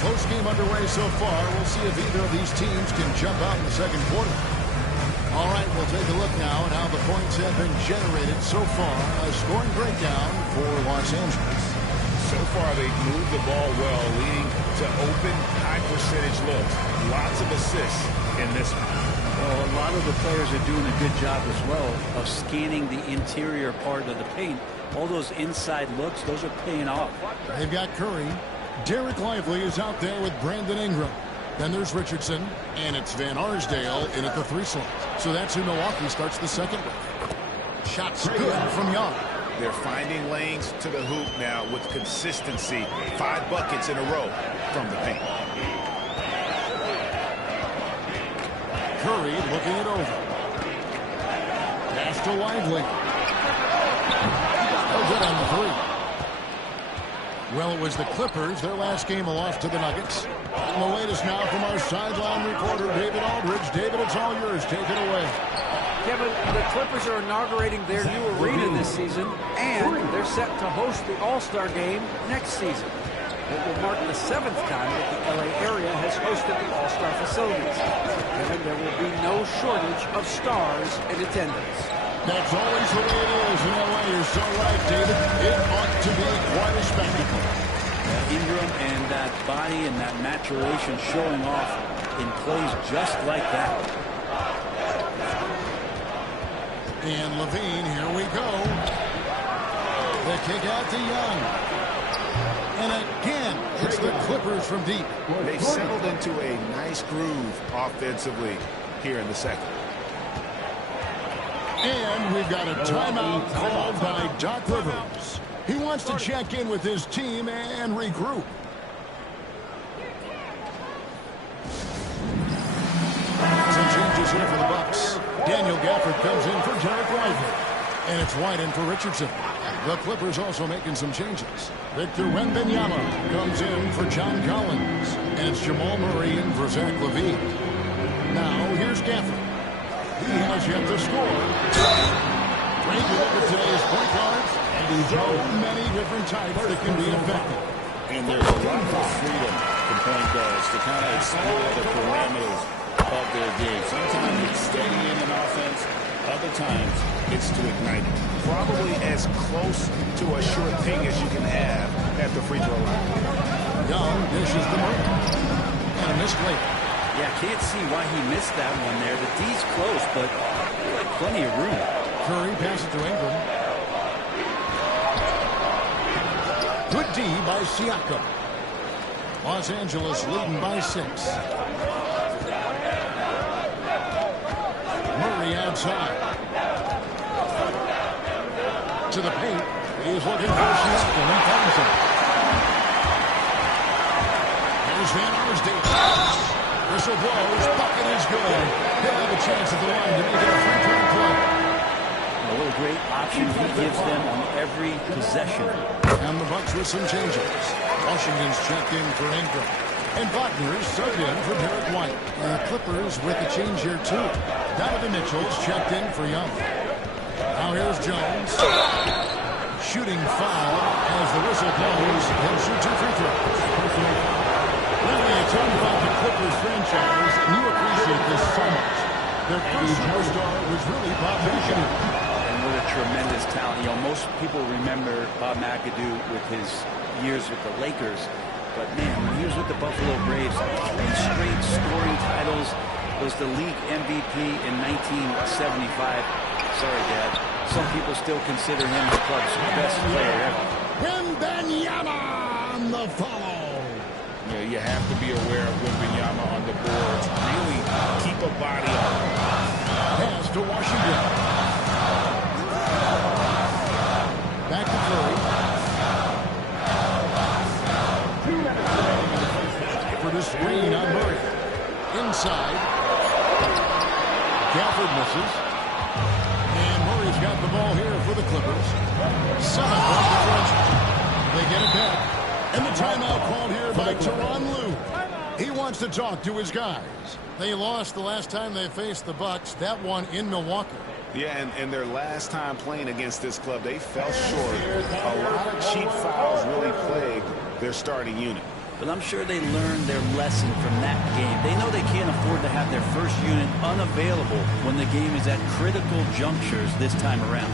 Close game underway so far. We'll see if either of these teams can jump out in the second quarter. All right, we'll take a look now at how the points have been generated so far. A scoring breakdown for Los Angeles. So far, they've moved the ball well, leading to open, high-percentage looks. Lots of assists in this one. Well, a lot of the players are doing a good job as well of scanning the interior part of the paint. All those inside looks, those are paying off. They've got Curry. Derek Lively is out there with Brandon Ingram. Then there's Richardson, and it's Van Arsdale in at the 3 slot. So that's who Milwaukee starts the second with. Shots good from Young. They're finding lanes to the hoop now with consistency. 5 buckets in a row from the paint. Curry looking it over. Pass to Lively. No good on the 3. Well, it was the Clippers, their last game a loss to the Nuggets. And the latest now from our sideline reporter, David Aldridge. David, it's all yours. Take it away. Kevin, the Clippers are inaugurating their new arena this season, and they're set to host the All-Star Game next season. It will mark the 7th time that the LA area has hosted the All-Star facilities. Kevin, there will be no shortage of stars in attendance. That's always the way it is in LA. You're so right, David. It ought to be quite a spectacle. Ingram and that body and that maturation showing off in plays just like that. And Levine, here we go. The kick out to Young. And again, it's the Clippers from deep. They've settled into a nice groove offensively here in the second. And we've got a timeout called by Doc Rivers. He wants to check in with his team and regroup. Some changes here for the Bucks. Daniel Gafford comes in for Derek Lively. And it's White in for Richardson. The Clippers also making some changes. Victor Wembanyama comes in for John Collins. And it's Jamal Murray in for Zach LaVine. Now here's Gafford. He has yet to score. Great look at today's point guards. And so many different types that can be effective. And there's a lot of freedom from point guards to kind of explore the parameters of their game. Sometimes it's steadying an offense. Other times it's to ignite it. Probably as close to a sure thing as you can have at the free throw line. Young dishes the Murray. And a missed layup. Yeah, can't see why he missed that one there. The D's close, but plenty of room. Curry passes to Ingram. Good D by Siakam. Los Angeles leading by 6. Murray outside. To the paint. He's looking for Siakam. He finds him. There's Van Arsdale. Whistle blows. Bucket is good. He'll have a chance at the line to make it a free-throw play. What a great option he gives them on every possession. And the Bucks with some changes. Washington's checked in for Ingram. And Wagner's subbed in for Derek White. And the Clippers with a change here, too. Donovan Mitchell's checked in for Young. Now here's Jones. shooting foul as the whistle blows. He'll shoot 2 free throws. When you talk about the Clippers franchise, and you appreciate this so much, their first superstar was really Bob McAdoo. And what a tremendous talent. You know, most people remember Bob McAdoo with his years with the Lakers. But, man, when he was with the Buffalo Braves, 3 straight scoring titles, was the league MVP in 1975. Sorry, Dad. Some people still consider him the club's best player ever. Wembanyama on the follow. Yeah, you have to be aware of Wembanyama on the boards. Really keep a body on. Pass to Washington. Back to Curry. For the screen on Murray. Inside. Gafford misses. And Murray's got the ball here for the Clippers. 7-point differential. They get it back. And the timeout called here by Tyronn Lue. He wants to talk to his guys. They lost the last time they faced the Bucks. That one in Milwaukee. Yeah, and their last time playing against this club, they fell short. A lot of cheap fouls really plagued their starting unit. But I'm sure they learned their lesson from that game. They know they can't afford to have their first unit unavailable when the game is at critical junctures this time around.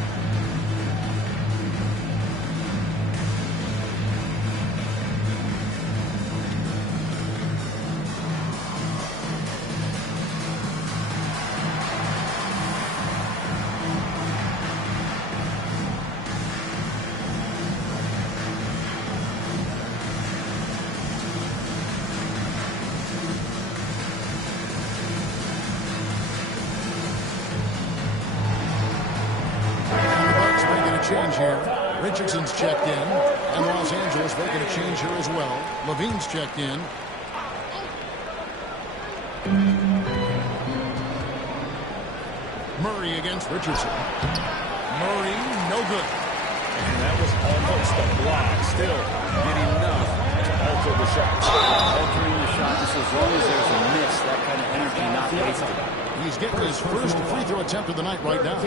Change here. Richardson's checked in, and Los Angeles making a change here as well. Levine's checked in. Murray against Richardson. Murray, no good. And that was almost a block. Still did enough to alter the shot. Altering the shot, just as long as there's a miss, that kind of energy not wasted. He's getting his first free throw attempt of the night right now.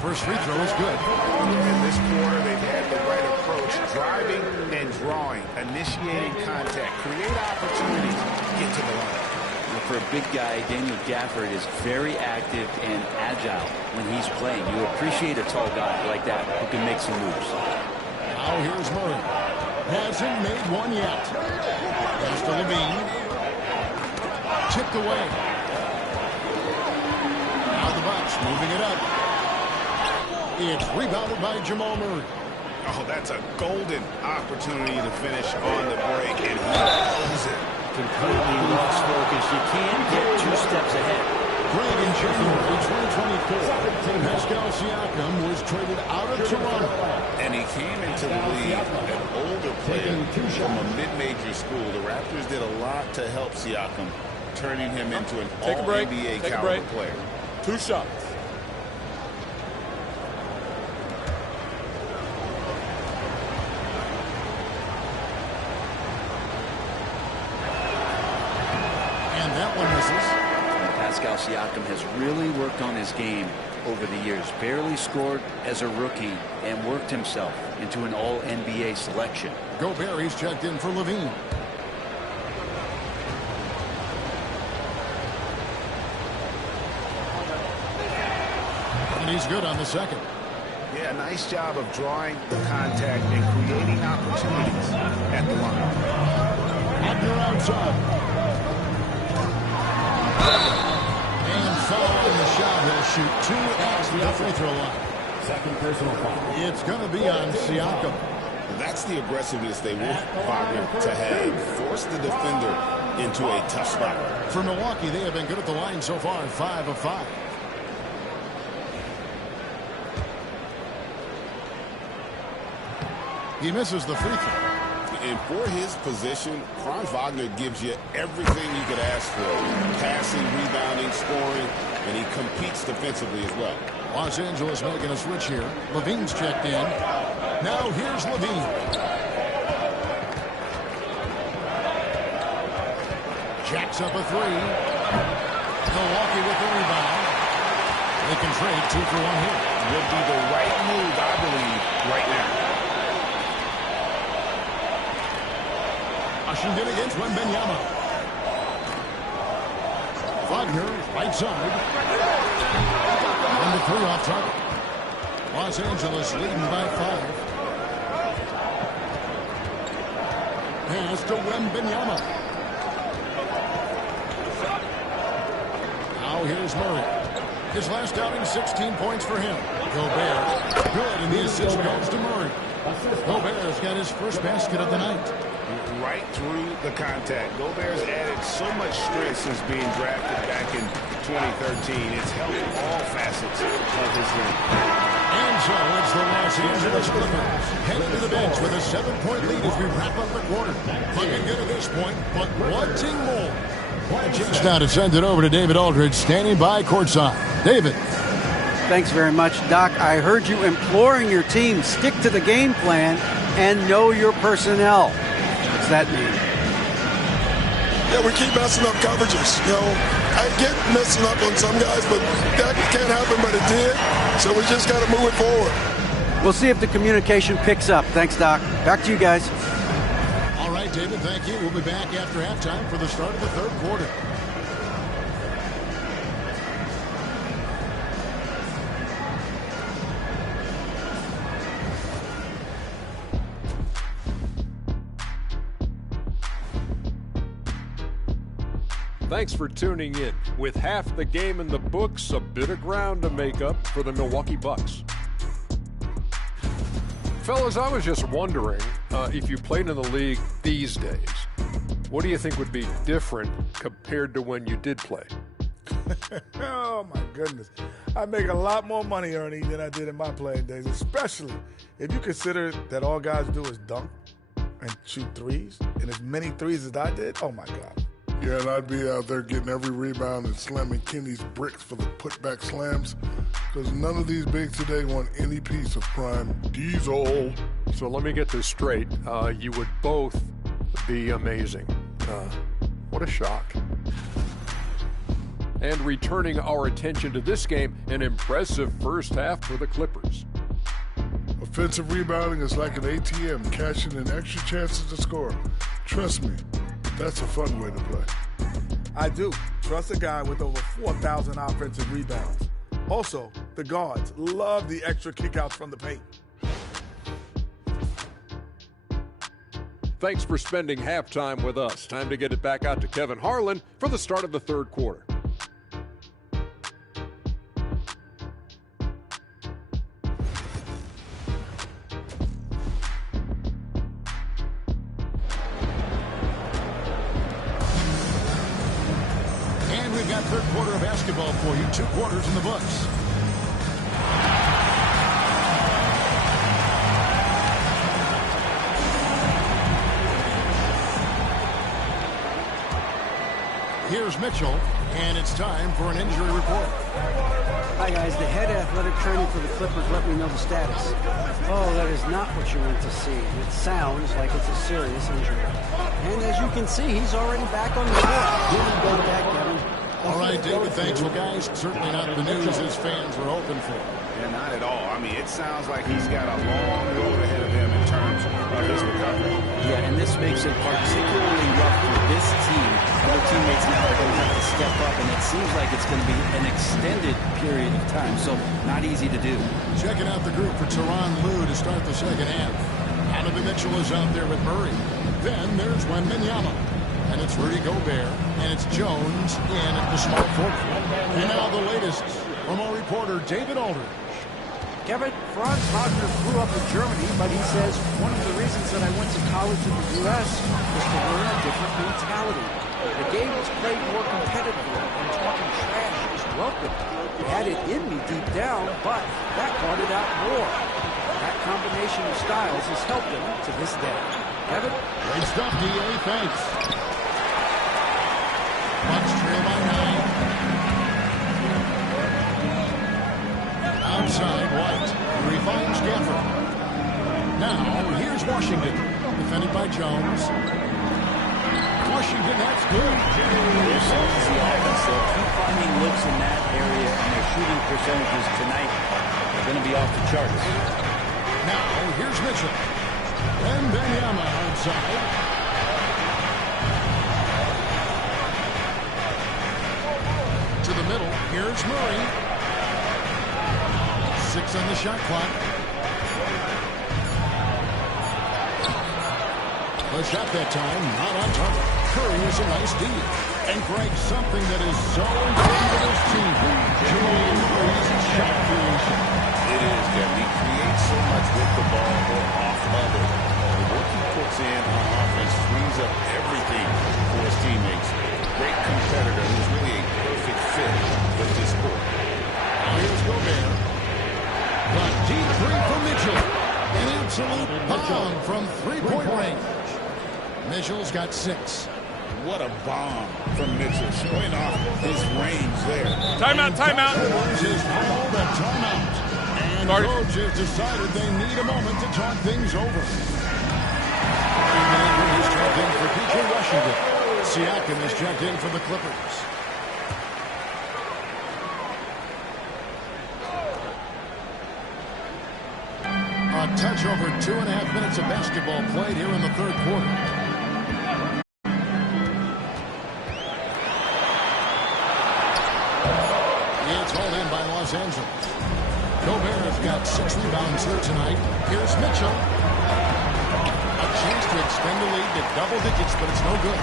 First free throw is good. In this quarter, they've had the right approach, driving and drawing, initiating contact, create opportunities, get to the line. For a big guy, Daniel Gafford is very active and agile when he's playing. You appreciate a tall guy like that who can make some moves. Now here's Murray. Hasn't made one yet. Pass to Levine. Tipped away. Now the Bucks moving it up. It's rebounded by Jamal Murray. Oh, that's a golden opportunity to finish on the break, and he blows it. Completely lost focus. You can't get 2 steps ahead. Greg in January 2024, Pascal Siakam was traded out of Toronto. And he came into the league an older player from a mid-major school. The Raptors did a lot to help Siakam, turning him into an all-NBA caliber player. 2 shots. Pascal Siakam has really worked on his game over the years. Barely scored as a rookie and worked himself into an all-NBA selection. Gobert, he's checked in for Levine. And he's good on the second. Yeah, nice job of drawing the contact and creating opportunities at the line. Abner outside. And foul on the shot. He'll shoot 2 at the free throw line. Second personal foul. It's going to be on Siakam. That's the aggressiveness they want Wagner to have. Force the defender into a tough spot. For Milwaukee, they have been good at the line so far, 5 of 5. He misses the free throw. And for his position, Franz Wagner gives you everything you could ask for. Passing, rebounding, scoring, and he competes defensively as well. Los Angeles making a switch here. Levine's checked in. Now here's Levine. Jacks up a 3. Milwaukee with the rebound. They can trade 2 for 1 here. Would be the right move, I believe, right now. Washington against Wembanyama. Wagner, right side. 1-3 off target. Los Angeles leading by 5. Pass to Wembanyama. Now here's Murray. His last outing, 16 points for him. Gobert, good, and the assist goes to Murray. Gobert's got his first basket of the night. Right through the contact. Gobert's added so much strength since being drafted back in 2013. It's helped all facets of his game. And so it's the Los Angeles Clippers heading to the bench with a 7-point lead as we wrap up the quarter. Looking good at this point, but wanting more. Just now to send it over to David Aldridge, standing by courtside. David. Thanks very much, Doc. I heard you imploring your team, stick to the game plan and know your personnel. What's that mean? Yeah, we keep messing up coverages. You know, I get messing up on some guys, but that can't happen, but it did. So we just got to move it forward. We'll see if the communication picks up. Thanks, Doc. Back to you guys. All right, David, thank you. We'll be back after halftime for the start of the third quarter. Thanks for tuning in. With half the game in the books, a bit of ground to make up for the Milwaukee Bucks. Fellas, I was just wondering if you played in the league these days, what do you think would be different compared to when you did play? Oh, my goodness. I make a lot more money, Ernie, than I did in my playing days, especially if you consider that all guys do is dunk and shoot threes, and as many threes as I did, oh, my God. Yeah, and I'd be out there getting every rebound and slamming Kenny's bricks for the putback slams, because none of these bigs today want any piece of prime Diesel. So let me get this straight. You would both be amazing. What a shock. And returning our attention to this game, an impressive first half for the Clippers. Offensive rebounding is like an ATM, cashing in extra chances to score. Trust me, that's a fun way to play. I do. Trust a guy with over 4,000 offensive rebounds. Also, the guards love the extra kickouts from the paint. Thanks for spending halftime with us. Time to get it back out to Kevin Harlan for the start of the third quarter. And we've got third quarter of basketball for you. 2 quarters in the books. Here's Mitchell, and it's time for an injury report. Hi, guys. The head athletic trainer for the Clippers let me know the status. Oh, that is not what you went to see. It sounds like it's a serious injury. And as you can see, he's already back on the court. Give him about that, Kevin. All right, David, thanks. Well, guys, certainly not the news his fans were hoping for. Yeah, not at all. I mean, it sounds like he's got a long road ahead of him in terms of his recovery. Yeah, and this makes it particularly rough for this team. Other teammates now are going to have to step up, and it seems like it's going to be an extended period of time, so not easy to do. Checking out the group for Tyronn Lue to start the second half. Donovan Mitchell is out there with Murray. Then there's Wembanyama. And it's Rudy Gobert, and it's Jones in at the small forward. And now the latest from our reporter, David Aldridge. Kevin, Franz Wagner grew up in Germany, but he says one of the reasons that I went to college in the U.S. was to learn a different mentality. The game was played more competitively, and talking trash is welcome. I had it in me deep down, but that brought it out more. That combination of styles has helped him to this day. Kevin? Great stuff, D.A. Thanks. Bucks trail by 9. Outside, White. He finds Gafford. Now, here's Washington. Defended by Jones. Washington. That's good. There's some easy offense, though. Keep finding looks in that area, and their shooting percentages tonight are going to be off the charts. Now, here's Mitchell. And Benyama outside. To the middle. Here's Murray. 6 on the shot clock. The shot that time, not on target. Curry is a nice D. And Greg, something that is so important to this team. Julian Murray's shot creation. It is, Kevin. He creates so much with the ball or off of it. The work he puts in on offense frees up everything for his teammates. Great competitor who's really a perfect fit with this court. Here's Gobert. The deep three from Mitchell. An absolute bomb from three-point range. Mitchell's got 6. What a bomb from Mitchell, showing off his range there. Timeout, timeout. And coach has decided they need a moment to talk things over. Freeman is checked in for PJ Washington. Siakam is checked in for the Clippers. A touch over 2.5 minutes of basketball played here in the third quarter. It's hauled in by Los Angeles. Gobert has got 6 rebounds here tonight. Here's Mitchell. A chance to extend the lead to double digits, but it's no good.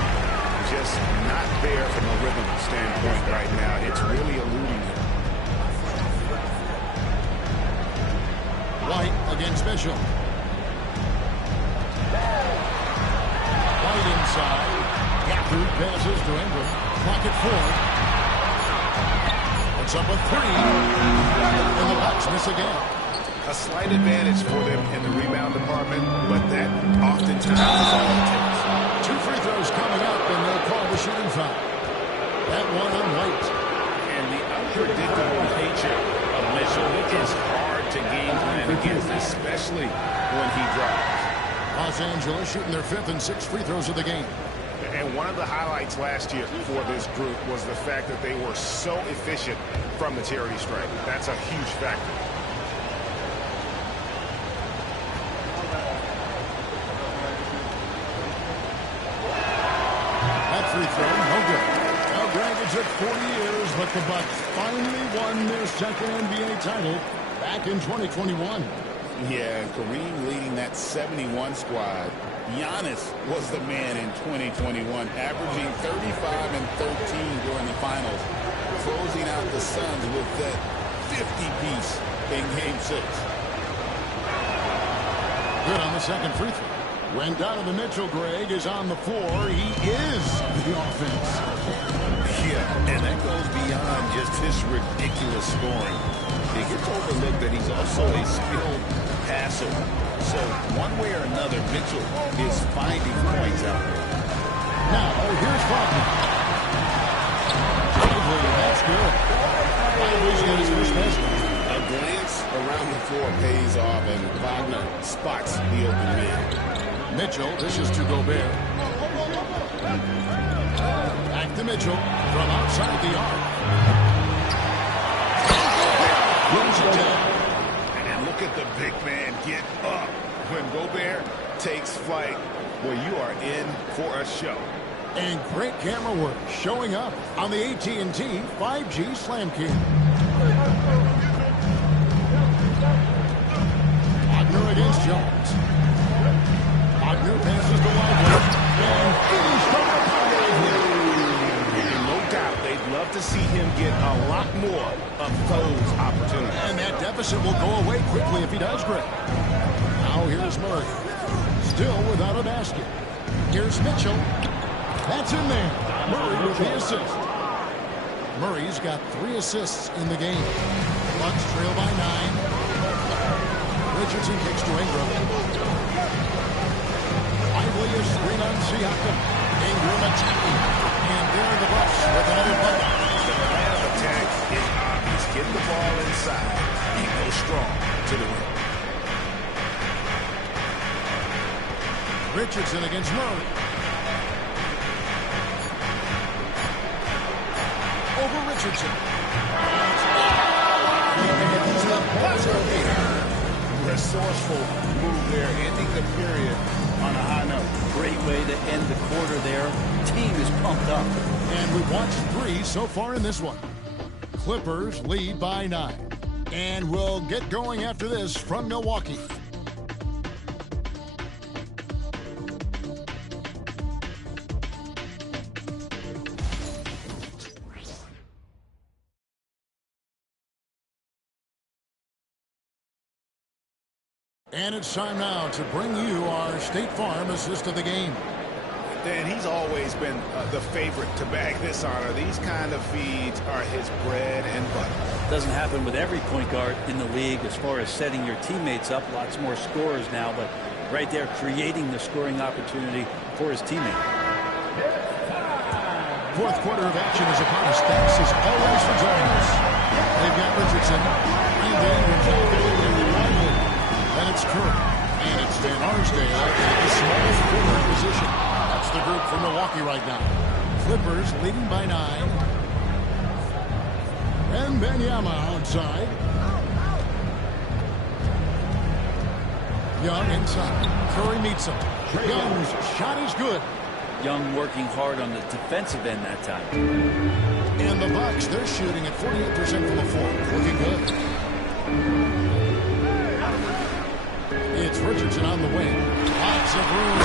Just not there from a rhythm standpoint right now. It's really eluding him. White against Mitchell. White inside. Gafford passes to Ingram. Clock at 4. It's up a 3. And the Bucks miss again. A slight advantage for them in the rebound department, but that oftentimes is all it takes. 2 free throws coming up, and they'll call the shooting foul. That one on White. And the unpredictable nature of Mitchell is hard to game plan against, especially when he drives. Los Angeles shooting their 5th and 6th free throws of the game. And one of the highlights last year for this group was the fact that they were so efficient from the charity stripe. That's a huge factor. That free throw, no good. Now, Greg, it took 40 years, but the Bucks finally won their 2nd NBA title back in 2021. Yeah, and Kareem leading that 71 squad. Giannis was the man in 2021, averaging 35 and 13 during the finals, closing out the Suns with that 50-piece in Game 6. Good on the second free throw. When Donovan Mitchell, Greg, is on the floor, he is the offense. Yeah, and that goes beyond just his ridiculous scoring. It gets overlooked that he's also a skilled passer. So one way or another, Mitchell is finding points out there. Now, here's Wagner. That's good. Wagner's got his first basket. A glance around the floor pays off, and Wagner spots the open man. Mitchell, this is to Gobert. Back to Mitchell from outside the arc. Brings it down. And look at the big man get up. When Gobert takes flight, well, you are in for a show. And great camera work showing up on the AT&T 5G Slam King. Wagner against Jones. Wagner passes to Wagner. And finished on the power. No doubt they'd love to see him get a lot more of those opportunities. And that deficit will go away quickly if he does, Greg. Now here's Murray. Still without a basket. Here's Mitchell. That's in there. Murray with the assist. Murray's got 3 assists in the game. Bucks trail by 9. Richardson kicks to Ingram. Lively is screen on Siakam. Ingram attacking. And there are the Bucks with another bucket. The plan of attack is obvious. Get the ball inside and go strong to the rim. Richardson against Murray. over Richardson. He's the buzzer beater. Resourceful move there, ending the period on a high note. Great way to end the quarter there. Team is pumped up. And we've watched 3 so far in this one. Clippers lead by 9. And we'll get going after this from Milwaukee. And it's time now to bring you our State Farm assist of the game. Dan, he's always been the favorite to bag this honor. These kind of feeds are his bread and butter. Doesn't happen with every point guard in the league as far as setting your teammates up. Lots more scorers now, but right there creating the scoring opportunity for his teammate. Fourth quarter of action is upon us. Thanks as always for joining us. They've got Richardson, Randy, and it's Curry. And it's Van Arsdale at the smallest forward position. That's the group for Milwaukee right now. Clippers leading by 9. And Benyama outside. Young inside. Curry meets him. Young's shot is good. Young working hard on the defensive end that time. And the Bucks, they're shooting at 48% from the floor. Looking good. It's Richardson on the wing. Lots of room.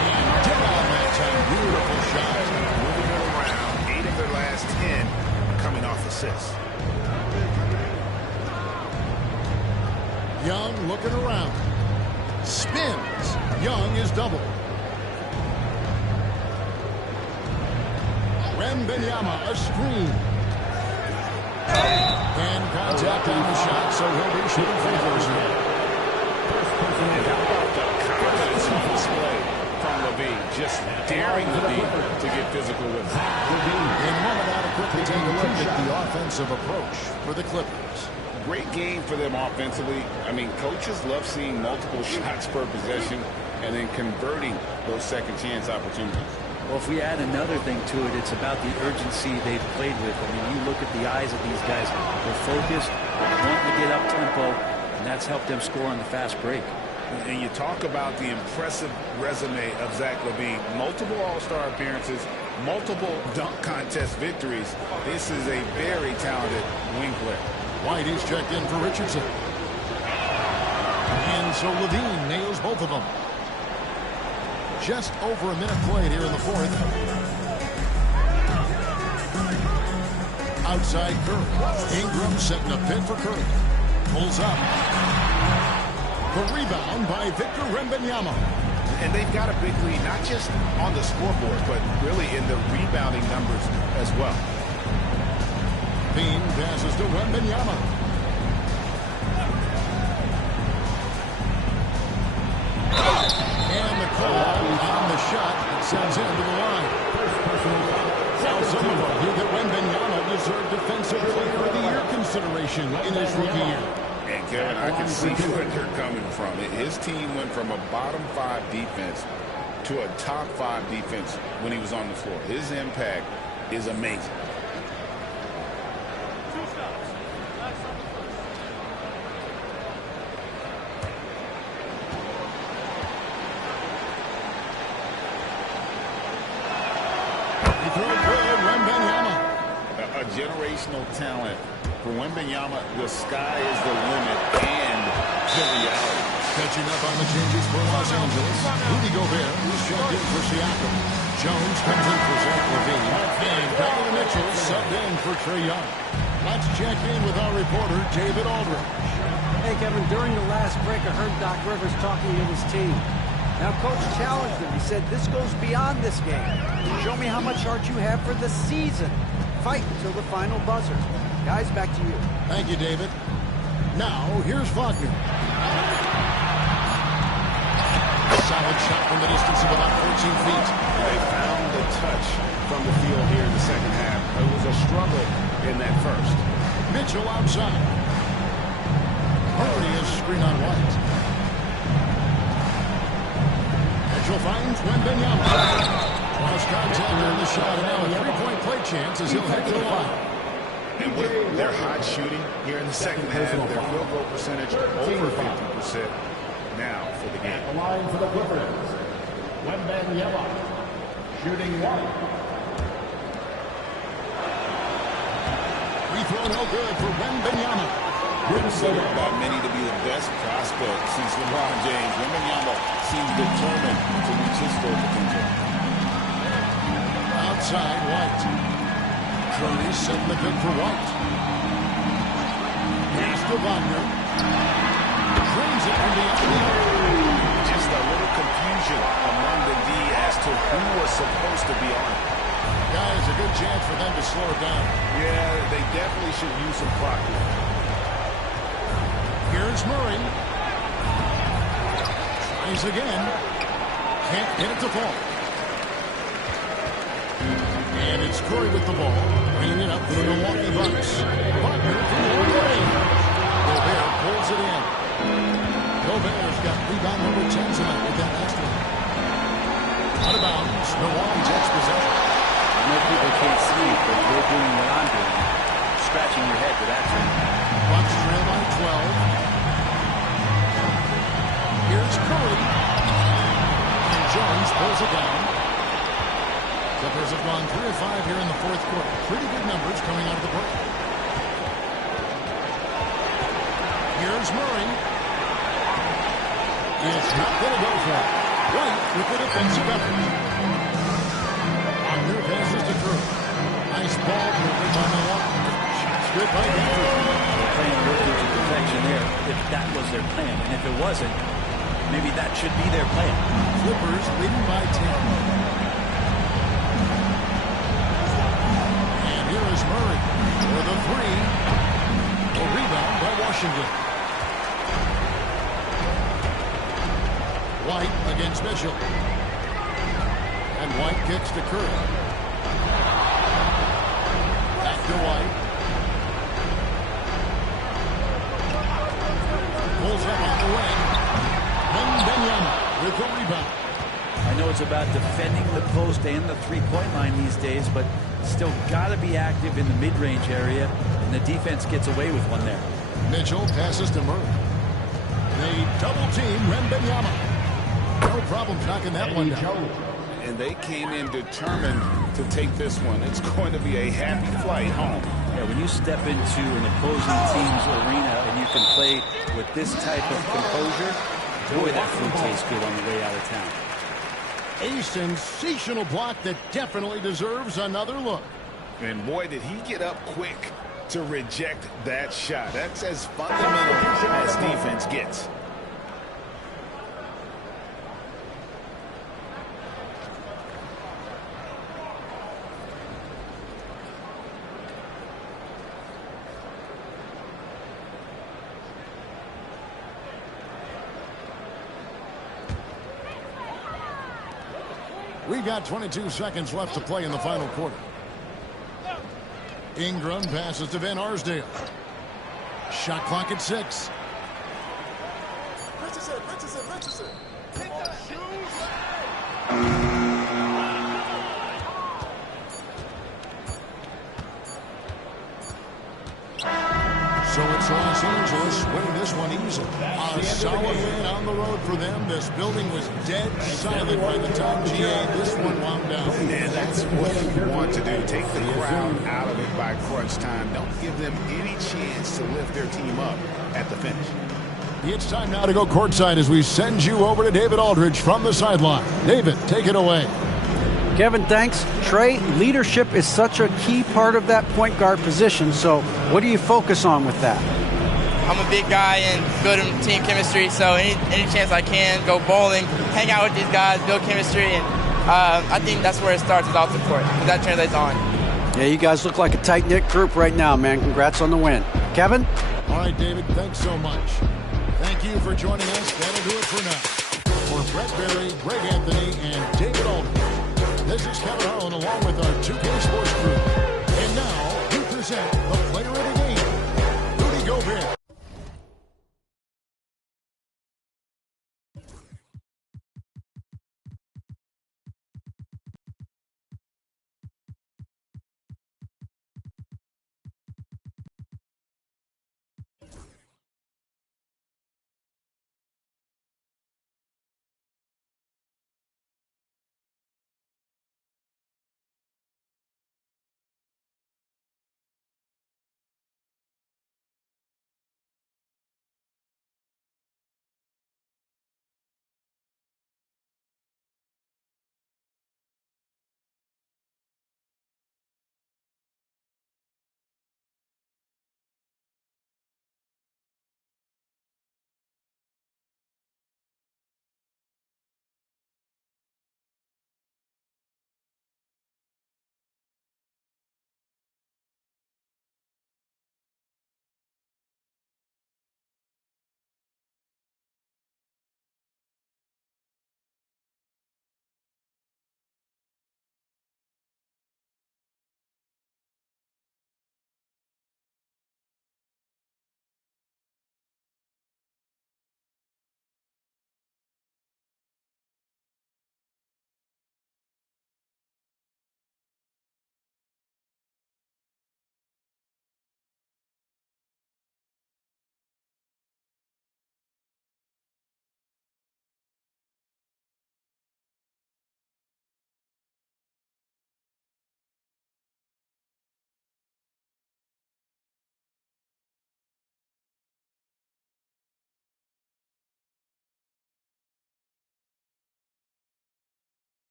And get on that time. Beautiful shot. Moving it around. 8 of their last 10 coming off assists. Young looking around. Spins. Young is double. Wembanyama, a screen. And contact on the shot, so he'll be shooting free throws here. And how about the confidence on display from Levine, just daring Levine to get physical with him. In a moment, now to quickly take a look at the offensive approach for the Clippers. Great game for them offensively. I mean, coaches love seeing multiple shots per possession and then converting those second chance opportunities. Well, if we add another thing to it, it's about the urgency they've played with. I mean, you look at the eyes of these guys. They're focused, wanting to get up tempo, and that's helped them score on the fast break. And you talk about the impressive resume of Zach LaVine. Multiple All-Star appearances, multiple dunk contest victories. This is a very talented wing player. White is checked in for Richardson. And so Levine nails both of them. Just over a minute played here in the fourth. Outside Curry. Ingram setting a pin for Curry. Pulls up. The rebound by Victor Wembanyama. And they've got a big lead, not just on the scoreboard, but really in the rebounding numbers as well. Bean passes to Wembanyama. And the call on the shot sends him to the line. Now some of argue that Wembanyama deserved Defensive Player of the Year consideration in his rookie year. And Kevin, I can see where they're coming from. His team went from a bottom 5 defense to a top 5 defense when he was on the floor. His impact is amazing. A generational talent. For Wembanyama, the sky is the limit and the reality. Catching up on the changes for Los Angeles. Rudy Gobert is checked in for Siakam. Jones comes in for Zach LaVine. And Donovan Mitchell subbed in for Trae Young. Let's check in with our reporter, David Aldridge. Hey, Kevin, during the last break, I heard Doc Rivers talking to his team. Now, Coach challenged him. He said, this goes beyond this game. Show me how much heart you have for the season. Fight until the final buzzer. Guys, back to you. Thank you, David. Now, here's Wagner. Solid shot from the distance of about 14 feet. They found the touch from the field here in the second half. It was a struggle in that first. Mitchell outside. Hurry is screen on White. Mitchell finds Wembanyama. Cross contact on the shot. And now a three-point play chance as he'll head to the line. And with their hot shooting here in the second half, their field goal percentage over 50% now for the game. The line for the Clippers. Wembanyama shooting one. Free throw no good for Wembanyama. Considered by many to be the best prospect since LeBron James. Wembanyama seems determined to reach his full potential. Outside, White. Curry setting the pick for White. Pass to Wagner. Drains it from the alley. Just a little confusion among the D as to who was supposed to be on it. Guys, a good chance for them to slow it down. Yeah, they definitely should use some clock here. Here's Murray. Tries again. Can't get it to fall. And it's Curry with the ball. Bringing it up for the Milwaukee Bucks. Wagner from long range. Gobert pulls it in. Gobert's got rebound number 10 tonight with that last one. Out of bounds. Milwaukee takes possession. I know people can't see it, but you're doing what I'm doing. Scratching your head to that tune. Bucks trail by 12. Here's Curry. And Jones pulls it down. Clippers have gone 3 of 5 here in the fourth quarter. Pretty good numbers coming out of the break. Here's Murray. It's not going to go for it. White with the defensive effort. Wagner passes to Curry. Nice ball movement by Milwaukee. Shots good by Denver. They're playing rookie to perfection there, if that was their plan. And if it wasn't, maybe that should be their plan. Clippers leading by 10. Here is Murray for the three. A rebound by Washington. White against Mitchell. And White kicks to Curry. Back to White. Pulls up on the wing. Wembanyama with the rebound. I know it's about defending the post and the three-point line these days, but still got to be active in the mid-range area, and the defense gets away with one there. Mitchell passes to Murray. They double-team Wembanyama. No problem knocking that one down. And they came in determined to take this one. It's going to be a happy flight home. Yeah, when you step into an opposing team's arena and you can play with this type of composure, boy, that food tastes good on the way out of town. A sensational block that definitely deserves another look. And boy, did he get up quick to reject that shot. That's as fundamental as defense gets. We got 22 seconds left to play in the final quarter. Ingram passes to Van Arsdale. Shot clock at 6. Richardson. Take the shoes. So it's Los Angeles winning this one easily. A solid win on the road for them. This building was dead silent by the time GA this one wound down. And that's what you want to do. Take the crowd out of it by crunch time. Don't give them any chance to lift their team up at the finish. It's time now to go courtside as we send you over to David Aldridge from the sideline. David, take it away. Kevin, thanks. Trey, leadership is such a key part of that point guard position, so what do you focus on with that? I'm a big guy and good team chemistry, so any chance I can, go bowling, hang out with these guys, build chemistry, and I think that's where it starts is off the court, because that translates on. Yeah, you guys look like a tight-knit group right now, man. Congrats on the win. Kevin? All right, David, thanks so much. Thank you for joining us. That'll do it for now. For Brett Berry, Greg Anthony, and David Aldridge, this is Kevin Harlan along with our 2K